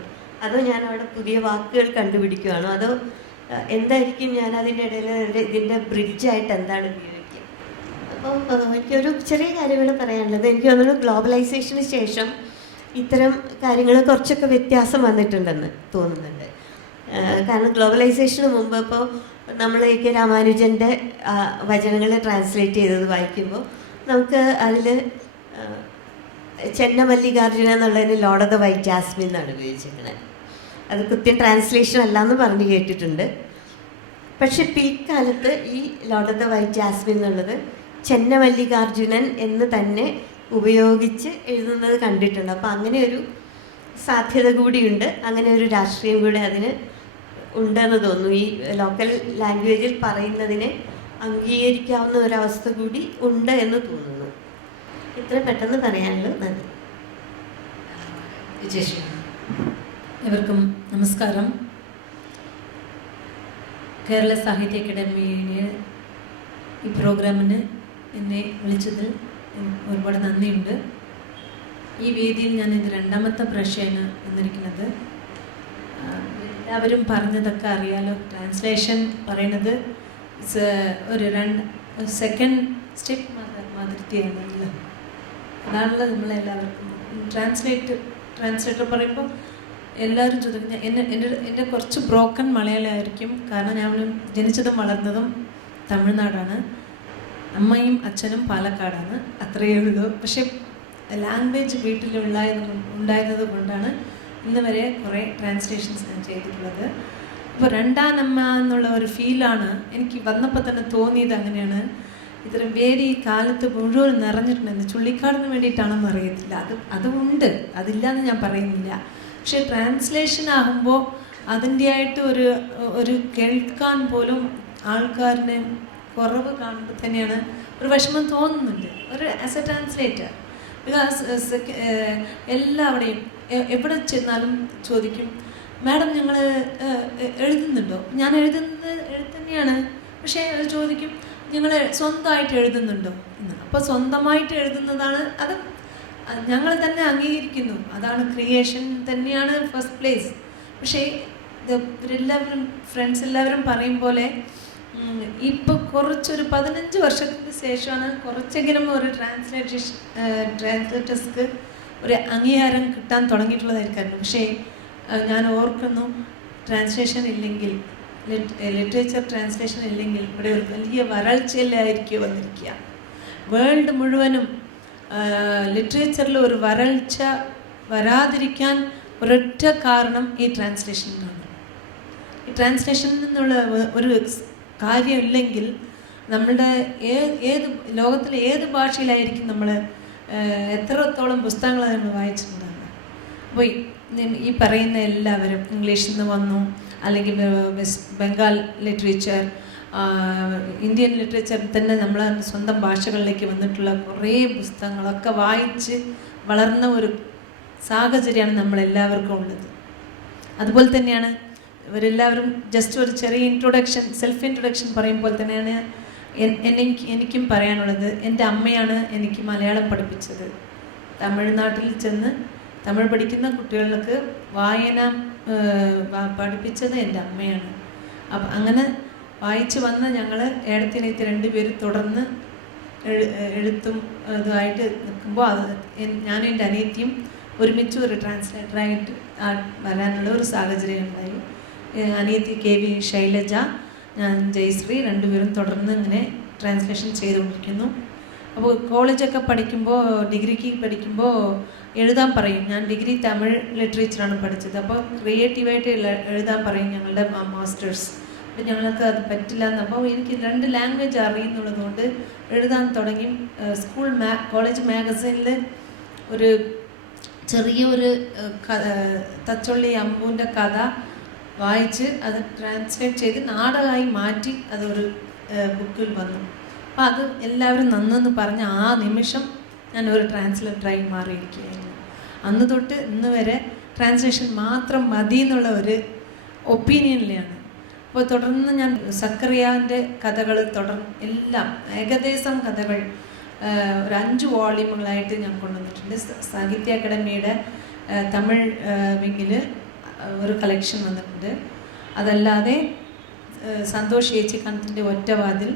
അതോ ഞാൻ അവിടെ പുതിയ വാക്കുകൾ കണ്ടുപിടിക്കുകയാണോ, അതോ എന്തായിരിക്കും ഞാൻ അതിൻ്റെ ഇടയിൽ ഇതിൻ്റെ ബ്രിഡ്ജായിട്ട് എന്താണ് ഉപയോഗിക്കുക? അപ്പോൾ എനിക്കൊരു ചെറിയ കാര്യങ്ങൾ പറയാനുള്ളത്, എനിക്ക് തോന്നുന്നു ഗ്ലോബലൈസേഷന് ശേഷം ഇത്തരം കാര്യങ്ങൾ കുറച്ചൊക്കെ വ്യത്യാസം വന്നിട്ടുണ്ടെന്ന് തോന്നുന്നുണ്ട്. കാരണം ഗ്ലോബലൈസേഷന് മുമ്പ് ഇപ്പോൾ നമ്മൾ എ.കെ. രാമാനുജൻ്റെ വചനങ്ങൾ ട്രാൻസ്ലേറ്റ് ചെയ്തത് വായിക്കുമ്പോൾ നമുക്ക് അതിൽ ചെന്നമല്ലികാർജുന എന്നുള്ളതിന് lord of the white jasmine എന്നാണ് ഉപയോഗിച്ചിരിക്കുന്നത്. അത് കൃത്യം ട്രാൻസ്ലേഷൻ അല്ലാന്ന് പറഞ്ഞ് കേട്ടിട്ടുണ്ട്. പക്ഷെ പിൽക്കാലത്ത് ഈ lord of the white jasmine എന്നുള്ളത് ചെന്നമല്ലികാർജുനൻ എന്ന് തന്നെ ഉപയോഗിച്ച് എഴുതുന്നത് കണ്ടിട്ടുണ്ട്. അപ്പോൾ അങ്ങനെ ഒരു സാധ്യത കൂടിയുണ്ട്, അങ്ങനെ ഒരു രാഷ്ട്രീയം കൂടി അതിന് ഉണ്ടെന്ന് തോന്നുന്നു. ഈ ലോക്കൽ ലാംഗ്വേജിൽ പറയുന്നതിനെ അംഗീകരിക്കാവുന്ന ഒരവസ്ഥ കൂടി ഉണ്ട് എന്ന് തോന്നുന്നു. ഇത്ര പെട്ടെന്ന് പറയാനുള്ളൂ. നന്ദി. എവർക്കും നമസ്കാരം. കേരള സാഹിത്യ അക്കാദമിയുടെ ഈ പ്രോഗ്രാമിന് എന്നെ വിളിച്ചതിൽ ഒരുപാട് നന്ദിയുണ്ട്. ഈ വേദിയിൽ ഞാനിത് രണ്ടാമത്തെ പ്രാവശ്യമാണ് വന്നിരിക്കുന്നത്. എല്ലാവരും പറഞ്ഞതൊക്കെ അറിയാലോ. ട്രാൻസ്ലേഷൻ പറയണത് ഒരു സെക്കൻഡ് സ്റ്റെപ്പ് മാതിരിയാണല്ലോ. അതാണല്ലോ നമ്മളെല്ലാവർക്കും ട്രാൻസ്ലേറ്റർ പറയുമ്പോൾ എല്ലാവരും ചോദിക്കുന്നത് എൻ്റെ കുറച്ച് ബ്രോക്കൺ മലയാളമായിരിക്കും. കാരണം ഞാൻ ജനിച്ചതും വളർന്നതും തമിഴ്നാടാണ്, അമ്മയും അച്ഛനും പാലക്കാടാണ്, അത്രയേ ഉള്ളൂ. പക്ഷേ ലാംഗ്വേജ് ഉണ്ടായിരുന്നത് കൊണ്ടാണ് ഇന്ന് വരെ കുറേ ട്രാൻസ്ലേഷൻസ് ഞാൻ ചെയ്തിട്ടുള്ളത്. ഇപ്പോൾ രണ്ടാനമ്മ എന്നുള്ള ഒരു ഫീലാണ് എനിക്ക് വന്നപ്പോൾ തന്നെ തോന്നിയത്. അങ്ങനെയാണ് ഇത്തരം വേദി ഈ കാലത്ത് മുഴുവൻ നിറഞ്ഞിട്ടുണ്ടെന്ന്. ചുള്ളിക്കാടിന് വേണ്ടിയിട്ടാണെന്ന് അറിയത്തില്ല, അതുണ്ട്, അതില്ലാന്ന് ഞാൻ പറയുന്നില്ല. പക്ഷെ ട്രാൻസ്ലേഷൻ ആകുമ്പോൾ അതിൻ്റെ ആയിട്ട് ഒരു കേൾക്കാൻ പോലും ആൾക്കാരിനെ കുറവ് കാണുമ്പോൾ തന്നെയാണ് ഒരു വിഷമം തോന്നുന്നുണ്ട് ഒരു ആസ് എ ട്രാൻസ്ലേറ്റർ. ബിക്കോസ് എല്ലാവിടെയും എവിടെ ചെന്നാലും ചോദിക്കും, മാഡം ഞങ്ങൾ എഴുതുന്നുണ്ടോ? ഞാൻ എഴുതുന്നത് തന്നെയാണ്, പക്ഷേ ചോദിക്കും നിങ്ങൾ സ്വന്തമായിട്ട് എഴുതുന്നുണ്ടോ എന്ന്. അപ്പോൾ സ്വന്തമായിട്ട് എഴുതുന്നതാണ് അത് ഞങ്ങൾ തന്നെ അംഗീകരിക്കുന്നു, അതാണ് ക്രിയേഷൻ തന്നെയാണ് ഫസ്റ്റ് പ്ലേസ്. പക്ഷേ ഇവരെല്ലാവരും ഫ്രണ്ട്സ് എല്ലാവരും പറയും പോലെ ഇപ്പോൾ കുറച്ചൊരു 15 വർഷത്തിന് ശേഷമാണ് കുറച്ചെങ്കിലും ഒരു ട്രാൻസ്ലേറ്റേഴ്സ്ക്ക് ഒരു അംഗീകാരം കിട്ടാൻ തുടങ്ങിയിട്ടുള്ളതായിരിക്കും. പക്ഷേ ഞാൻ ഓർക്കുന്നു, ട്രാൻസ്ലേഷൻ ഇല്ലെങ്കിൽ, ലിറ്ററേച്ചർ ട്രാൻസ്ലേഷൻ ഇല്ലെങ്കിൽ ഇവിടെ ഒരു വലിയ വരൾച്ചയിലായിരിക്കും വന്നിരിക്കുക. വേൾഡ് മുഴുവനും ലിറ്ററേച്ചറിൽ ഒരു വരൾച്ച വരാതിരിക്കാൻ ഒരൊറ്റ കാരണം ഈ ട്രാൻസ്ലേഷനാണ്. ഈ ട്രാൻസ്ലേഷനിൽ നിന്നുള്ള ഒരു കാര്യമില്ലെങ്കിൽ നമ്മളുടെ ലോകത്തിലെ ഏത് ഭാഷയിലായിരിക്കും നമ്മൾ എത്രത്തോളം പുസ്തകങ്ങൾ നമ്മൾ വായിച്ചിട്ടുണ്ടാകുക. അപ്പോൾ ഈ പറയുന്ന എല്ലാവരും ഇംഗ്ലീഷിൽ നിന്ന് വന്നു, അല്ലെങ്കിൽ west Bengal literature, Indian literature തന്നെ നമ്മളെ സ്വന്തം ഭാഷകളിലേക്ക് വന്നിട്ടുള്ള കുറേ പുസ്തകങ്ങളൊക്കെ വായിച്ച് വളർന്ന ഒരു സാഹചര്യമാണ് നമ്മളെല്ലാവർക്കും ഉള്ളത്. അതുപോലെ തന്നെയാണ് ഇവരെല്ലാവരും ജസ്റ്റ് ഒരു ചെറിയ സെൽഫ് ഇൻട്രൊഡക്ഷൻ പറയുമ്പോൾ തന്നെയാണ് എനിക്കും പറയാനുള്ളത്. എൻ്റെ അമ്മയാണ് എനിക്ക് മലയാളം പഠിപ്പിച്ചത്. തമിഴ്നാട്ടിൽ ചെന്ന് തമിഴ് പഠിക്കുന്ന കുട്ടികൾക്ക് വായന പഠിപ്പിച്ചത് എൻ്റെ അമ്മയാണ്. അപ്പം അങ്ങനെ വായിച്ച് വന്ന ഞങ്ങൾ ഏടത്തിനേത്ത് രണ്ടുപേരും തുടർന്ന് എഴുത്തും ഇതുമായിട്ട് നിൽക്കുമ്പോൾ ഞാനും എൻ്റെ അനിയത്തിയും ഒരുമിച്ച് ഒരു ട്രാൻസ്ലേറ്ററായിട്ട് വരാനുള്ള ഒരു സാഹചര്യം ഉണ്ടായി. അനിയത്തി KV ശൈലജ, ഞാൻ ജയശ്രീ, രണ്ടുപേരും തുടർന്ന് ഇങ്ങനെ ട്രാൻസ്ലേഷൻ ചെയ്തുകൊണ്ടിരിക്കുന്നു. അപ്പോൾ കോളേജൊക്കെ പഠിക്കുമ്പോൾ, ഡിഗ്രിക്ക് പഠിക്കുമ്പോൾ എഴുതാൻ പറയും. ഞാൻ ഡിഗ്രി തമിഴ് ലിറ്ററേച്ചറാണ് പഠിച്ചത്. അപ്പോൾ ക്രിയേറ്റീവായിട്ട് എഴുതാൻ പറയും ഞങ്ങളുടെ മാസ്റ്റേഴ്സ്. അപ്പം ഞങ്ങൾക്ക് അത് പറ്റില്ല എന്നപ്പോൾ എനിക്ക് 2 ലാംഗ്വേജ് അറിയുന്നുള്ളത് കൊണ്ട് എഴുതാൻ തുടങ്ങി. കോളേജ് മാഗസീനിൽ ഒരു ചെറിയൊരു തച്ചൊള്ളി അമ്പുവിൻ്റെ കഥ വായിച്ച് അത് ട്രാൻസ്ലേറ്റ് ചെയ്ത് നാടകമായി മാറ്റി അതൊരു ബുക്കിൽ വന്നു. അപ്പോൾ അത് എല്ലാവരും നന്നെന്ന് പറഞ്ഞ ആ നിമിഷം ഞാൻ ഒരു ട്രാൻസ്ലേറ്ററായി മാറിയിരിക്കുകയായിരുന്നു. അന്ന് തൊട്ട് ഇന്ന് വരെ ട്രാൻസ്ലേഷൻ മാത്രം മതി എന്നുള്ള ഒരു ഒപ്പീനിയനിലാണ്. അപ്പോൾ തുടർന്ന് ഞാൻ സക്കറിയാൻ്റെ കഥകൾ എല്ലാം ഏകദേശം കഥകൾ ഒരു 5 വോള്യൂമുകളായിട്ട് ഞാൻ കൊണ്ടുവന്നിട്ടുണ്ട്. സാഹിത്യ അക്കാദമിയുടെ തമിഴ് വിങ്ങിൽ ഒരു കളക്ഷൻ വന്നിട്ടുണ്ട്. അതല്ലാതെ സന്തോഷ് ഏച്ചിക്കാനത്തിൻ്റെ ഒറ്റവാതിൽ,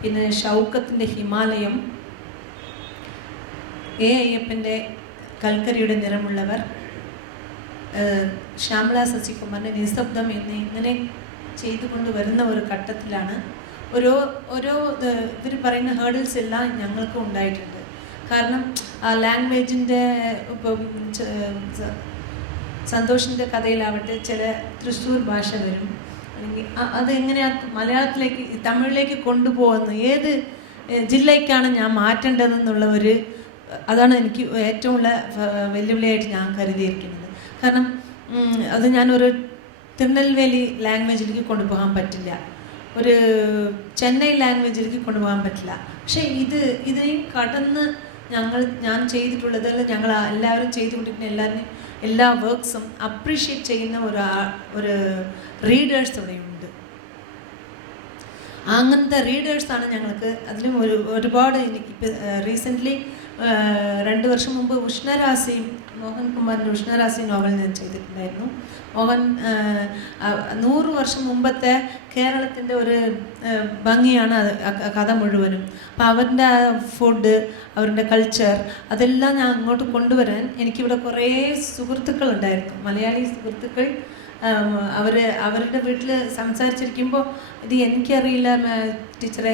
പിന്നെ ഷൗക്കത്തിൻ്റെ ഹിമാലയം, അയ്യപ്പൻ്റെ കൽക്കരിയുടെ നിറമുള്ളവർ, ശ്യാമള ശശികുമാറിൻ്റെ നിശബ്ദം ഇങ്ങനെ ചെയ്തുകൊണ്ട് വരുന്ന ഒരു ഘട്ടത്തിലാണ് ഓരോ ഇവർ പറയുന്ന ഹേർഡിൽസ് എല്ലാം ഞങ്ങൾക്കും ഉണ്ടായിട്ടുണ്ട്. കാരണം ആ ലാംഗ്വേജിൻ്റെ ഇപ്പം സന്തോഷിൻ്റെ കഥയിലാവട്ടെ ചില തൃശ്ശൂർ ഭാഷ വരും, അല്ലെങ്കിൽ അതെങ്ങനെയാണ് മലയാളത്തിലേക്ക് തമിഴിലേക്ക് കൊണ്ടുപോകുന്നത്, ഏത് ജില്ലയ്ക്കാണ് ഞാൻ മാറ്റേണ്ടതെന്നുള്ള അതാണ് എനിക്ക് ഏറ്റവും ഉള്ള വെല്ലുവിളിയായിട്ട് ഞാൻ കരുതിയിരിക്കുന്നത്. കാരണം അത് ഞാനൊരു തിരുനെൽവേലി ലാംഗ്വേജിലേക്ക് കൊണ്ടുപോകാൻ പറ്റില്ല, ഒരു ചെന്നൈ ലാംഗ്വേജിലേക്ക് കൊണ്ടുപോകാൻ പറ്റില്ല. പക്ഷേ ഇതിനെയും കടന്ന് ഞാൻ ചെയ്തിട്ടുള്ളത്, ഞങ്ങൾ എല്ലാവരും ചെയ്തുകൊണ്ടിരിക്കുന്ന എല്ലാ വർക്ക്സും അപ്രീഷിയേറ്റ് ചെയ്യുന്ന ഒരു റീഡേഴ്സ് ഇവിടെയുണ്ട്. അങ്ങനത്തെ റീഡേഴ്സാണ് ഞങ്ങൾക്ക്. അതിലും ഒരുപാട് ഇപ്പം റീസെൻ്റ്ലി 2 വർഷം മുമ്പ് ഉഷ്ണരാശി, മോഹൻ കുമാറിൻ്റെ ഉഷ്ണരാശി നോവൽ ഞാൻ ചെയ്തിട്ടുണ്ടായിരുന്നു. മോഹൻ 100 വർഷം മുമ്പത്തെ കേരളത്തിൻ്റെ ഒരു ഭംഗിയാണ് കഥ മുഴുവനും. അപ്പോൾ അവരുടെ ഫുഡ്, അവരുടെ കൾച്ചർ, അതെല്ലാം ഞാൻ അങ്ങോട്ട് കൊണ്ടുവരാൻ എനിക്കിവിടെ കുറേ സുഹൃത്തുക്കളുണ്ടായിരുന്നു, മലയാളി സുഹൃത്തുക്കൾ. അവരുടെ വീട്ടിൽ സംസാരിച്ചിരിക്കുമ്പോൾ ഇത് എനിക്കറിയില്ല ടീച്ചറെ,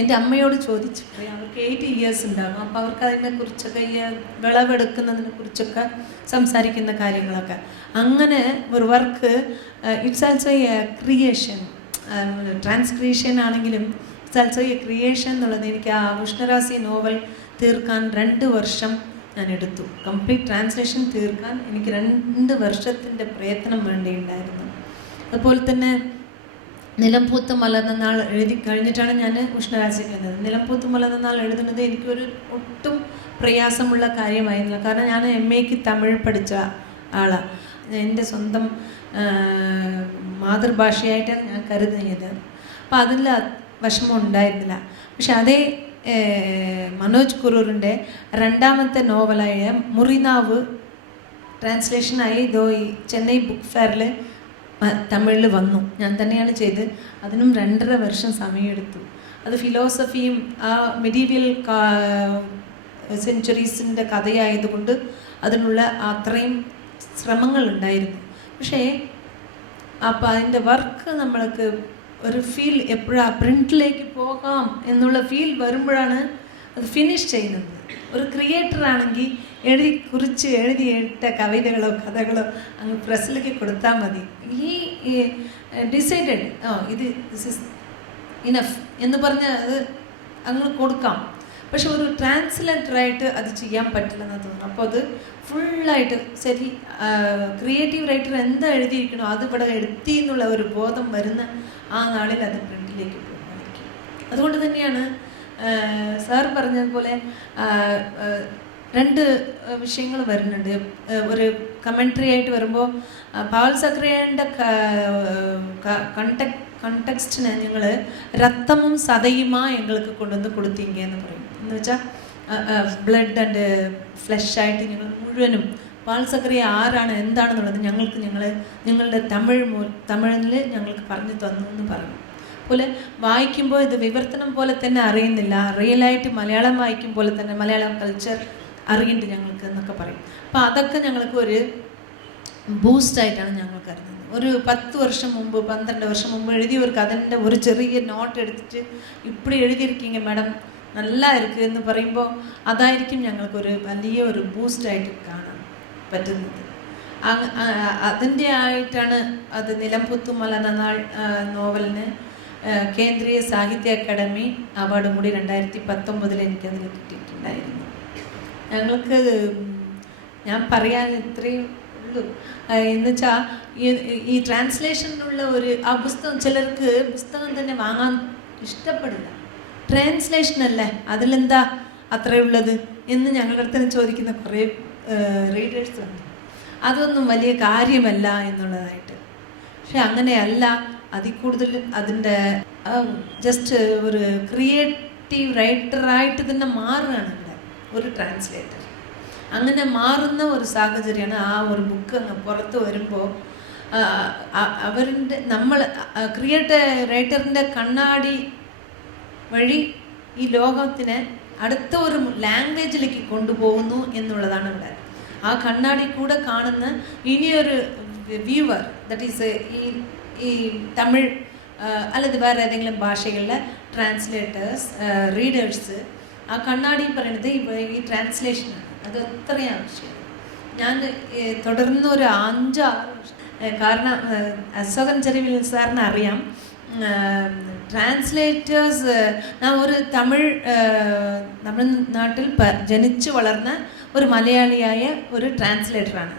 എൻ്റെ അമ്മയോട് ചോദിച്ചു. അവർക്ക് 8 ഇയേഴ്സ് ഉണ്ടാകും. അപ്പോൾ അവർക്ക് അതിനെക്കുറിച്ചൊക്കെ വിളവെടുക്കുന്നതിനെ കുറിച്ചൊക്കെ സംസാരിക്കുന്ന കാര്യങ്ങളൊക്കെ. അങ്ങനെ ഒരു work it's also a creation, transcreation ആണെങ്കിലും ഇറ്റ്സ് ആൾസോ എ ക്രിയേഷൻ എന്നുള്ളത്. എനിക്ക് ആ ഉഷ്ണരാശി നോവൽ തീർക്കാൻ 2 വർഷം ഞാൻ എടുത്തു. കംപ്ലീറ്റ് ട്രാൻസ്ലേഷൻ തീർക്കാൻ എനിക്ക് 2 വർഷത്തിൻ്റെ പ്രയത്നം വേണ്ടിയിട്ടുണ്ടായിരുന്നു. അതുപോലെ തന്നെ നിലംപൂത്ത് മലർന്ന നാൾ എഴുതി കഴിഞ്ഞിട്ടാണ് ഞാൻ ഉഷ്ണരാശിക്ക് വന്നത്. നിലംപൂത്ത് മലർന്ന നാൾ എഴുതുന്നത് എനിക്കൊരു ഒട്ടും പ്രയാസമുള്ള കാര്യമായിരുന്നില്ല. കാരണം ഞാൻ MAക്ക് തമിഴ് പഠിച്ച ആളാണ്. എൻ്റെ സ്വന്തം മാതൃഭാഷയായിട്ടാണ് ഞാൻ കരുതുന്നത്. അപ്പോൾ അതിൽ വിഷമം ഉണ്ടായിരുന്നില്ല. പക്ഷെ അതേ മനോജ് കുറൂറിൻ്റെ 2ാമത്തെ നോവലായ മുറിനാവ് ട്രാൻസ്ലേഷനായി ഈ ചെന്നൈ ബുക്ക് ഫെയറിൽ തമിഴിൽ വന്നു. ഞാൻ തന്നെയാണ് ചെയ്ത്. അതിനും 2.5 വർഷം സമയമെടുത്തു. അത് ഫിലോസഫിയും ആ മെഡീവിയൽ സെഞ്ച്വറീസിൻ്റെ കഥയായതുകൊണ്ട് അതിനുള്ള അത്രയും ശ്രമങ്ങളുണ്ടായിരുന്നു. പക്ഷേ അപ്പോൾ അതിൻ്റെ വർക്ക് നമ്മൾക്ക് ഒരു ഫീൽ എപ്പോഴാണ് പ്രിൻറ്റിലേക്ക് പോകാം എന്നുള്ള ഫീൽ വരുമ്പോഴാണ് അത് ഫിനിഷ് ചെയ്യുന്നത്. ഒരു ക്രിയേറ്ററാണെങ്കിൽ എഴുതിയിട്ട കവിതകളോ കഥകളോ അങ്ങ് പ്രസ്സിലേക്ക് കൊടുത്താൽ മതി. ഈ ഡിസൈഡഡ് ദിസ് ഇസ് ഇനഫ് എന്ന് പറഞ്ഞാൽ അത് അങ്ങ് കൊടുക്കാം. പക്ഷെ ഒരു ട്രാൻസ്ലേറ്ററായിട്ട് അത് ചെയ്യാൻ പറ്റില്ലെന്ന് തോന്നുന്നു. അപ്പോൾ അത് ഫുള്ളായിട്ട് ശരി ക്രിയേറ്റീവ് റൈറ്റർ എന്താ എഴുതിയിരിക്കണോ അത് ഇവിടെ എഴുതി എന്നുള്ള ഒരു ബോധം വരുന്ന ആ നാളിൽ അത് പ്രിൻറ്റിലേക്ക് പോകുമായിരിക്കും. അതുകൊണ്ട് തന്നെയാണ് സാർ പറഞ്ഞതുപോലെ രണ്ട് വിഷയങ്ങൾ വരുന്നുണ്ട്. ഒരു കമൻട്രി ആയിട്ട് വരുമ്പോൾ പൗൽ സക്രിയൻ്റെ കണ്ടക്സ്റ്റിന് നിങ്ങൾ രക്തമും സതയുമാ എങ്ങൾക്ക് കൊണ്ടുവന്ന് കൊടുത്തീങ്ക എന്ന് പറയും. എന്ന് വെച്ചാൽ ബ്ലഡ് ആൻഡ് ഫ്ലഷായിട്ട് ഞങ്ങൾ മുഴുവനും പൗൽ സക്രിയ ആരാണ് എന്താണെന്നുള്ളത് നിങ്ങളുടെ തമിഴിൽ ഞങ്ങൾക്ക് പറഞ്ഞു തന്നു എന്ന് പറയും. പോലെ വായിക്കുമ്പോൾ ഇത് വിവർത്തനം പോലെ തന്നെ അറിയുന്നില്ല, റിയലായിട്ട് മലയാളം വായിക്കും പോലെ തന്നെ മലയാളം കൾച്ചർ അറിയുന്നുണ്ട് ഞങ്ങൾക്ക് എന്നൊക്കെ പറയും. അപ്പോൾ അതൊക്കെ ഞങ്ങൾക്ക് ഒരു ബൂസ്റ്റായിട്ടാണ് ഞങ്ങൾ കരുതുന്നത്. ഒരു 10 വർഷം മുമ്പ് 12 വർഷം മുമ്പ് എഴുതിയവർക്ക് അതിൻ്റെ ഒരു ചെറിയ നോട്ട് എടുത്തിട്ട് ഇപ്പടി എഴുതിയിരിക്കീങ്ക മാഡം நல்லா இருக்குது എന്ന് പറയുമ്പോൾ അതായിരിക്കും ഞങ്ങൾക്കൊരു വലിയ ഒരു ബൂസ്റ്റായിട്ട് കാണാൻ പറ്റുന്നത്. അതിൻ്റെ ആയിട്ടാണ് അത് നിലംപൊത്തുമല നന്നാൾ നോവലിന് കേന്ദ്രീയ സാഹിത്യ അക്കാദമി അവാർഡും കൂടി 2019 എനിക്കതിൽ കിട്ടിയിട്ടുണ്ടായിരുന്നു. ഞങ്ങൾക്ക് ഞാൻ പറയാൻ ഇത്രയും ഉള്ളൂ. എന്നുവെച്ചാൽ ഈ ട്രാൻസ്ലേഷനിലുള്ള ആ പുസ്തകം ചിലർക്ക് പുസ്തകം തന്നെ വാങ്ങാൻ ഇഷ്ടപ്പെടില്ല. ട്രാൻസ്ലേഷൻ അല്ലേ അതിലെന്താ അത്രയുള്ളത് എന്ന് ഞങ്ങളുടെ അടുത്ത് ചോദിക്കുന്ന കുറേ റീഡേഴ്സ് ഉണ്ട്. അതൊന്നും വലിയ കാര്യമല്ല എന്നുള്ളതായിട്ട്. പക്ഷെ അങ്ങനെയല്ല, അതിൽ കൂടുതൽ അതിൻ്റെ ജസ്റ്റ് ഒരു ക്രിയേറ്റീവ് റൈറ്ററായിട്ട് തന്നെ മാറുകയാണ് ഇവിടെ ഒരു ട്രാൻസ്ലേറ്റർ. അങ്ങനെ മാറുന്ന ഒരു സാഹചര്യമാണ് ആ ഒരു ബുക്ക് അങ്ങ് പുറത്ത് വരുമ്പോൾ നമ്മൾ റൈറ്ററിൻ്റെ കണ്ണാടി വഴി ഈ ലോകത്തിനെ അടുത്ത ഒരു ലാംഗ്വേജിലേക്ക് കൊണ്ടുപോകുന്നു എന്നുള്ളതാണ് ഇവിടെ. ആ കണ്ണാടി കൂടെ കാണുന്ന ഇനിയൊരു വ്യൂവർ, ദറ്റ് ഈസ് ഈ തമിഴ് അല്ലെങ്കിൽ വേറെ ഏതെങ്കിലും ഭാഷകളിലെ ട്രാൻസ്ലേറ്റേഴ്സ് റീഡേഴ്സ് ആ കണ്ണാടി പറയുന്നത് ഈ ട്രാൻസ്ലേഷനാണ്. അത് അത്രയും ആവശ്യമാണ്. ഞാൻ തുടർന്ന് ഒരു 5-6 വർഷം, കാരണം അശോകൻ ചെറിവിൽ സാറിന് അറിയാം, ട്രാൻസ്ലേറ്റേഴ്സ് ഞാൻ ഒരു തമിഴ്നാട്ടിൽ ജനിച്ചു വളർന്ന ഒരു മലയാളിയായ ഒരു ട്രാൻസ്ലേറ്ററാണ്.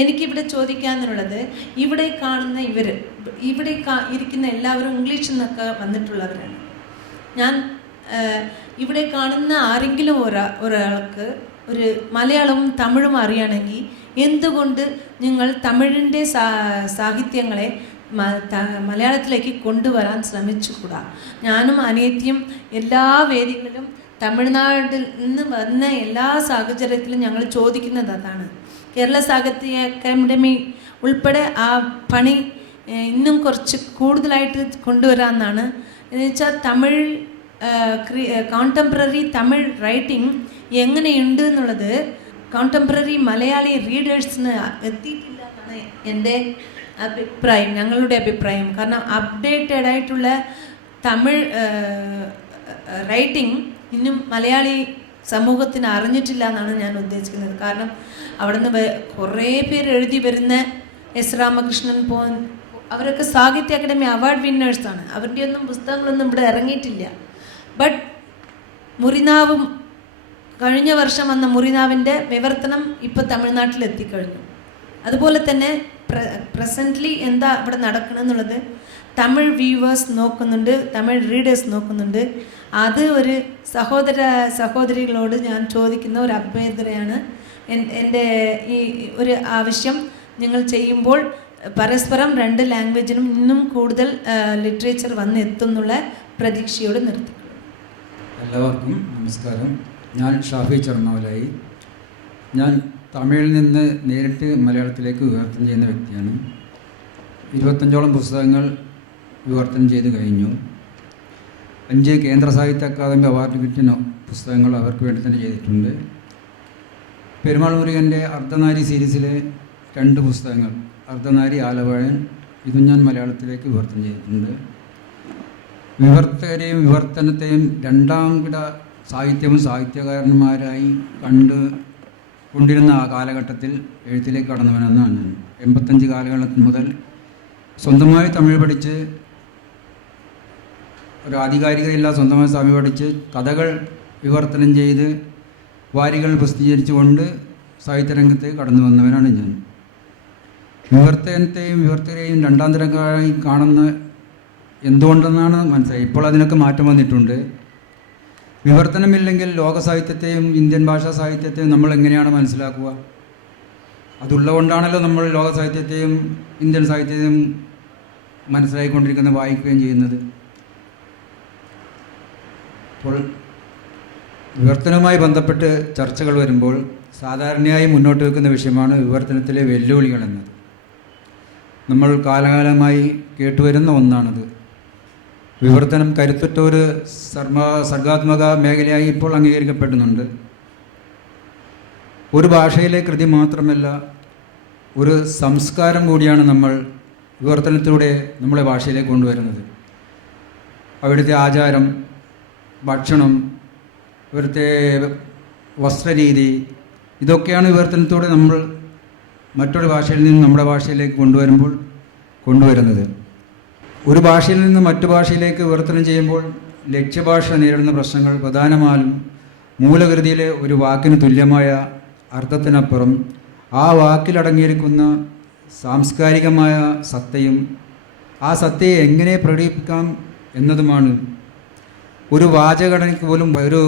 എനിക്കിവിടെ ചോദിക്കാനുള്ളത്, ഇവിടെ കാണുന്ന ഇവിടെ ഇരിക്കുന്ന എല്ലാവരും ഇംഗ്ലീഷിൽ നിന്നൊക്കെ വന്നിട്ടുള്ളവരാണ്. ഞാൻ ഇവിടെ കാണുന്ന ആരെങ്കിലും ഒരാൾക്ക് ഒരു മലയാളവും തമിഴും അറിയണമെങ്കിൽ എന്തുകൊണ്ട് നിങ്ങൾ തമിഴിൻ്റെ സാഹിത്യങ്ങളെ മലയാളത്തിലേക്ക് കൊണ്ടുവരാൻ ശ്രമിച്ചുകൂടാ? ഞാനും അനിയത്തിയും എല്ലാ വേദികളിലും തമിഴ്നാട്ടിൽ നിന്ന് വന്ന എല്ലാ സാഹചര്യത്തിലും ഞങ്ങൾ ചോദിക്കുന്നത് അതാണ്. കേരള സാഹിത്യ അക്കാദമി ഉൾപ്പെടെ ആ പണി ഇന്നും കുറച്ച് കൂടുതലായിട്ട് കൊണ്ടുവരാമെന്നാണ്. എന്നുവെച്ചാൽ തമിഴ് കോണ്ടംപററി തമിഴ് റൈറ്റിംഗ് എങ്ങനെയുണ്ട് എന്നുള്ളത് കോണ്ടംപററി മലയാളി റീഡേഴ്സിന് എത്തിയിട്ടില്ല എന്നാണ് എൻ്റെ അഭിപ്രായം, ഞങ്ങളുടെ അഭിപ്രായം. കാരണം അപ്ഡേറ്റഡ് ആയിട്ടുള്ള തമിഴ് റൈറ്റിംഗ് ഇന്നും മലയാളി സമൂഹത്തിന് അറിഞ്ഞിട്ടില്ല എന്നാണ് ഞാൻ ഉദ്ദേശിക്കുന്നത്. കാരണം അവിടെ നിന്ന് കുറേ പേര് എഴുതി വരുന്ന എസ് രാമകൃഷ്ണൻ അവരൊക്കെ സാഹിത്യ അക്കാദമി അവാർഡ് വിന്നേഴ്സാണ്. അവരുടെ ഒന്നും പുസ്തകങ്ങളൊന്നും ഇവിടെ ഇറങ്ങിയിട്ടില്ല. ബട്ട് മുറിനാവും കഴിഞ്ഞ വർഷം വന്ന മുറിനാവിൻ്റെ വിവർത്തനം ഇപ്പോൾ തമിഴ്നാട്ടിൽ എത്തിക്കഴിഞ്ഞു. അതുപോലെ തന്നെ പ്രസൻ്റ്ലി എന്താ ഇവിടെ നടക്കണമെന്നുള്ളത് തമിഴ് വ്യൂവേഴ്സ് നോക്കുന്നുണ്ട്, തമിഴ് റീഡേഴ്സ് നോക്കുന്നുണ്ട്. അത് ഒരു സഹോദരികളോട് ഞാൻ ചോദിക്കുന്ന ഒരു അഭ്യർത്ഥനയാണ്. എൻ്റെ ഈ ഒരു ആവശ്യം നിങ്ങൾ ചെയ്യുമ്പോൾ പരസ്പരം 2 ലാംഗ്വേജിനും ഇന്നും കൂടുതൽ ലിറ്ററേച്ചർ വന്ന് എത്തുന്നുള്ള പ്രതീക്ഷയോട് നിർത്തി. എല്ലാവർക്കും നമസ്കാരം. ഞാൻ ഷാഫി ചെറുമാവലായി. ഞാൻ തമിഴിൽ നിന്ന് നേരിട്ട് മലയാളത്തിലേക്ക് വിവർത്തനം ചെയ്യുന്ന വ്യക്തിയാണ്. 25ഓളം പുസ്തകങ്ങൾ വിവർത്തനം ചെയ്ത് കഴിഞ്ഞു. 5 കേന്ദ്ര സാഹിത്യ അക്കാദമി അവാർഡ് കിട്ടിയ പുസ്തകങ്ങൾ അവർക്ക് വേണ്ടി തന്നെ ചെയ്തിട്ടുണ്ട്. പെരുമാൾ മുരുകൻ്റെ അർദ്ധനാരി സീരീസിലെ 2 പുസ്തകങ്ങൾ, അർദ്ധനാരി, ആലവാഴൻ, ഇതും ഞാൻ മലയാളത്തിലേക്ക് വിവർത്തനം ചെയ്തിട്ടുണ്ട്. വിവർത്തകരെയും വിവർത്തനത്തെയും 2ാം കിട സാഹിത്യവും സാഹിത്യകാരന്മാരായി കൊണ്ടിരുന്ന ആ കാലഘട്ടത്തിൽ എഴുത്തിലേക്ക് കടന്നവനെന്നാണ് ഞാൻ. 85 കാലഘട്ടം മുതൽ സ്വന്തമായി തമിഴ് പഠിച്ച്, ഒരു ആധികാരികതയില്ല, സ്വന്തമായി തമിഴ് പഠിച്ച് കഥകൾ വിവർത്തനം ചെയ്ത് വാരികൾ പ്രസിദ്ധീകരിച്ചുകൊണ്ട് സാഹിത്യരംഗത്ത് കടന്നു വന്നവനാണ് ഞാൻ. വിവർത്തനത്തെയും വിവർത്തകരെയും രണ്ടാം തരക്കായി കാണുന്ന എന്തുകൊണ്ടെന്നാണ് മനസ്സിലായി. ഇപ്പോൾ അതിനൊക്കെ മാറ്റം വന്നിട്ടുണ്ട്. വിവർത്തനമില്ലെങ്കിൽ ലോക സാഹിത്യത്തെയും ഇന്ത്യൻ ഭാഷാ സാഹിത്യത്തെയും നമ്മൾ എങ്ങനെയാണ് മനസ്സിലാക്കുക? അതുള്ളതുകൊണ്ടാണല്ലോ നമ്മൾ ലോക സാഹിത്യത്തെയും ഇന്ത്യൻ സാഹിത്യത്തെയും മനസ്സിലാക്കിക്കൊണ്ടിരിക്കുന്നത്, വായിക്കുകയും ചെയ്യുന്നത്. അപ്പോൾ വിവർത്തനവുമായി ബന്ധപ്പെട്ട് ചർച്ചകൾ വരുമ്പോൾ സാധാരണയായി മുന്നോട്ട് വെക്കുന്ന വിഷയമാണ് വിവർത്തനത്തിലെ വെല്ലുവിളികൾ എന്നത്. നമ്മൾ കാലകാലമായി കേട്ടുവരുന്ന ഒന്നാണത്. വിവർത്തനം കരുത്തുറ്റ ഒരു സർഗാത്മക മേഖലയായി ഇപ്പോൾ അംഗീകരിക്കപ്പെടുന്നുണ്ട്. ഒരു ഭാഷയിലെ കൃതി മാത്രമല്ല, ഒരു സംസ്കാരം കൂടിയാണ് നമ്മൾ വിവർത്തനത്തിലൂടെ നമ്മളെ ഭാഷയിലേക്ക് കൊണ്ടുവരുന്നത്. അവിടുത്തെ ആചാരം, ഭക്ഷണം, ഇവിടുത്തെ വസ്ത്രരീതി, ഇതൊക്കെയാണ് വിവർത്തനത്തോടെ നമ്മൾ മറ്റൊരു ഭാഷയിൽ നിന്ന് നമ്മുടെ ഭാഷയിലേക്ക് കൊണ്ടുവരുന്നത്. ഒരു ഭാഷയിൽ നിന്ന് മറ്റു ഭാഷയിലേക്ക് വിവർത്തനം ചെയ്യുമ്പോൾ ലക്ഷ്യഭാഷ നേരിടുന്ന പ്രശ്നങ്ങൾ പ്രധാനമായും മൂലകൃതിയിലെ ഒരു വാക്കിന് തുല്യമായ അർത്ഥത്തിനപ്പുറം ആ വാക്കിലടങ്ങിയിരിക്കുന്ന സാംസ്കാരികമായ സത്തയും ആ സത്തയെ എങ്ങനെ പ്രകടിപ്പിക്കാം എന്നതുമാണ്. ഒരു വാചകഘടനയ്ക്ക് പോലും ഒരു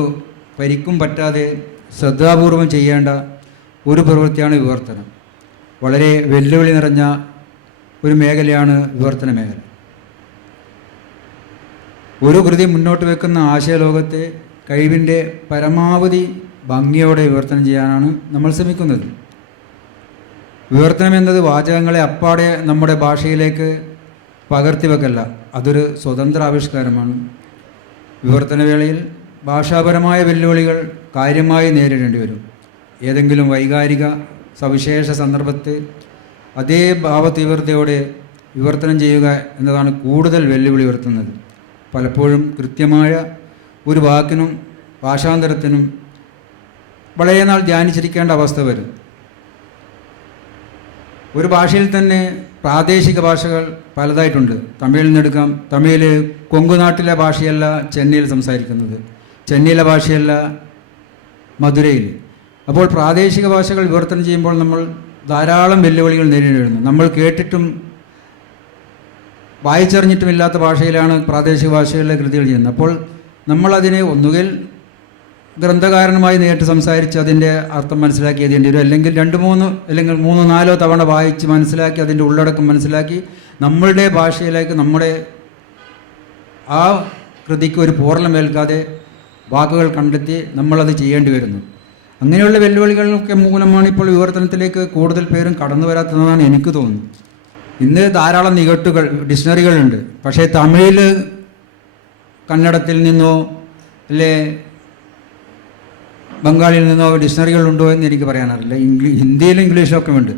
പരിക്കും പറ്റാതെ ശ്രദ്ധാപൂർവം ചെയ്യേണ്ട ഒരു പ്രവൃത്തിയാണ് വിവർത്തനം. വളരെ വെല്ലുവിളി നിറഞ്ഞ ഒരു മേഖലയാണ് വിവർത്തന മേഖല. ഒരു കൃതി മുന്നോട്ട് വെക്കുന്ന ആശയലോകത്തെ കഴിവിൻ്റെ പരമാവധി ഭംഗിയോടെ വിവർത്തനം ചെയ്യാനാണ് നമ്മൾ ശ്രമിക്കുന്നത്. വിവർത്തനം എന്നത് വാചകങ്ങളെ അപ്പാടെ നമ്മുടെ ഭാഷയിലേക്ക് പകർത്തിവെക്കല്ല, അതൊരു സ്വതന്ത്ര ആവിഷ്കാരമാണ്. വിവർത്തന വേളയിൽ ഭാഷാപരമായ വെല്ലുവിളികൾ കാര്യമായി നേരിടേണ്ടി വരും. ഏതെങ്കിലും വൈകാരിക സവിശേഷ സന്ദർഭത്തെ അതേ ഭാവതീവ്രതയോടെ വിവർത്തനം ചെയ്യുക എന്നതാണ് കൂടുതൽ വെല്ലുവിളി ഉയർത്തുന്നത്. പലപ്പോഴും കൃത്യമായ ഒരു വാക്കിനും ഭാഷാന്തരത്തിനും വളരെ നാൾ ധ്യാനിച്ചിരിക്കേണ്ട അവസ്ഥ വരും. ഒരു ഭാഷയിൽ തന്നെ പ്രാദേശിക ഭാഷകൾ പലതായിട്ടുണ്ട്. തമിഴിൽ നിന്നെടുക്കാം. തമിഴിൽ കൊങ്കുനാട്ടിലെ ഭാഷയല്ല ചെന്നൈയിൽ സംസാരിക്കുന്നത്, ചെന്നൈയിലെ ഭാഷയല്ല മധുരയിൽ. അപ്പോൾ പ്രാദേശിക ഭാഷകൾ വിവർത്തനം ചെയ്യുമ്പോൾ നമ്മൾ ധാരാളം വെല്ലുവിളികൾ നേരിടുന്നു. നമ്മൾ കേട്ടിട്ടും വായിച്ചറിഞ്ഞിട്ടുമില്ലാത്ത ഭാഷയിലാണ് പ്രാദേശിക ഭാഷകളിലെ കൃതികൾ ചെയ്യുന്നത്. അപ്പോൾ നമ്മളതിനെ ഒന്നുകിൽ ഗ്രന്ഥകാരനുമായി നേരിട്ട് സംസാരിച്ച് അതിൻ്റെ അർത്ഥം മനസ്സിലാക്കി എഴുതേണ്ടി വരും, അല്ലെങ്കിൽ 3-4 തവണ വായിച്ച് മനസ്സിലാക്കി അതിൻ്റെ ഉള്ളടക്കം മനസ്സിലാക്കി നമ്മളുടെ ഭാഷയിലേക്ക് നമ്മുടെ ആ കൃതിക്ക് ഒരു പൂർണ്ണമേൽക്കാതെ വാക്കുകൾ കണ്ടെത്തി നമ്മളത് ചെയ്യേണ്ടി വരുന്നു. അങ്ങനെയുള്ള വെല്ലുവിളികളൊക്കെ മൂലമാണ് ഇപ്പോൾ വിവർത്തനത്തിലേക്ക് കൂടുതൽ പേരും കടന്നു വരാത്തതെന്നാണ് എനിക്ക് തോന്നുന്നത്. ഇന്ന് ധാരാളം നിഘണ്ടുകൾ, ഡിക്ഷണറികളുണ്ട്. പക്ഷേ തമിഴിൽ കന്നഡത്തിൽ നിന്നോ അല്ലേ ബംഗാളിൽ നിന്നോ ഡിക്ഷണറികളുണ്ടോ എന്ന് എനിക്ക് പറയാനറിയില്ല. ഹിന്ദിയിലും ഇംഗ്ലീഷിലൊക്കെ ഉണ്ട്.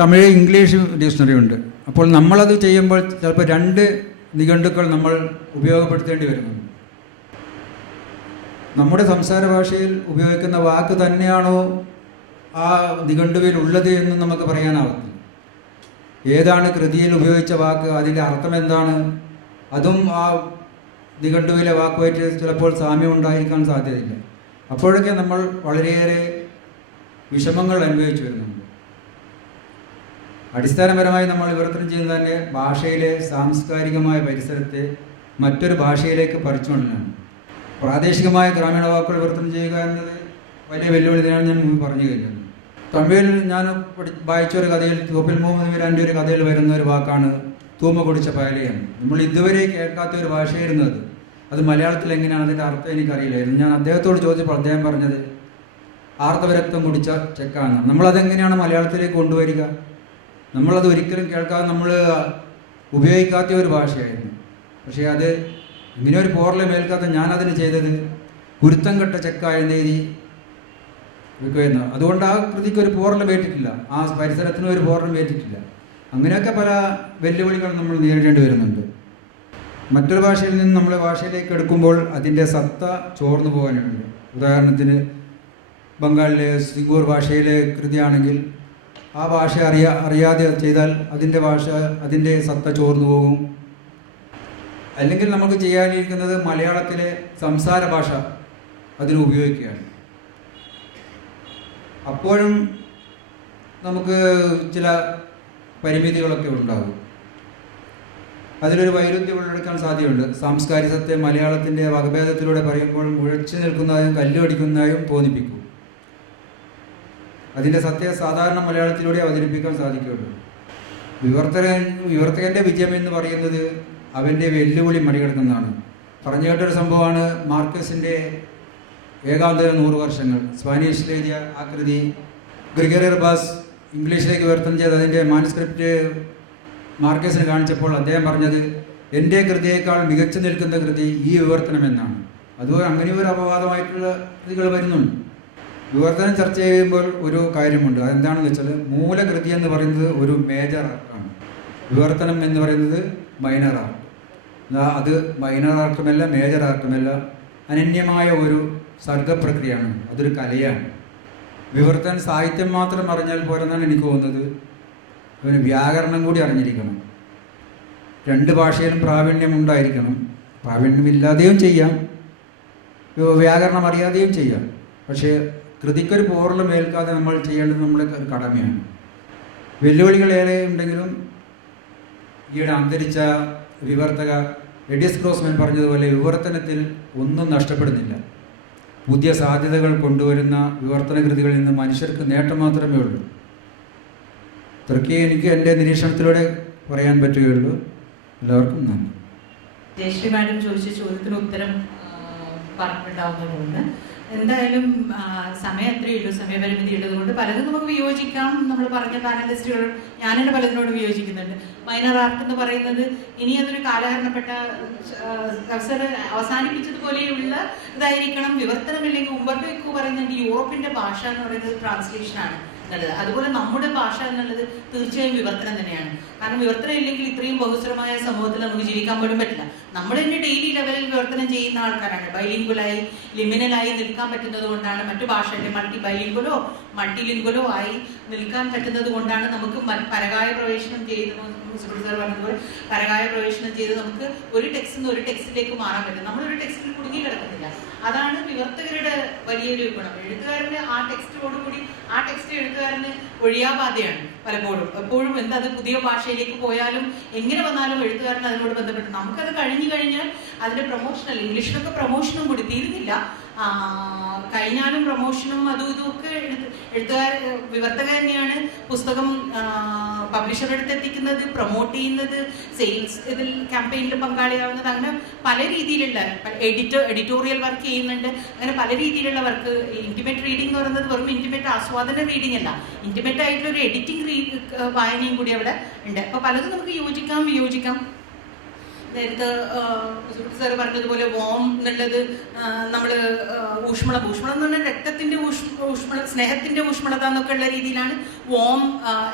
തമിഴ് ഇംഗ്ലീഷ് ഡിക്ഷണറി ഉണ്ട്. അപ്പോൾ നമ്മളത് ചെയ്യുമ്പോൾ ചിലപ്പോൾ 2 നിഘണ്ടുക്കൾ നമ്മൾ ഉപയോഗപ്പെടുത്തേണ്ടി വരുന്നുണ്ട്. നമ്മുടെ സംസാര ഭാഷയിൽ ഉപയോഗിക്കുന്ന വാക്ക് തന്നെയാണോ ആ നിഘണ്ടുവിൽ ഉള്ളത് എന്ന് നമുക്ക് പറയാനാവത്തില്ല. ഏതാണ് കൃതിയിൽ ഉപയോഗിച്ച വാക്ക്, അതിൻ്റെ അർത്ഥം എന്താണ്, അതും ആ നിഘണ്ടുവിലെ വാക്കുമായിട്ട് ചിലപ്പോൾ സാമ്യം ഉണ്ടായിരിക്കാൻ സാധ്യതയില്ല. അപ്പോഴൊക്കെ നമ്മൾ വളരെയേറെ വിഷമങ്ങൾ അനുഭവിച്ചു വരുന്നുണ്ട്. അടിസ്ഥാനപരമായി നമ്മൾ വിവർത്തനം ചെയ്യുന്നത് തന്നെ ഭാഷയിലെ സാംസ്കാരികമായ പരിസരത്തെ മറ്റൊരു ഭാഷയിലേക്ക് പറിച്ചുകൊണ്ടാണ്. പ്രാദേശികമായ ഗ്രാമീണ വാക്കുകൾ വിവർത്തനം ചെയ്യുക എന്നത് വലിയ വെല്ലുവിളി തന്നെയാണ് ഞാൻ മുമ്പ് പറഞ്ഞു കഴിഞ്ഞത്. തമിഴിൽ ഞാൻ വായിച്ചൊരു കഥയിൽ തോപ്പിൽ മുഹമ്മദ് മീരാൻ്റെ ഒരു കഥയിൽ വരുന്ന ഒരു വാക്കാണ് തൂമ കുടിച്ച പായലയാണ്. നമ്മൾ ഇതുവരെ കേൾക്കാത്ത ഒരു ഭാഷയായിരുന്നത്. അത് മലയാളത്തിൽ എങ്ങനെയാണ് അതിൻ്റെ അർത്ഥം എനിക്കറിയില്ലായിരുന്നു. ഞാൻ അദ്ദേഹത്തോട് ചോദിച്ചപ്പോൾ അദ്ദേഹം പറഞ്ഞത് ആർത്തവരക്തം കുടിച്ച ചെക്കാണ്. നമ്മളതെങ്ങനെയാണ് മലയാളത്തിലേക്ക് കൊണ്ടുവരിക? നമ്മളത് ഒരിക്കലും കേൾക്കാതെ നമ്മൾ ഉപയോഗിക്കാത്ത ഒരു ഭാഷയായിരുന്നു. പക്ഷേ അത് ഇങ്ങനെ ഒരു പോറലേൽക്കാത്ത ഞാനതിന് ചെയ്തത് കുരുത്തം കെട്ട ചെക്കായെന്ന് എഴുതി വെക്കുമായിരുന്നു. അതുകൊണ്ട് ആ കൃതിക്ക് ഒരു പോറലും ഏറ്റിട്ടില്ല, ആ പരിസരത്തിനും ഒരു പോറലും ഏറ്റിട്ടില്ല. അങ്ങനെയൊക്കെ പല വെല്ലുവിളികൾ നമ്മൾ നേരിടേണ്ടി വരുന്നുണ്ട്. മറ്റൊരു ഭാഷയിൽ നിന്ന് നമ്മളെ ഭാഷയിലേക്ക് എടുക്കുമ്പോൾ അതിൻ്റെ സത്ത ചോർന്നു പോകാനുണ്ട്. ഉദാഹരണത്തിന് ബംഗാളിലെ സിംഗൂർ ഭാഷയിലെ കൃതിയാണെങ്കിൽ ആ ഭാഷ അറിയാതെ ചെയ്താൽ അതിൻ്റെ സത്ത ചോർന്നു പോകും. അല്ലെങ്കിൽ നമുക്ക് ചെയ്യാനിരിക്കുന്നത് മലയാളത്തിലെ സംസാര ഭാഷ അതിന് ഉപയോഗിക്കുകയാണ്. അപ്പോഴും നമുക്ക് ചില പരിമിതികളൊക്കെ ഉണ്ടാകും. അതിലൊരു വൈരുദ്ധ്യം ഉള്ളെടുക്കാൻ സാധ്യതയുണ്ട്. സാംസ്കാരികത്തെ മലയാളത്തിൻ്റെ വകഭേദത്തിലൂടെ പറയുമ്പോൾ മുഴച്ചു നിൽക്കുന്നതായും കല്ലുകടിക്കുന്നതായും തോന്നിപ്പിക്കും. അതിൻ്റെ സാധാരണ മലയാളത്തിലൂടെ അവതരിപ്പിക്കാൻ സാധിക്കുകയുള്ളൂ. വിവർത്തകൻ്റെ വിജയം എന്ന് പറയുന്നത് അവൻ്റെ വെല്ലുവിളി മറികടക്കുന്നതാണ്. പറഞ്ഞു കേട്ടൊരു സംഭവമാണ് മാർക്കസിൻ്റെ ഏകാന്തത 100 വർഷങ്ങൾ. സ്പാനിഷിലെഴുതിയ ആ കൃതി ഗ്രിഗറി റബാസ് ഇംഗ്ലീഷിലേക്ക് വിവർത്തനം ചെയ്ത് അതിൻ്റെ മാനുസ്ക്രിപ്റ്റ് മാർക്കസിന് കാണിച്ചപ്പോൾ അദ്ദേഹം പറഞ്ഞത്, എൻ്റെ കൃതിയേക്കാൾ മികച്ചു നിൽക്കുന്ന കൃതി ഈ വിവർത്തനം എന്നാണ്. അതുപോലെ അങ്ങനെ ഒരു അപവാദമായിട്ടുള്ള കൃതികൾ വരുന്നുണ്ട്. വിവർത്തനം ചർച്ച ചെയ്യുമ്പോൾ ഒരു കാര്യമുണ്ട്. അതെന്താണെന്ന് വെച്ചാൽ മൂലകൃതി എന്ന് പറയുന്നത് ഒരു മേജർ ആർട്ടാണ്, വിവർത്തനം എന്ന് പറയുന്നത് മൈനർ ആർട്ട്. അത് മൈനർ ആർട്ടുമല്ല മേജർ ആർട്ടുമല്ല, അനന്യമായ ഒരു സർഗപ്രക്രിയയാണ്, അതൊരു കലയാണ്. വിവർത്തനം സാഹിത്യം മാത്രം അറിഞ്ഞാൽ പോരെന്നാണ് എനിക്ക് തോന്നുന്നത്. അവന് വ്യാകരണം കൂടി അറിഞ്ഞിരിക്കണം. 2 ഭാഷയിലും പ്രാവീണ്യം ഉണ്ടായിരിക്കണം. പ്രാവീണ്യമില്ലാതെയും ചെയ്യാം, വ്യാകരണം അറിയാതെയും ചെയ്യാം. പക്ഷേ കൃതിക്കൊരു പോറലും ഏൽക്കാതെ നമ്മൾ ചെയ്യേണ്ടത് നമ്മുടെ ഒരു കടമയാണ്. വെല്ലുവിളികൾ ഏറെ ഉണ്ടെങ്കിലും ഈയിടെ അന്തരിച്ച വിവർത്തക എഡിയസ് ക്രോസ്മാൻ പറഞ്ഞതുപോലെ വിവർത്തനത്തിൽ ഒന്നും നഷ്ടപ്പെടുന്നില്ല. പുതിയ സാധ്യതകൾ കൊണ്ടുവരുന്ന വിവർത്തന കൃതികളിൽ നിന്ന് മനുഷ്യർക്ക് നേട്ടം മാത്രമേ ഉള്ളൂ. ഇത്രയ്ക്ക് എനിക്ക് എൻ്റെ നിരീക്ഷണത്തിലൂടെ പറയാൻ പറ്റുകയുള്ളൂ. എല്ലാവർക്കും നന്ദി. ജയശ്രീ മാഡം ചോദിച്ച ചോദ്യത്തിന് ഉത്തരം പറഞ്ഞിട്ടുണ്ടാവുന്നതുകൊണ്ട് എന്തായാലും സമയം അത്രയേ ഉള്ളൂ, സമയപരിമിതി ഉള്ളതുകൊണ്ട് പലതും നമുക്ക് വിയോജിക്കാം. നമ്മൾ പറഞ്ഞ പാനലിസ്റ്റുകൾ ഞാനെന്നെ പലതിനോട് വിയോജിക്കുന്നുണ്ട്. മൈനർ ആർട്ട് എന്ന് പറയുന്നത് ഇനി അതൊരു കാലഹരണപ്പെട്ട അവസരം അവസാനിപ്പിച്ചതുപോലെയുള്ള ഇതായിരിക്കണം. വിവർത്തനമില്ലെങ്കിൽ ഉംബർട്ടോ ഇക്കോ പറയുന്നുണ്ട് യൂറോപ്പിന്റെ ഭാഷ എന്ന് പറയുന്നത് ട്രാൻസ്ലേഷനാണ് എന്നുള്ളത്. അതുപോലെ നമ്മുടെ ഭാഷ എന്നുള്ളത് തീർച്ചയായും വിവർത്തനം തന്നെയാണ്. കാരണം വിവർത്തനം ഇല്ലെങ്കിൽ ഇത്രയും ബഹുസ്വരമായ സമൂഹത്തിൽ നമുക്ക് ജീവിക്കാൻ പോലും പറ്റില്ല. നമ്മൾ തന്നെ ഡെയിലി ലെവലിൽ വിവർത്തനം ചെയ്യുന്ന ആൾക്കാരാണ്. ബൈലിംഗ്വലായി ലിമിനലായി നിൽക്കാൻ പറ്റുന്നത് കൊണ്ടാണ്, മറ്റു ഭാഷയുടെ ബൈലിംഗ്വലോ മൾട്ടിലിംഗ്വലോ ആയി നിൽക്കാൻ പറ്റുന്നത് കൊണ്ടാണ് നമുക്ക് പരകായ പ്രവേശനം ചെയ്ത് സാർ പറഞ്ഞതുപോലെ പരകായ പ്രവേശനം ചെയ്ത് നമുക്ക് ഒരു ടെക്സ്റ്റിൽ നിന്ന് ഒരു ടെക്സ്റ്റിലേക്ക് മാറാൻ പറ്റും. നമ്മളൊരു ടെക്സ്റ്റിൽ കുടുങ്ങി കിടക്കുന്നില്ല. അതാണ് വിവർത്തകരുടെ വലിയൊരു ഗുണം. എഴുത്തുകാരന് ആ ടെക്സ്റ്റോടുകൂടി ആ ടെക്സ്റ്റ് എഴുത്തുകാരന് ഒഴിയാബാധയാണ് പലപ്പോഴും. എപ്പോഴും അത് പുതിയ ഭാഷയിലേക്ക് പോയാലും എങ്ങനെ വന്നാലും എഴുത്തുകാരൻ അതിനോട് ബന്ധപ്പെട്ട് നമുക്കത് കഴിഞ്ഞു കഴിഞ്ഞാൽ അതിന്റെ പ്രൊമോഷനൽ ഇംഗ്ലീഷിലൊക്കെ പ്രൊമോഷനും കൂടി തീരുന്നില്ല. കഴിഞ്ഞാലും പ്രൊമോഷനും അതും ഇതുമൊക്കെ വിവർത്തകർ തന്നെയാണ് പുസ്തകം പബ്ലിഷറുടെ അടുത്ത് എത്തിക്കുന്നത്, പ്രൊമോട്ട് ചെയ്യുന്നത്, സെയിൽസ് ഇതിൽ ക്യാമ്പയിനിൽ പങ്കാളിയാവുന്നത്. അങ്ങനെ പല രീതിയിലുള്ള എഡിറ്റോറിയൽ വർക്ക് ചെയ്യുന്നുണ്ട്. അങ്ങനെ പല രീതിയിലുള്ള വർക്ക്. ഇന്റിമേറ്റ് റീഡിംഗ് എന്ന് പറയുന്നത് വെറും ഇന്റിമേറ്റ് ആസ്വാദന റീഡിംഗ് അല്ല, ഇന്റിമേറ്റ് ആയിട്ടുള്ള ഒരു എഡിറ്റിംഗ് വായനയും കൂടി അവിടെ ഉണ്ട്. അപ്പോൾ പലതും നമുക്ക് വിയോജിക്കാം. നേരത്തെ സാറ് പറഞ്ഞതുപോലെ വോം എന്നുള്ളത് നമ്മൾ ഊഷ്മളം എന്ന് പറഞ്ഞാൽ രക്തത്തിൻ്റെ സ്നേഹത്തിൻ്റെ ഊഷ്മളത എന്നൊക്കെ ഉള്ള രീതിയിലാണ് വോം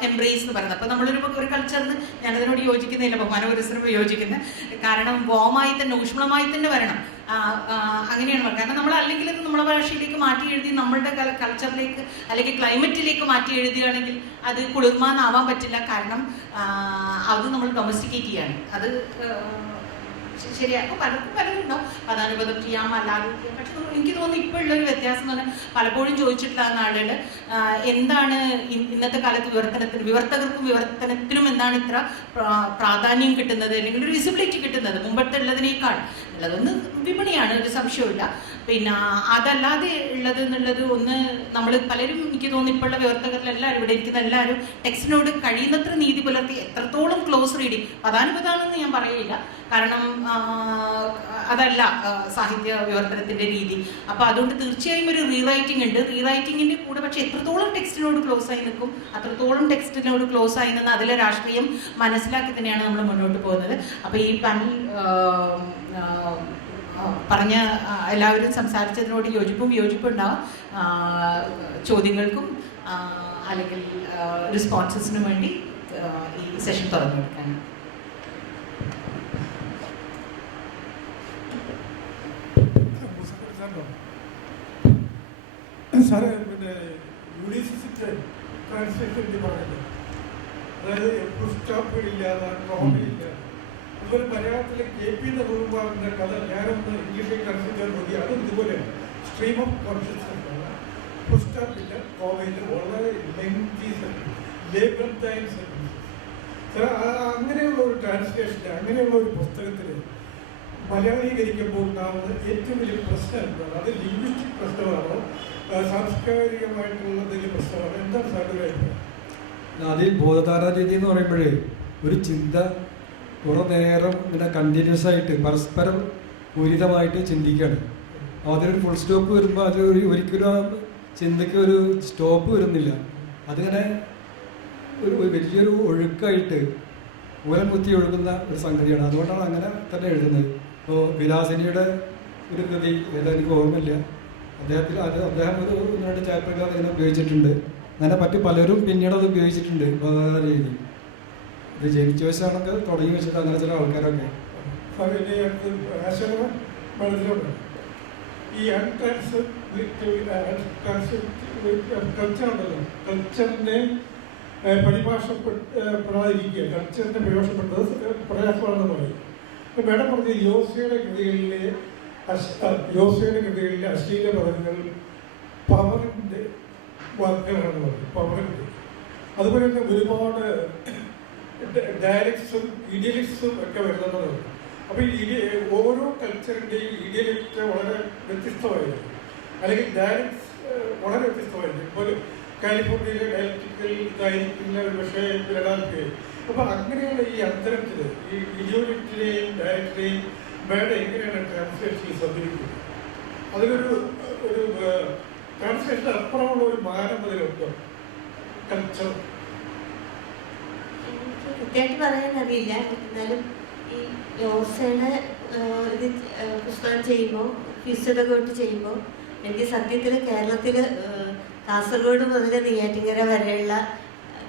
എംബ്രേസ് എന്ന് പറയുന്നത്. അപ്പോൾ നമ്മളൊരു കൾച്ചറിന് ഞാനതിനോട് യോജിക്കുന്നില്ല, ബഹുമാനപുരസ്സരം യോജിക്കുന്നത്. കാരണം വോമായി തന്നെ ഊഷ്മളമായി തന്നെ വരണം, അങ്ങനെയാണ് പറയുന്നത്. കാരണം നമ്മൾ അല്ലെങ്കിൽ അത് നമ്മുടെ ഭാഷയിലേക്ക് മാറ്റി എഴുതി നമ്മളുടെ കൾച്ചറിലേക്ക് അല്ലെങ്കിൽ ക്ലൈമറ്റിലേക്ക് മാറ്റി എഴുതുകയാണെങ്കിൽ അത് കുളിർമാന്നാവാൻ പറ്റില്ല. കാരണം അത് നമ്മൾ ഡൊമസ്റ്റിക്കേറ്റ് ചെയ്യാണ്. അത് ശരിയാണ്. അപ്പോൾ പലരും ഉണ്ടാവും, പദാനുപദം ചെയ്യാം അല്ലാതെ. പക്ഷെ എനിക്ക് തോന്നുന്നു ഇപ്പോൾ ഉള്ളൊരു വ്യത്യാസം എന്ന് പറഞ്ഞാൽ പലപ്പോഴും ചോദിച്ചിട്ടുള്ള ആളുകൾ എന്താണ് ഇന്നത്തെ കാലത്ത് വിവർത്തകർക്കും വിവർത്തനത്തിനും എന്താണ് ഇത്ര പ്രാധാന്യം കിട്ടുന്നത് അല്ലെങ്കിൽ ഒരു വിസിബിലിറ്റി കിട്ടുന്നത് മുമ്പത്തെ ഉള്ളതിനേക്കാൾ ഉള്ളതൊന്ന് വിപണിയാണ്, ഒരു സംശയമില്ല. പിന്നെ അതല്ലാതെ ഉള്ളത് എന്നുള്ളത് ഒന്ന് നമ്മൾ പലരും എനിക്ക് തോന്നുന്നു ഇപ്പോഴുള്ള വിവർത്തകരിലെല്ലാവരും ഇവിടെ ഇരിക്കുന്ന എല്ലാവരും ടെക്സ്റ്റിനോട് കഴിയുന്നത്ര നീതി പുലർത്തി എത്രത്തോളം ക്ലോസ് റീഡിങ് പദാനുപദാണെന്ന് ഞാൻ പറയില്ല. കാരണം അതല്ല സാഹിത്യ വിവർത്തനത്തിൻ്റെ രീതി. അപ്പോൾ അതുകൊണ്ട് തീർച്ചയായും ഒരു റീറൈറ്റിംഗ് ഉണ്ട്. റീറൈറ്റിങ്ങിൻ്റെ കൂടെ പക്ഷേ എത്രത്തോളം ടെക്സ്റ്റിനോട് ക്ലോസ് ആയി നിൽക്കും അത്രത്തോളം ടെക്സ്റ്റിനോട് ക്ലോസ് ആയി നിന്ന് അതിലെ രാഷ്ട്രീയം മനസ്സിലാക്കി തന്നെയാണ് നമ്മൾ മുന്നോട്ട് പോകുന്നത്. അപ്പോൾ ഈ പാനൽ പറഞ്ഞ എല്ലാവരും സംസാരിച്ചതിനോട് യോജിപ്പും ഉണ്ടാവും. ചോദ്യങ്ങൾക്കും അല്ലെങ്കിൽ റെസ്പോൺസസിനും വേണ്ടി ഈ സെഷൻ തുറന്നു കൊടുക്കാൻ. സാറ് പിന്നെ യൂണിവേഴ്സിറ്റി ട്രാൻസ്ലേഷൻ പറഞ്ഞത്, അതായത് സ്റ്റോപ്പുകളില്ലാതെ റോമില്ലാതെ അതുപോലെ മലയാളത്തിലെ KP നവകുമാറിൻ്റെ കഥ ഞാനൊന്ന് ഇംഗ്ലീഷിലേക്ക് ട്രാൻസ്ലേറ്റ് നോക്കി, അതും ഇതുപോലെയാണ്. സ്ട്രീം ഓഫ് കോൺഷ്യസ്നസ് ആണ്. പുസ്തകത്തിൻ്റെ കോമയില് വളരെ ലെങ്തി ലേബൽ ടൈം സെൻറ്റൻസസ്. അങ്ങനെയുള്ള ഒരു ട്രാൻസ്ലേഷൻ, അങ്ങനെയുള്ള ഒരു പുസ്തകത്തിൽ മലയാളീകരിക്കുമ്പോൾ ഉണ്ടാകുന്ന ഏറ്റവും വലിയ പ്രശ്നം എന്താണ്? അത് ലിംഗ്വിസ്റ്റിക് പ്രശ്നമാണോ, സാംസ്കാരികമായിട്ടുള്ള എന്തെങ്കിലും പ്രശ്നമാണോ? എന്താണ് സാറിൻ്റെ അഭിപ്രായം? അതിൽ ബോധധാരാ രീതി എന്ന് പറയുമ്പോഴേ ഒരു ചിന്ത കുറേ നേരം ഇങ്ങനെ കണ്ടിന്യൂസ് ആയിട്ട് പരസ്പരം പൂരിതമായിട്ട് ചിന്തിക്കുകയാണ്. അതിനൊരു ഫുൾ സ്റ്റോപ്പ് വരുമ്പോൾ അത് ഒരിക്കലും ആ ചിന്തയ്ക്ക് ഒരു സ്റ്റോപ്പ് വരുന്നില്ല. അതിങ്ങനെ ഒരു വലിയൊരു ഒഴുക്കായിട്ട് ഊരം കുത്തി ഒഴുകുന്ന ഒരു സംഗതിയാണ്. അതുകൊണ്ടാണ് അങ്ങനെ തന്നെ എഴുതുന്നത്. ഇപ്പോൾ വിലാസിനിയുടെ ഒരു കൃതി ഏതാ എനിക്ക് ഓർമ്മയില്ല, അദ്ദേഹം ഒരു 1-2 ചാപ്റ്ററുകൾ അതിനെ ഉപയോഗിച്ചിട്ടുണ്ട്. അങ്ങനെ പറ്റി പലരും പിന്നീട് അത് ഉപയോഗിച്ചിട്ടുണ്ട് ബോധധാരാ രീതി. ഇത് ജെയിംസ് ജോയ്സാണൊക്കെ തുടങ്ങി വെച്ചിട്ട് അങ്ങനെ ചില ആൾക്കാരൊക്കെ. ഈ കൾച്ചറുണ്ടല്ലോ, കൾച്ചറിനെ പരിഭാഷപ്പെടാതിരിക്കുക, കൾച്ചറിനെ പരിഭാഷപ്പെട്ടത് പ്രയാസമാണെന്ന് പറയും. മേഡം പറഞ്ഞ യോസയുടെ കൃതികളിലെ അശ്ലീല പദങ്ങൾ പവറിൻ്റെ വാക്കുകളാണെന്ന് പറയും. പവറിൻ്റെ അതുപോലെ തന്നെ ഒരുപാട് ഡയലക്ട്സും ഇഡിയലിക്സും ഒക്കെ വരുന്നതാണ്. അപ്പോൾ ഈ ഓരോ കൾച്ചറിൻ്റെയും ഇഡിയലിക്റ്റ് വളരെ വ്യത്യസ്തമായിരുന്നു, അല്ലെങ്കിൽ ഡയലക്ട്സ് വളരെ വ്യത്യസ്തമായിരുന്നു. ഇപ്പോൾ കാലിഫോർണിയയിലെ ഡയലക്റ്റിക്കൽ ഇതായിരിക്കില്ല ഒരു പക്ഷേ ഫിലഡൽഫിയ. അപ്പോൾ അങ്ങനെയുള്ള ഈ അന്തരത്തിൽ ഈ ഇഡിയോലിക്റ്റിനെയും ഡയലക്റ്റിനെയും വേറെ എങ്ങനെയാണ് ട്രാൻസ്ലേഷൻ സമീപിക്കുന്നത്? അതിലൊരു ട്രാൻസ്ലേഷൻ അപ്പുറമുള്ള ഒരു മാനം അതിലുണ്ടോ കൾച്ചർ? കൃത്യമായിട്ട് പറയാൻ അറിയില്ല. എന്നാലും ഈ യോസയുടെ ഇത് പുസ്തകം ചെയ്യുമ്പോൾ, ഫിസുഡൊക്കെ ചെയ്യുമ്പോൾ എനിക്ക് സത്യത്തിൽ കേരളത്തിൽ കാസർഗോഡ് മുതൽ നെയ്യാറ്റിൻകര വരെയുള്ള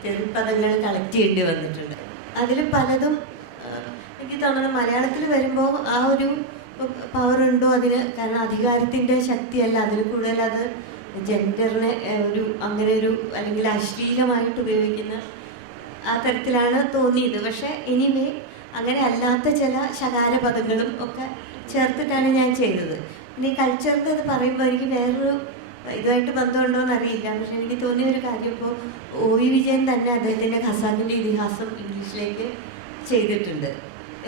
തെരുപ്പദങ്ങൾ കളക്ട് ചെയ്യേണ്ടി വന്നിട്ടുണ്ട്. അതിൽ പലതും എനിക്ക് തോന്നുന്നു മലയാളത്തിൽ വരുമ്പോൾ ആ ഒരു പവറുണ്ടോ അതിന്. കാരണം അധികാരത്തിൻ്റെ ശക്തിയല്ല, അതിന് കൂടുതൽ അത് ജെൻഡറിനെ അങ്ങനെ ഒരു അല്ലെങ്കിൽ അശ്ലീലമായിട്ട് ഉപയോഗിക്കുന്ന ആ തരത്തിലാണ് തോന്നിയത്. പക്ഷേ എനിവേ അങ്ങനെ അല്ലാത്ത ചില ശകാര പദങ്ങളും ഒക്കെ ചേർത്തിട്ടാണ് ഞാൻ ചെയ്തത്. ഇനി കൾച്ചറിൻ്റെ ഇത് പറയുമ്പോൾ എനിക്ക് വേറൊരു ഇതുമായിട്ട് ബന്ധമുണ്ടോ എന്നറിയില്ല. പക്ഷെ എനിക്ക് തോന്നിയ ഒരു കാര്യം, ഇപ്പോൾ OV വിജയൻ തന്നെ അദ്ദേഹത്തിൻ്റെ ഖസാക്കിൻ്റെ ഇതിഹാസം ഇംഗ്ലീഷിലേക്ക് ചെയ്തിട്ടുണ്ട്,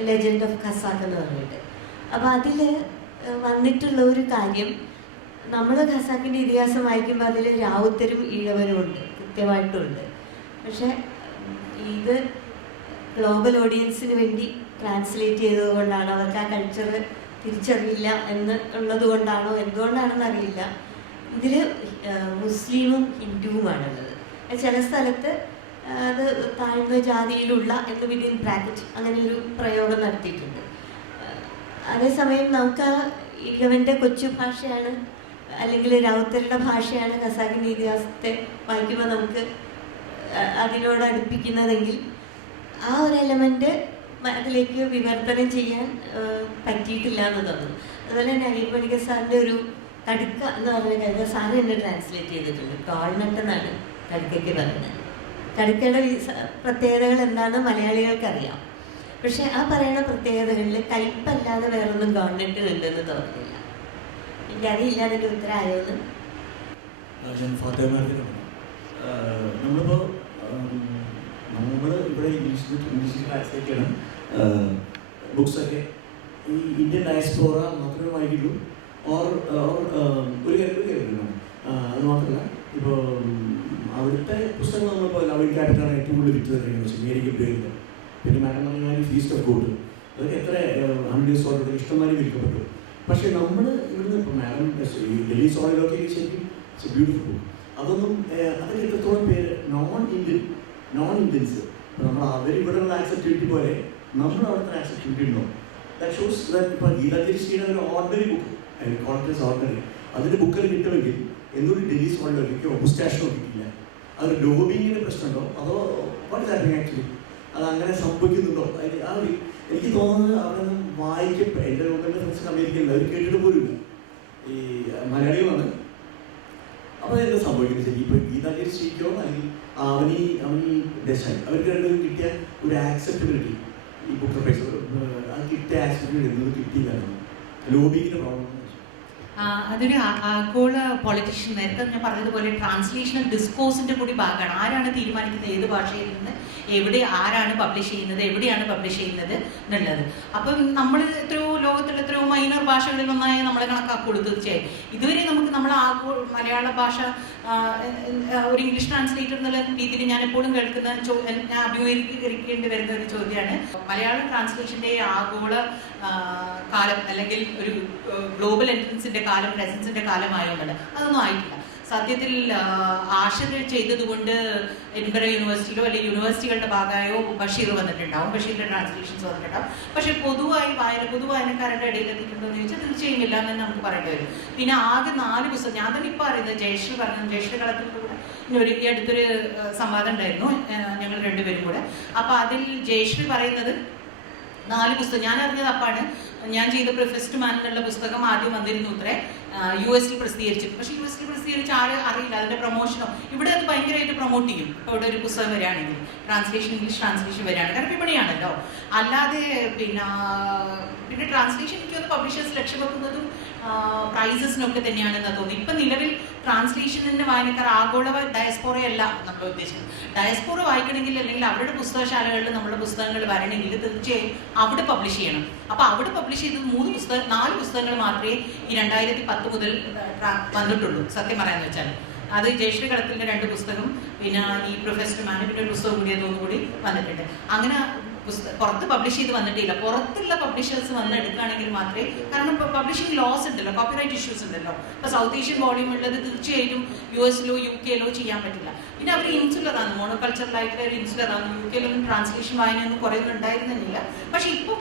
ലെജൻഡ് ഓഫ് ഖസാക്ക് എന്ന് പറഞ്ഞിട്ട്. അപ്പോൾ അതിൽ വന്നിട്ടുള്ള ഒരു കാര്യം, നമ്മൾ ഖസാക്കിൻ്റെ ഇതിഹാസം വായിക്കുമ്പോൾ അതിൽ രാവുത്തരും ഈഴവരും ഉണ്ട്, കൃത്യമായിട്ടുമുണ്ട്. പക്ഷേ ഇത് ഗ്ലോബൽ ഓഡിയൻസിന് വേണ്ടി ട്രാൻസ്ലേറ്റ് ചെയ്തതുകൊണ്ടാണ്, അവർക്ക് ആ കൾച്ചർ തിരിച്ചറിയില്ല എന്ന് ഉള്ളത് കൊണ്ടാണോ എന്തുകൊണ്ടാണെന്ന് അറിയില്ല, ഇതിൽ മുസ്ലിമും ഹിന്ദുവുമാണുള്ളത്. ചില സ്ഥലത്ത് അത് താഴ്ന്ന ജാതിയിലുള്ള എന്ന് വിതിൻ ബ്രാക്കറ്റ് അങ്ങനെ ഒരു പ്രയോഗം നടത്തിയിട്ടുണ്ട്. അതേസമയം നമുക്ക് ആ ഇഴവൻ്റെ കൊച്ചു ഭാഷയാണ് അല്ലെങ്കിൽ രാവുത്തരുടെ ഭാഷയാണ് ഖസാക്കിൻ്റെ ഇതിഹാസത്തെ വായിക്കുമ്പോൾ നമുക്ക് അതിനോട് അടുപ്പിക്കുന്നതെങ്കിൽ ആ ഒരു എലമെൻറ്റ് അതിലേക്ക് വിവർത്തനം ചെയ്യാൻ പറ്റിയിട്ടില്ല എന്ന് തോന്നുന്നു. അതുപോലെ തന്നെ അയ്യപ്പണിക്കർ സാറിൻ്റെ ഒരു കടുക്ക എന്ന് പറഞ്ഞ കവിത സാറ് തന്നെ ട്രാൻസ്ലേറ്റ് ചെയ്തിട്ടുണ്ട്. ടോൾനട്ട് എന്നാണ് കടുക്കയ്ക്ക് പറയുന്നത്. കടുക്കയുടെ പ്രത്യേകതകൾ എന്താണെന്ന് മലയാളികൾക്കറിയാം. പക്ഷെ ആ പറയുന്ന പ്രത്യേകതകളിൽ കയ്പല്ലാതെ വേറൊന്നും ഗവൺമെൻറ്റിനുണ്ടെന്ന് തോന്നുന്നില്ല. എനിക്കറിയില്ല അതിൻ്റെ ഉത്തരമായോന്ന്. നമ്മളിപ്പോൾ നമ്മൾ ഇവിടെ ഇംഗ്ലീഷിൽ ട്രാൻസ്ലേറ്റ് ചെയ്യണം ബുക്സൊക്കെ ഈ ഇന്ത്യൻ ഡയസ്പോറ മാത്രമേ വായിക്കുള്ളൂ. ഒരു കാര്യമില്ല. അത് മാത്രമല്ല, ഇപ്പോൾ അവിടുത്തെ പുസ്തകങ്ങൾ നമ്മളിപ്പോൾ ലവ് ക്യാപിറ്റലാണ് ഏറ്റവും കൂടുതൽ വിറ്റ് തരുന്നത് ശരിയായിരിക്കും ഉപയോഗിക്കുക. പിന്നെ മാഡം പറഞ്ഞാൽ ഫീസ്റ്റ് ഓഫ് ഗോഡ്, അതൊക്കെ എത്ര 100 years ഓൾറെഡി ഇഷ്ടംമാതിരി വിൽക്കപ്പെട്ടു. പക്ഷേ നമ്മൾ ഇവിടുന്ന് ഇപ്പോൾ മാഡം ഡൽഹി സോളിലൊക്കെ ശരിക്കും ഇറ്റ്സ് എ ബ്യൂട്ടിഫുൾ ബുക്ക്. അതൊന്നും അതൊക്കെ എത്രത്തോളം പേര് നോൺ ഇന്ത്യൻസ് നമ്മൾ അവരിവിടെയുള്ള ആക്സെപ്റ്റിവിറ്റി പോലെ നമ്മൾ അവിടുത്തെ ആക്സെപ്റ്റിവിറ്റി ഉണ്ടോ? ദാറ്റ് ഷോസ് ദാറ്റ് ഇപ്പോൾ ഗീതാചരിശ്രീയുടെ ഒരു ഓർഡിനറി ബുക്ക്, കോൺഫിഡൻസ് ഓർഡിനറി, അതിൻ്റെ ബുക്കിൽ കിട്ടുമെങ്കിൽ എന്നൊരു ഡൽഹി സോളിലൊക്കെ ഒബുസ്റ്റാഷനോ കിട്ടില്ല. അതൊരു ലോബിങ്ങിൻ്റെ പ്രശ്നമുണ്ടോ അതോ വാട്ട് ഇസ് ഹാപ്പനിങ് ആക്ച്വലി? അത് അങ്ങനെ സംഭവിക്കുന്നുണ്ടോ? ആ ഒരു എനിക്ക് തോന്നുന്നത് അവിടെ നിന്ന് വായിക്കപ്പോൾ എൻ്റെ ലോകത്തിൻ്റെ ഫ്രണ്ട്സ് അമേരിക്കയിൽ അവർ കേട്ടിട്ട് പോലുമില്ല, ഈ മലയാളികളാണ്. അപ്പോൾ എന്താ സംഭവിക്കുന്നത്? ശരി, ഇപ്പോൾ ഗീതാചരിശ്രീക്കോ അല്ലെങ്കിൽ അവനി ദേശായി അവർക്ക് രണ്ടുപേരും കിട്ടിയ ഒരു ആക്സെപ്റ്റബിലിറ്റി ഈ ബുക്ക് പ്രൈസ് അത് കിട്ടിയ ആക്സിഡൻറ്റ് എന്നത് കിട്ടിയില്ലായിരുന്നു. ലോബിങ്ങിൻ്റെ പ്രോബ്ലം. അതൊരു ആഗോള പൊളിറ്റീഷ്യൻ, നേരത്തെ ഞാൻ പറഞ്ഞതുപോലെ ട്രാൻസ്ലേഷണൽ ഡിസ്കോഴ്സിൻ്റെ കൂടി ഭാഗമാണ്. ആരാണ് തീരുമാനിക്കുന്നത് ഏത് ഭാഷയിൽ നിന്ന് എവിടെ ആരാണ് പബ്ലിഷ് ചെയ്യുന്നത്, എവിടെയാണ് പബ്ലിഷ് ചെയ്യുന്നത് എന്നുള്ളത്. അപ്പം നമ്മൾ ലോകത്തിലെ എത്രയോ മൈനർ ഭാഷകളിൽ ഒന്നായി നമ്മളെ കണക്കാക്കുള്ളൂ. തീർച്ചയായും ഇതുവരെ നമുക്ക് നമ്മളെ മലയാള ഭാഷ ഒരു ഇംഗ്ലീഷ് ട്രാൻസ്ലേറ്റർ എന്നുള്ള രീതിയിൽ ഞാൻ എപ്പോഴും കേൾക്കുന്ന ഞാൻ അഭിമുഖീകരിക്കേണ്ടി വരുന്ന ഒരു ചോദ്യമാണ് മലയാളം ട്രാൻസ്ലേഷൻ്റെ ആഗോള കാലം അല്ലെങ്കിൽ ഒരു ഗ്ലോബൽ എൻട്രൻസിൻ്റെ കാലം, പ്രസൻസിൻ്റെ കാലമായോന്നുള്ളത്. അതൊന്നും ആയിട്ടില്ല. സത്യത്തിൽ ആഷർ ചെയ്തതുകൊണ്ട് എഡിൻബറ യൂണിവേഴ്സിറ്റിയിലോ അല്ലെങ്കിൽ യൂണിവേഴ്സിറ്റികളുടെ ഭാഗമായോ ബഷീർ വന്നിട്ടുണ്ടാവും, ബഷീറിൻ്റെ ട്രാൻസ്ലേഷൻസ് വന്നിട്ടുണ്ടാവും. പക്ഷേ പൊതു വായനക്കാരുടെ ഇടയിൽ എത്തിയിട്ടുണ്ടോ എന്ന് ചോദിച്ചാൽ തീർച്ചയായും ഇല്ല എന്ന് നമുക്ക് പറയേണ്ടി വരും. പിന്നെ ആകെ 4 പുസ്തകം, ഞാൻ തന്നെ ഇപ്പോൾ അറിയുന്നത് ജയശ്രീ പറഞ്ഞു, ജയശ്രീ കളത്തിലൂടെ ഈ അടുത്തൊരു സംവാദം ഉണ്ടായിരുന്നു ഞങ്ങൾ രണ്ടുപേരും കൂടെ. അപ്പോൾ അതിൽ ജയശ്രീ പറയുന്നത് 4 പുസ്തകം, ഞാൻ അറിഞ്ഞത് അപ്പാണ്. ഞാൻ ചെയ്ത പ്രൊഫസ്റ്റ് മാൻ എന്നുള്ള പുസ്തകം ആദ്യം വന്നിരുന്നു അത്രേ, US പ്രസിദ്ധീകരിച്ചിട്ട്. പക്ഷേ US പ്രസിദ്ധീകരിച്ച് ആരും അറിയില്ല, അതിൻ്റെ പ്രൊമോഷനോ. ഇവിടെ അത് ഭയങ്കരമായിട്ട് പ്രൊമോട്ട് ചെയ്യും. ഇപ്പോൾ ഇവിടെ ഒരു പുസ്തകം വരികയാണെങ്കിൽ ട്രാൻസ്ലേഷൻ, ഇംഗ്ലീഷ് ട്രാൻസ്ലേഷൻ വരികയാണെങ്കിൽ, കാരണം വിപണിയാണല്ലോ. അല്ലാതെ പിന്നെ ട്രാൻസ്ലേഷൻ എനിക്ക് ഒന്ന് പബ്ലിഷേഴ്സ് ലക്ഷ്യം വെക്കുന്നതും പ്രൈസസിനൊക്കെ തന്നെയാണെന്ന് തോന്നുന്നു. ഇപ്പം നിലവിൽ ട്രാൻസ്ലേഷനിൻ്റെ വായനക്കാർ ആഗോള ഡയസ്പോറയല്ല നമ്മൾ ഉദ്ദേശിക്കുന്നത്. ഡയസ്പോറ വായിക്കണമെങ്കിൽ അല്ലെങ്കിൽ അവരുടെ പുസ്തകശാലകളിൽ നമ്മുടെ പുസ്തകങ്ങൾ വരണമെങ്കിൽ തീർച്ചയായും അവിടെ പബ്ലിഷ് ചെയ്യണം. അപ്പോൾ അവിടെ പബ്ലിഷ് ചെയ്തത് 4 പുസ്തകങ്ങൾ മാത്രമേ ഈ 2010 മുതൽ വന്നിട്ടുള്ളൂ. സത്യം പറയാന്ന് വെച്ചാൽ അത് ജയശ്രീ കളത്തിൻ്റെ 2 പുസ്തകം, പിന്നെ ഈ പ്രൊഫസർ മാൻ, പിന്നെ ഒരു പുസ്തകം കൂടി അതൊന്നുകൂടി വന്നിട്ടുണ്ട്. അങ്ങനെ പുറത്ത് പബ്ലിഷ് ചെയ്ത് വന്നിട്ടില്ല. പുറത്തുള്ള പബ്ലിഷേഴ്സ് വന്ന് എടുക്കുകയാണെങ്കിൽ മാത്രമേ, കാരണം പബ്ലിഷിംഗ് ലോസ് ഉണ്ടല്ലോ, കോപ്പിറൈറ്റ് ഇഷ്യൂസ് ഉണ്ടല്ലോ. ഇപ്പോൾ സൗത്ത് ഏഷ്യൻ വോളിയം ഉള്ളത് തീർച്ചയായിട്ടും US UK ചെയ്യാൻ പറ്റില്ല. പിന്നെ അവർ ഇൻസുലറാണ്, മോണോകൾച്ചറലായിട്ടുള്ള ഒരു ഇൻസുലറാണ്. UK ട്രാൻസ്ലേഷൻ വായനയൊന്നും കുറേ ഉണ്ടായിരുന്നില്ല. പക്ഷേ ഇപ്പോൾ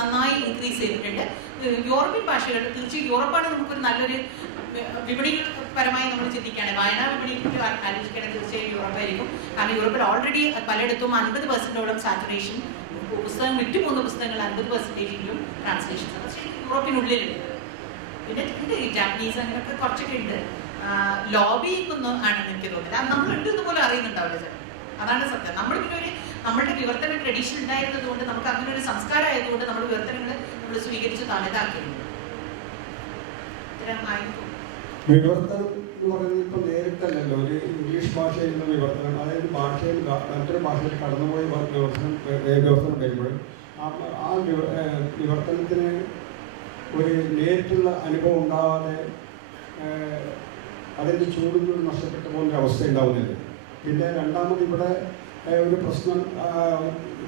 നന്നായി ഇൻക്രീസ് ചെയ്തിട്ടുണ്ട്. യൂറോപ്യൻ ഭാഷകൾ തീർച്ചയായും യൂറോപ്പാണ് നമുക്കൊരു നല്ലൊരു വിപണിപരമായി നമ്മൾ ചിന്തിക്കുകയാണ്. വായനാ വിപണിക്ക് ആലോചിക്കുകയാണെങ്കിൽ തീർച്ചയായും യൂറോപ്പായിരിക്കും. കാരണം യൂറോപ്പിൽ ഓൾറെഡി പലയിടത്തും 50%ഓളം സാച്ചുറേഷൻ, പുസ്തകം വിറ്റുപോകുന്ന പുസ്തകങ്ങൾ 50%-എങ്കിലും ട്രാൻസ്ലേഷൻസ്. പക്ഷേ യൂറോപ്പിനുള്ളിലുണ്ട്. പിന്നെ ഉണ്ട് ജാപ്പനീസ്, അങ്ങനെയൊക്കെ കുറച്ചൊക്കെ ഉണ്ട്. ലോബിങ് ഒന്നും ആണെന്ന് എനിക്ക് തോന്നുന്നില്ല. അത് നമ്മളുണ്ട് ഇതുപോലെ അറിയുന്നുണ്ടാവില്ല സാർ, അതാണ് സത്യം. നമ്മൾ പിന്നെ നമ്മളുടെ വിവർത്തന ട്രഡീഷൻ ഉണ്ടായിരുന്നത് കൊണ്ട്, നമുക്ക് അങ്ങനെ ഒരു സംസ്കാരം ആയതുകൊണ്ട് നമ്മൾ വിവർത്തനങ്ങൾ നമ്മൾ സ്വീകരിച്ച് തനതാക്കിയിരുന്നു. വിവർത്തനം എന്ന് പറയുന്നത് ഇപ്പം നേരിട്ടല്ലല്ലോ, ഒരു ഇംഗ്ലീഷ് ഭാഷയിൽ നിന്ന് വിവർത്തനം, അതായത് ഭാഷയിൽ മറ്റൊരു ഭാഷയിൽ കടന്നുപോയി വിവർത്തനം വരുമ്പോൾ ആ വിവർത്തനത്തിന് ഒരു നേരിട്ടുള്ള അനുഭവം ഉണ്ടാവാതെ അതിൻ്റെ ചൂടും നഷ്ടപ്പെട്ടു പോകുന്ന അവസ്ഥ ഉണ്ടാവുന്നില്ല. പിന്നെ രണ്ടാമത് ഇവിടെ ഒരു പ്രശ്നം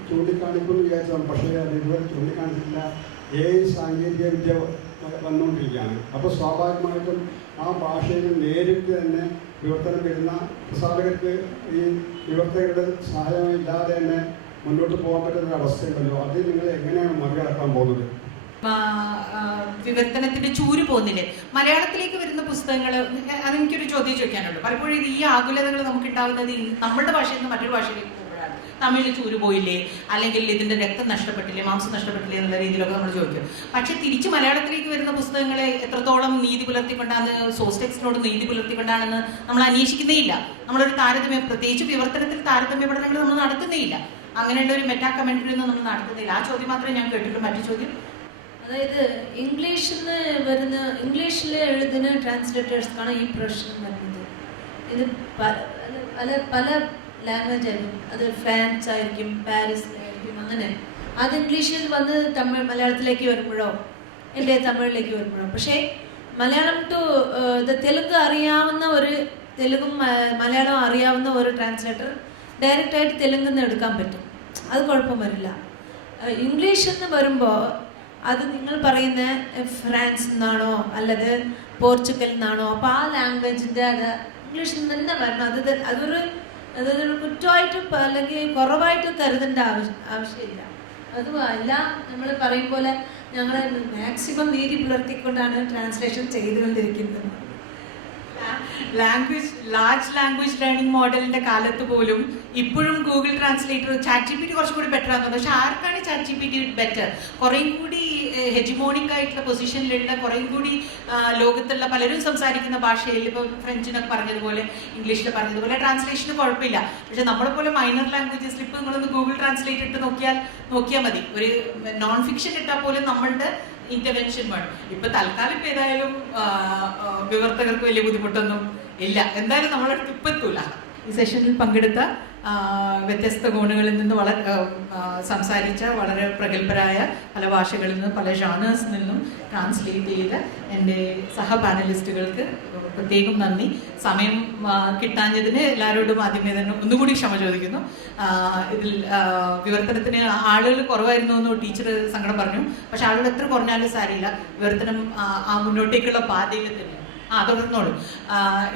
ചൂണ്ടിക്കാണിക്കുമെന്ന് വിചാരിച്ചതാണ്, പക്ഷേ അത് ഇതുവരെ ചൂണ്ടിക്കാണിച്ചില്ല. സാങ്കേതിക വിദ്യ വന്നുകൊണ്ടിരിക്കുകയാണ്. അപ്പോൾ സ്വാഭാവികമായിട്ടും ആ ഭാഷയിൽ നേരിട്ട് തന്നെ വിവർത്തനം വരുന്ന പ്രസാധകർക്ക് ഈ വിവർത്തകരുടെ സഹായമില്ലാതെ തന്നെ മുന്നോട്ട് പോകാൻ പറ്റുന്ന അവസ്ഥയുണ്ടല്ലോ. അത് നിങ്ങൾ എങ്ങനെയാണ് മറികടക്കാൻ പോകുന്നത്? വിവർത്തനത്തിന്റെ ചൂര് പോകുന്നില്ലേ മലയാളത്തിലേക്ക് വരുന്ന പുസ്തകങ്ങൾ? അതെനിക്കൊരു ചോദ്യം ചോദിക്കാനുള്ളൂ. പലപ്പോഴും ഈ ആകുലതകൾ നമുക്ക് ഉണ്ടാകുന്നത് നമ്മുടെ ഭാഷയിൽ നിന്ന് മറ്റൊരു ഭാഷയിലേക്ക് പോകുമ്പോഴാണ്. തമിഴിൽ ചൂര് പോയില്ലേ, അല്ലെങ്കിൽ ഇതിന്റെ രക്തം നഷ്ടപ്പെട്ടില്ലേ, മാംസം നഷ്ടപ്പെട്ടില്ലേ എന്നുള്ള രീതിയിലൊക്കെ നമ്മൾ ചോദിക്കും. പക്ഷെ തിരിച്ച് മലയാളത്തിലേക്ക് വരുന്ന പുസ്തകങ്ങളെ എത്രത്തോളം നീതി പുലർത്തിക്കൊണ്ടാണ്, സോഴ്സ് ടെക്സ്റ്റിനോട് നീതി പുലർത്തിക്കൊണ്ടാണെന്ന് നമ്മൾ അന്വേഷിക്കുന്നേ ഇല്ല. നമ്മളൊരു താരതമ്യം, പ്രത്യേകിച്ച് വിവർത്തനത്തിൽ താരതമ്യ പഠനങ്ങൾ നമ്മൾ നടത്തുന്നേ ഇല്ല. അങ്ങനെയുള്ള ഒരു മെറ്റാ കമന്ററി ഒന്നും നമ്മൾ നടത്തുന്നില്ല. ആ ചോദ്യം മാത്രമേ ഞാൻ കേട്ടിട്ടുള്ളൂ. മറ്റു ചോദ്യം, അതായത് ഇംഗ്ലീഷിൽ എഴുതുന്ന ട്രാൻസ്ലേറ്റേഴ്സ്ക്കാണ് ഈ പ്രശ്നം വരുന്നത്. ഇത് പല ലാംഗ്വേജ് ആയിരിക്കും, അത് ഫ്രാൻസ് ആയിരിക്കും, പാരീസ് ആയിരിക്കും, അങ്ങനെ അത് ഇംഗ്ലീഷിൽ വന്ന് മലയാളത്തിലേക്ക് വരുമ്പോഴോ എൻ്റെ തമിഴിലേക്ക് വരുമ്പോഴോ. പക്ഷേ മലയാളം ടു തെലുങ്ക് അറിയാവുന്ന തെലുങ്കും മലയാളം അറിയാവുന്ന ഒരു ട്രാൻസ്ലേറ്റർ ഡയറക്റ്റായിട്ട് തെലുങ്കിൽ നിന്ന് എടുക്കാൻ പറ്റും, അത് കുഴപ്പം വരില്ല. ഇംഗ്ലീഷിൽ നിന്ന് വരുമ്പോൾ അത് നിങ്ങൾ പറയുന്ന ഫ്രാൻസിൽ നിന്നാണോ അല്ലത് പോർച്ചുഗലിൽ നിന്നാണോ, അപ്പോൾ ആ ലാംഗ്വേജിൻ്റെ അത് ഇംഗ്ലീഷിൽ നിന്ന് തന്നെ വരണം. അതൊരു കുറ്റമായിട്ട് അല്ലെങ്കിൽ കുറവായിട്ട് കരുതേണ്ട ആവശ്യമില്ല. അതുമല്ല, നമ്മൾ പറയും പോലെ ഞങ്ങൾ മാക്സിമം നീതി പുലർത്തിക്കൊണ്ടാണ് ട്രാൻസ്ലേഷൻ ചെയ്തുകൊണ്ടിരിക്കുന്നത്. ലാർജ് ലാംഗ്വേജ് ലേണിംഗ് മോഡലിന്റെ കാലത്ത് പോലും ഇപ്പോഴും Google translator chat G P T കുറച്ചും കൂടി ബെറ്റർ ആണെന്ന്. പക്ഷെ ആർക്കാണ് chat G P T better? കുറേയും കൂടി ഹെജിമോണിക് ആയിട്ടുള്ള പൊസിഷനിലുള്ള കുറേയും കൂടി ലോകത്തുള്ള പലരും സംസാരിക്കുന്ന ഭാഷയിൽ, ഇപ്പോൾ ഫ്രഞ്ചിനൊക്കെ പറഞ്ഞതുപോലെ ഇംഗ്ലീഷിൽ പറഞ്ഞതുപോലെ ട്രാൻസ്ലേഷന് കുഴപ്പമില്ല. പക്ഷെ നമ്മളെപ്പോലെ മൈനർ ലാംഗ്വേജസിൽ ഇപ്പോൾ നിങ്ങളൊന്ന് ഗൂഗിൾ ട്രാൻസ്ലേറ്റ് ഇട്ട് നോക്കിയാൽ മതി. ഒരു നോൺ ഫിക്ഷൻ ഇട്ടാൽ പോലും നമ്മളുടെ ഇന്റർവെൻഷൻ വേണം. ഇപ്പൊ തൽക്കാലം ഇപ്പൊ ഏതായാലും വിവർത്തകർക്ക് വലിയ ബുദ്ധിമുട്ടൊന്നും ഇല്ല. എന്തായാലും നമ്മളടുത്ത് ഇപ്പം എത്തൂല. ഈ സെഷനിൽ പങ്കെടുത്ത വ്യത്യസ്ത കോണുകളിൽ നിന്ന് സംസാരിച്ച വളരെ പ്രഗത്ഭരായ പല ഭാഷകളിൽ നിന്നും പല ജാനേഴ്സിൽ നിന്നും ട്രാൻസ്ലേറ്റ് ചെയ്ത എൻ്റെ സഹ പാനലിസ്റ്റുകൾക്ക് പ്രത്യേകം നന്ദി. സമയം കിട്ടാഞ്ഞതിന് എല്ലാവരോടും ആദ്യമേ തന്നെ ഒന്നുകൂടി ക്ഷമ ചോദിക്കുന്നു. ഇതിൽ വിവർത്തനത്തിന് ആളുകൾ കുറവായിരുന്നു എന്ന് ടീച്ചർ സങ്കടം പറഞ്ഞു. പക്ഷെ ആളുകൾ എത്ര കുറഞ്ഞാലും സാരിയില്ല, വിവർത്തനം ആ മുന്നോട്ടേക്കുള്ള പാതയിൽ തന്നെ തുടർന്നോളൂ.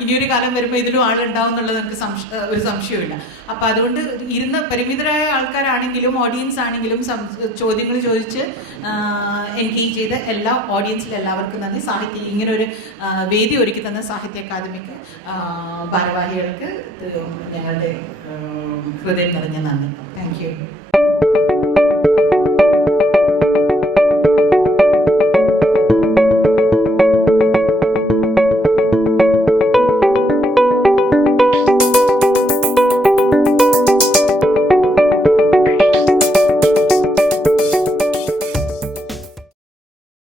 ഇനിയൊരു കാലം വരുമ്പോൾ ഇതിലും ആളുണ്ടാവും എന്നുള്ളത് നമുക്ക് ഒരു സംശയമില്ല. അപ്പം അതുകൊണ്ട് ഇരുന്ന് പരിമിതരായ ആൾക്കാരാണെങ്കിലും ഓഡിയൻസ് ആണെങ്കിലും ചോദ്യങ്ങൾ ചോദിച്ച് എൻഗേജ് ചെയ്ത എല്ലാ ഓഡിയൻസിലും എല്ലാവർക്കും നന്ദി. ഇങ്ങനെ ഒരു വേദി ഒരുക്കി തന്ന സാഹിത്യ അക്കാദമിക്ക് ഭാരവാഹികൾക്ക് ഞങ്ങളുടെ ഹൃദയം നിറഞ്ഞ നന്ദി. Thank you.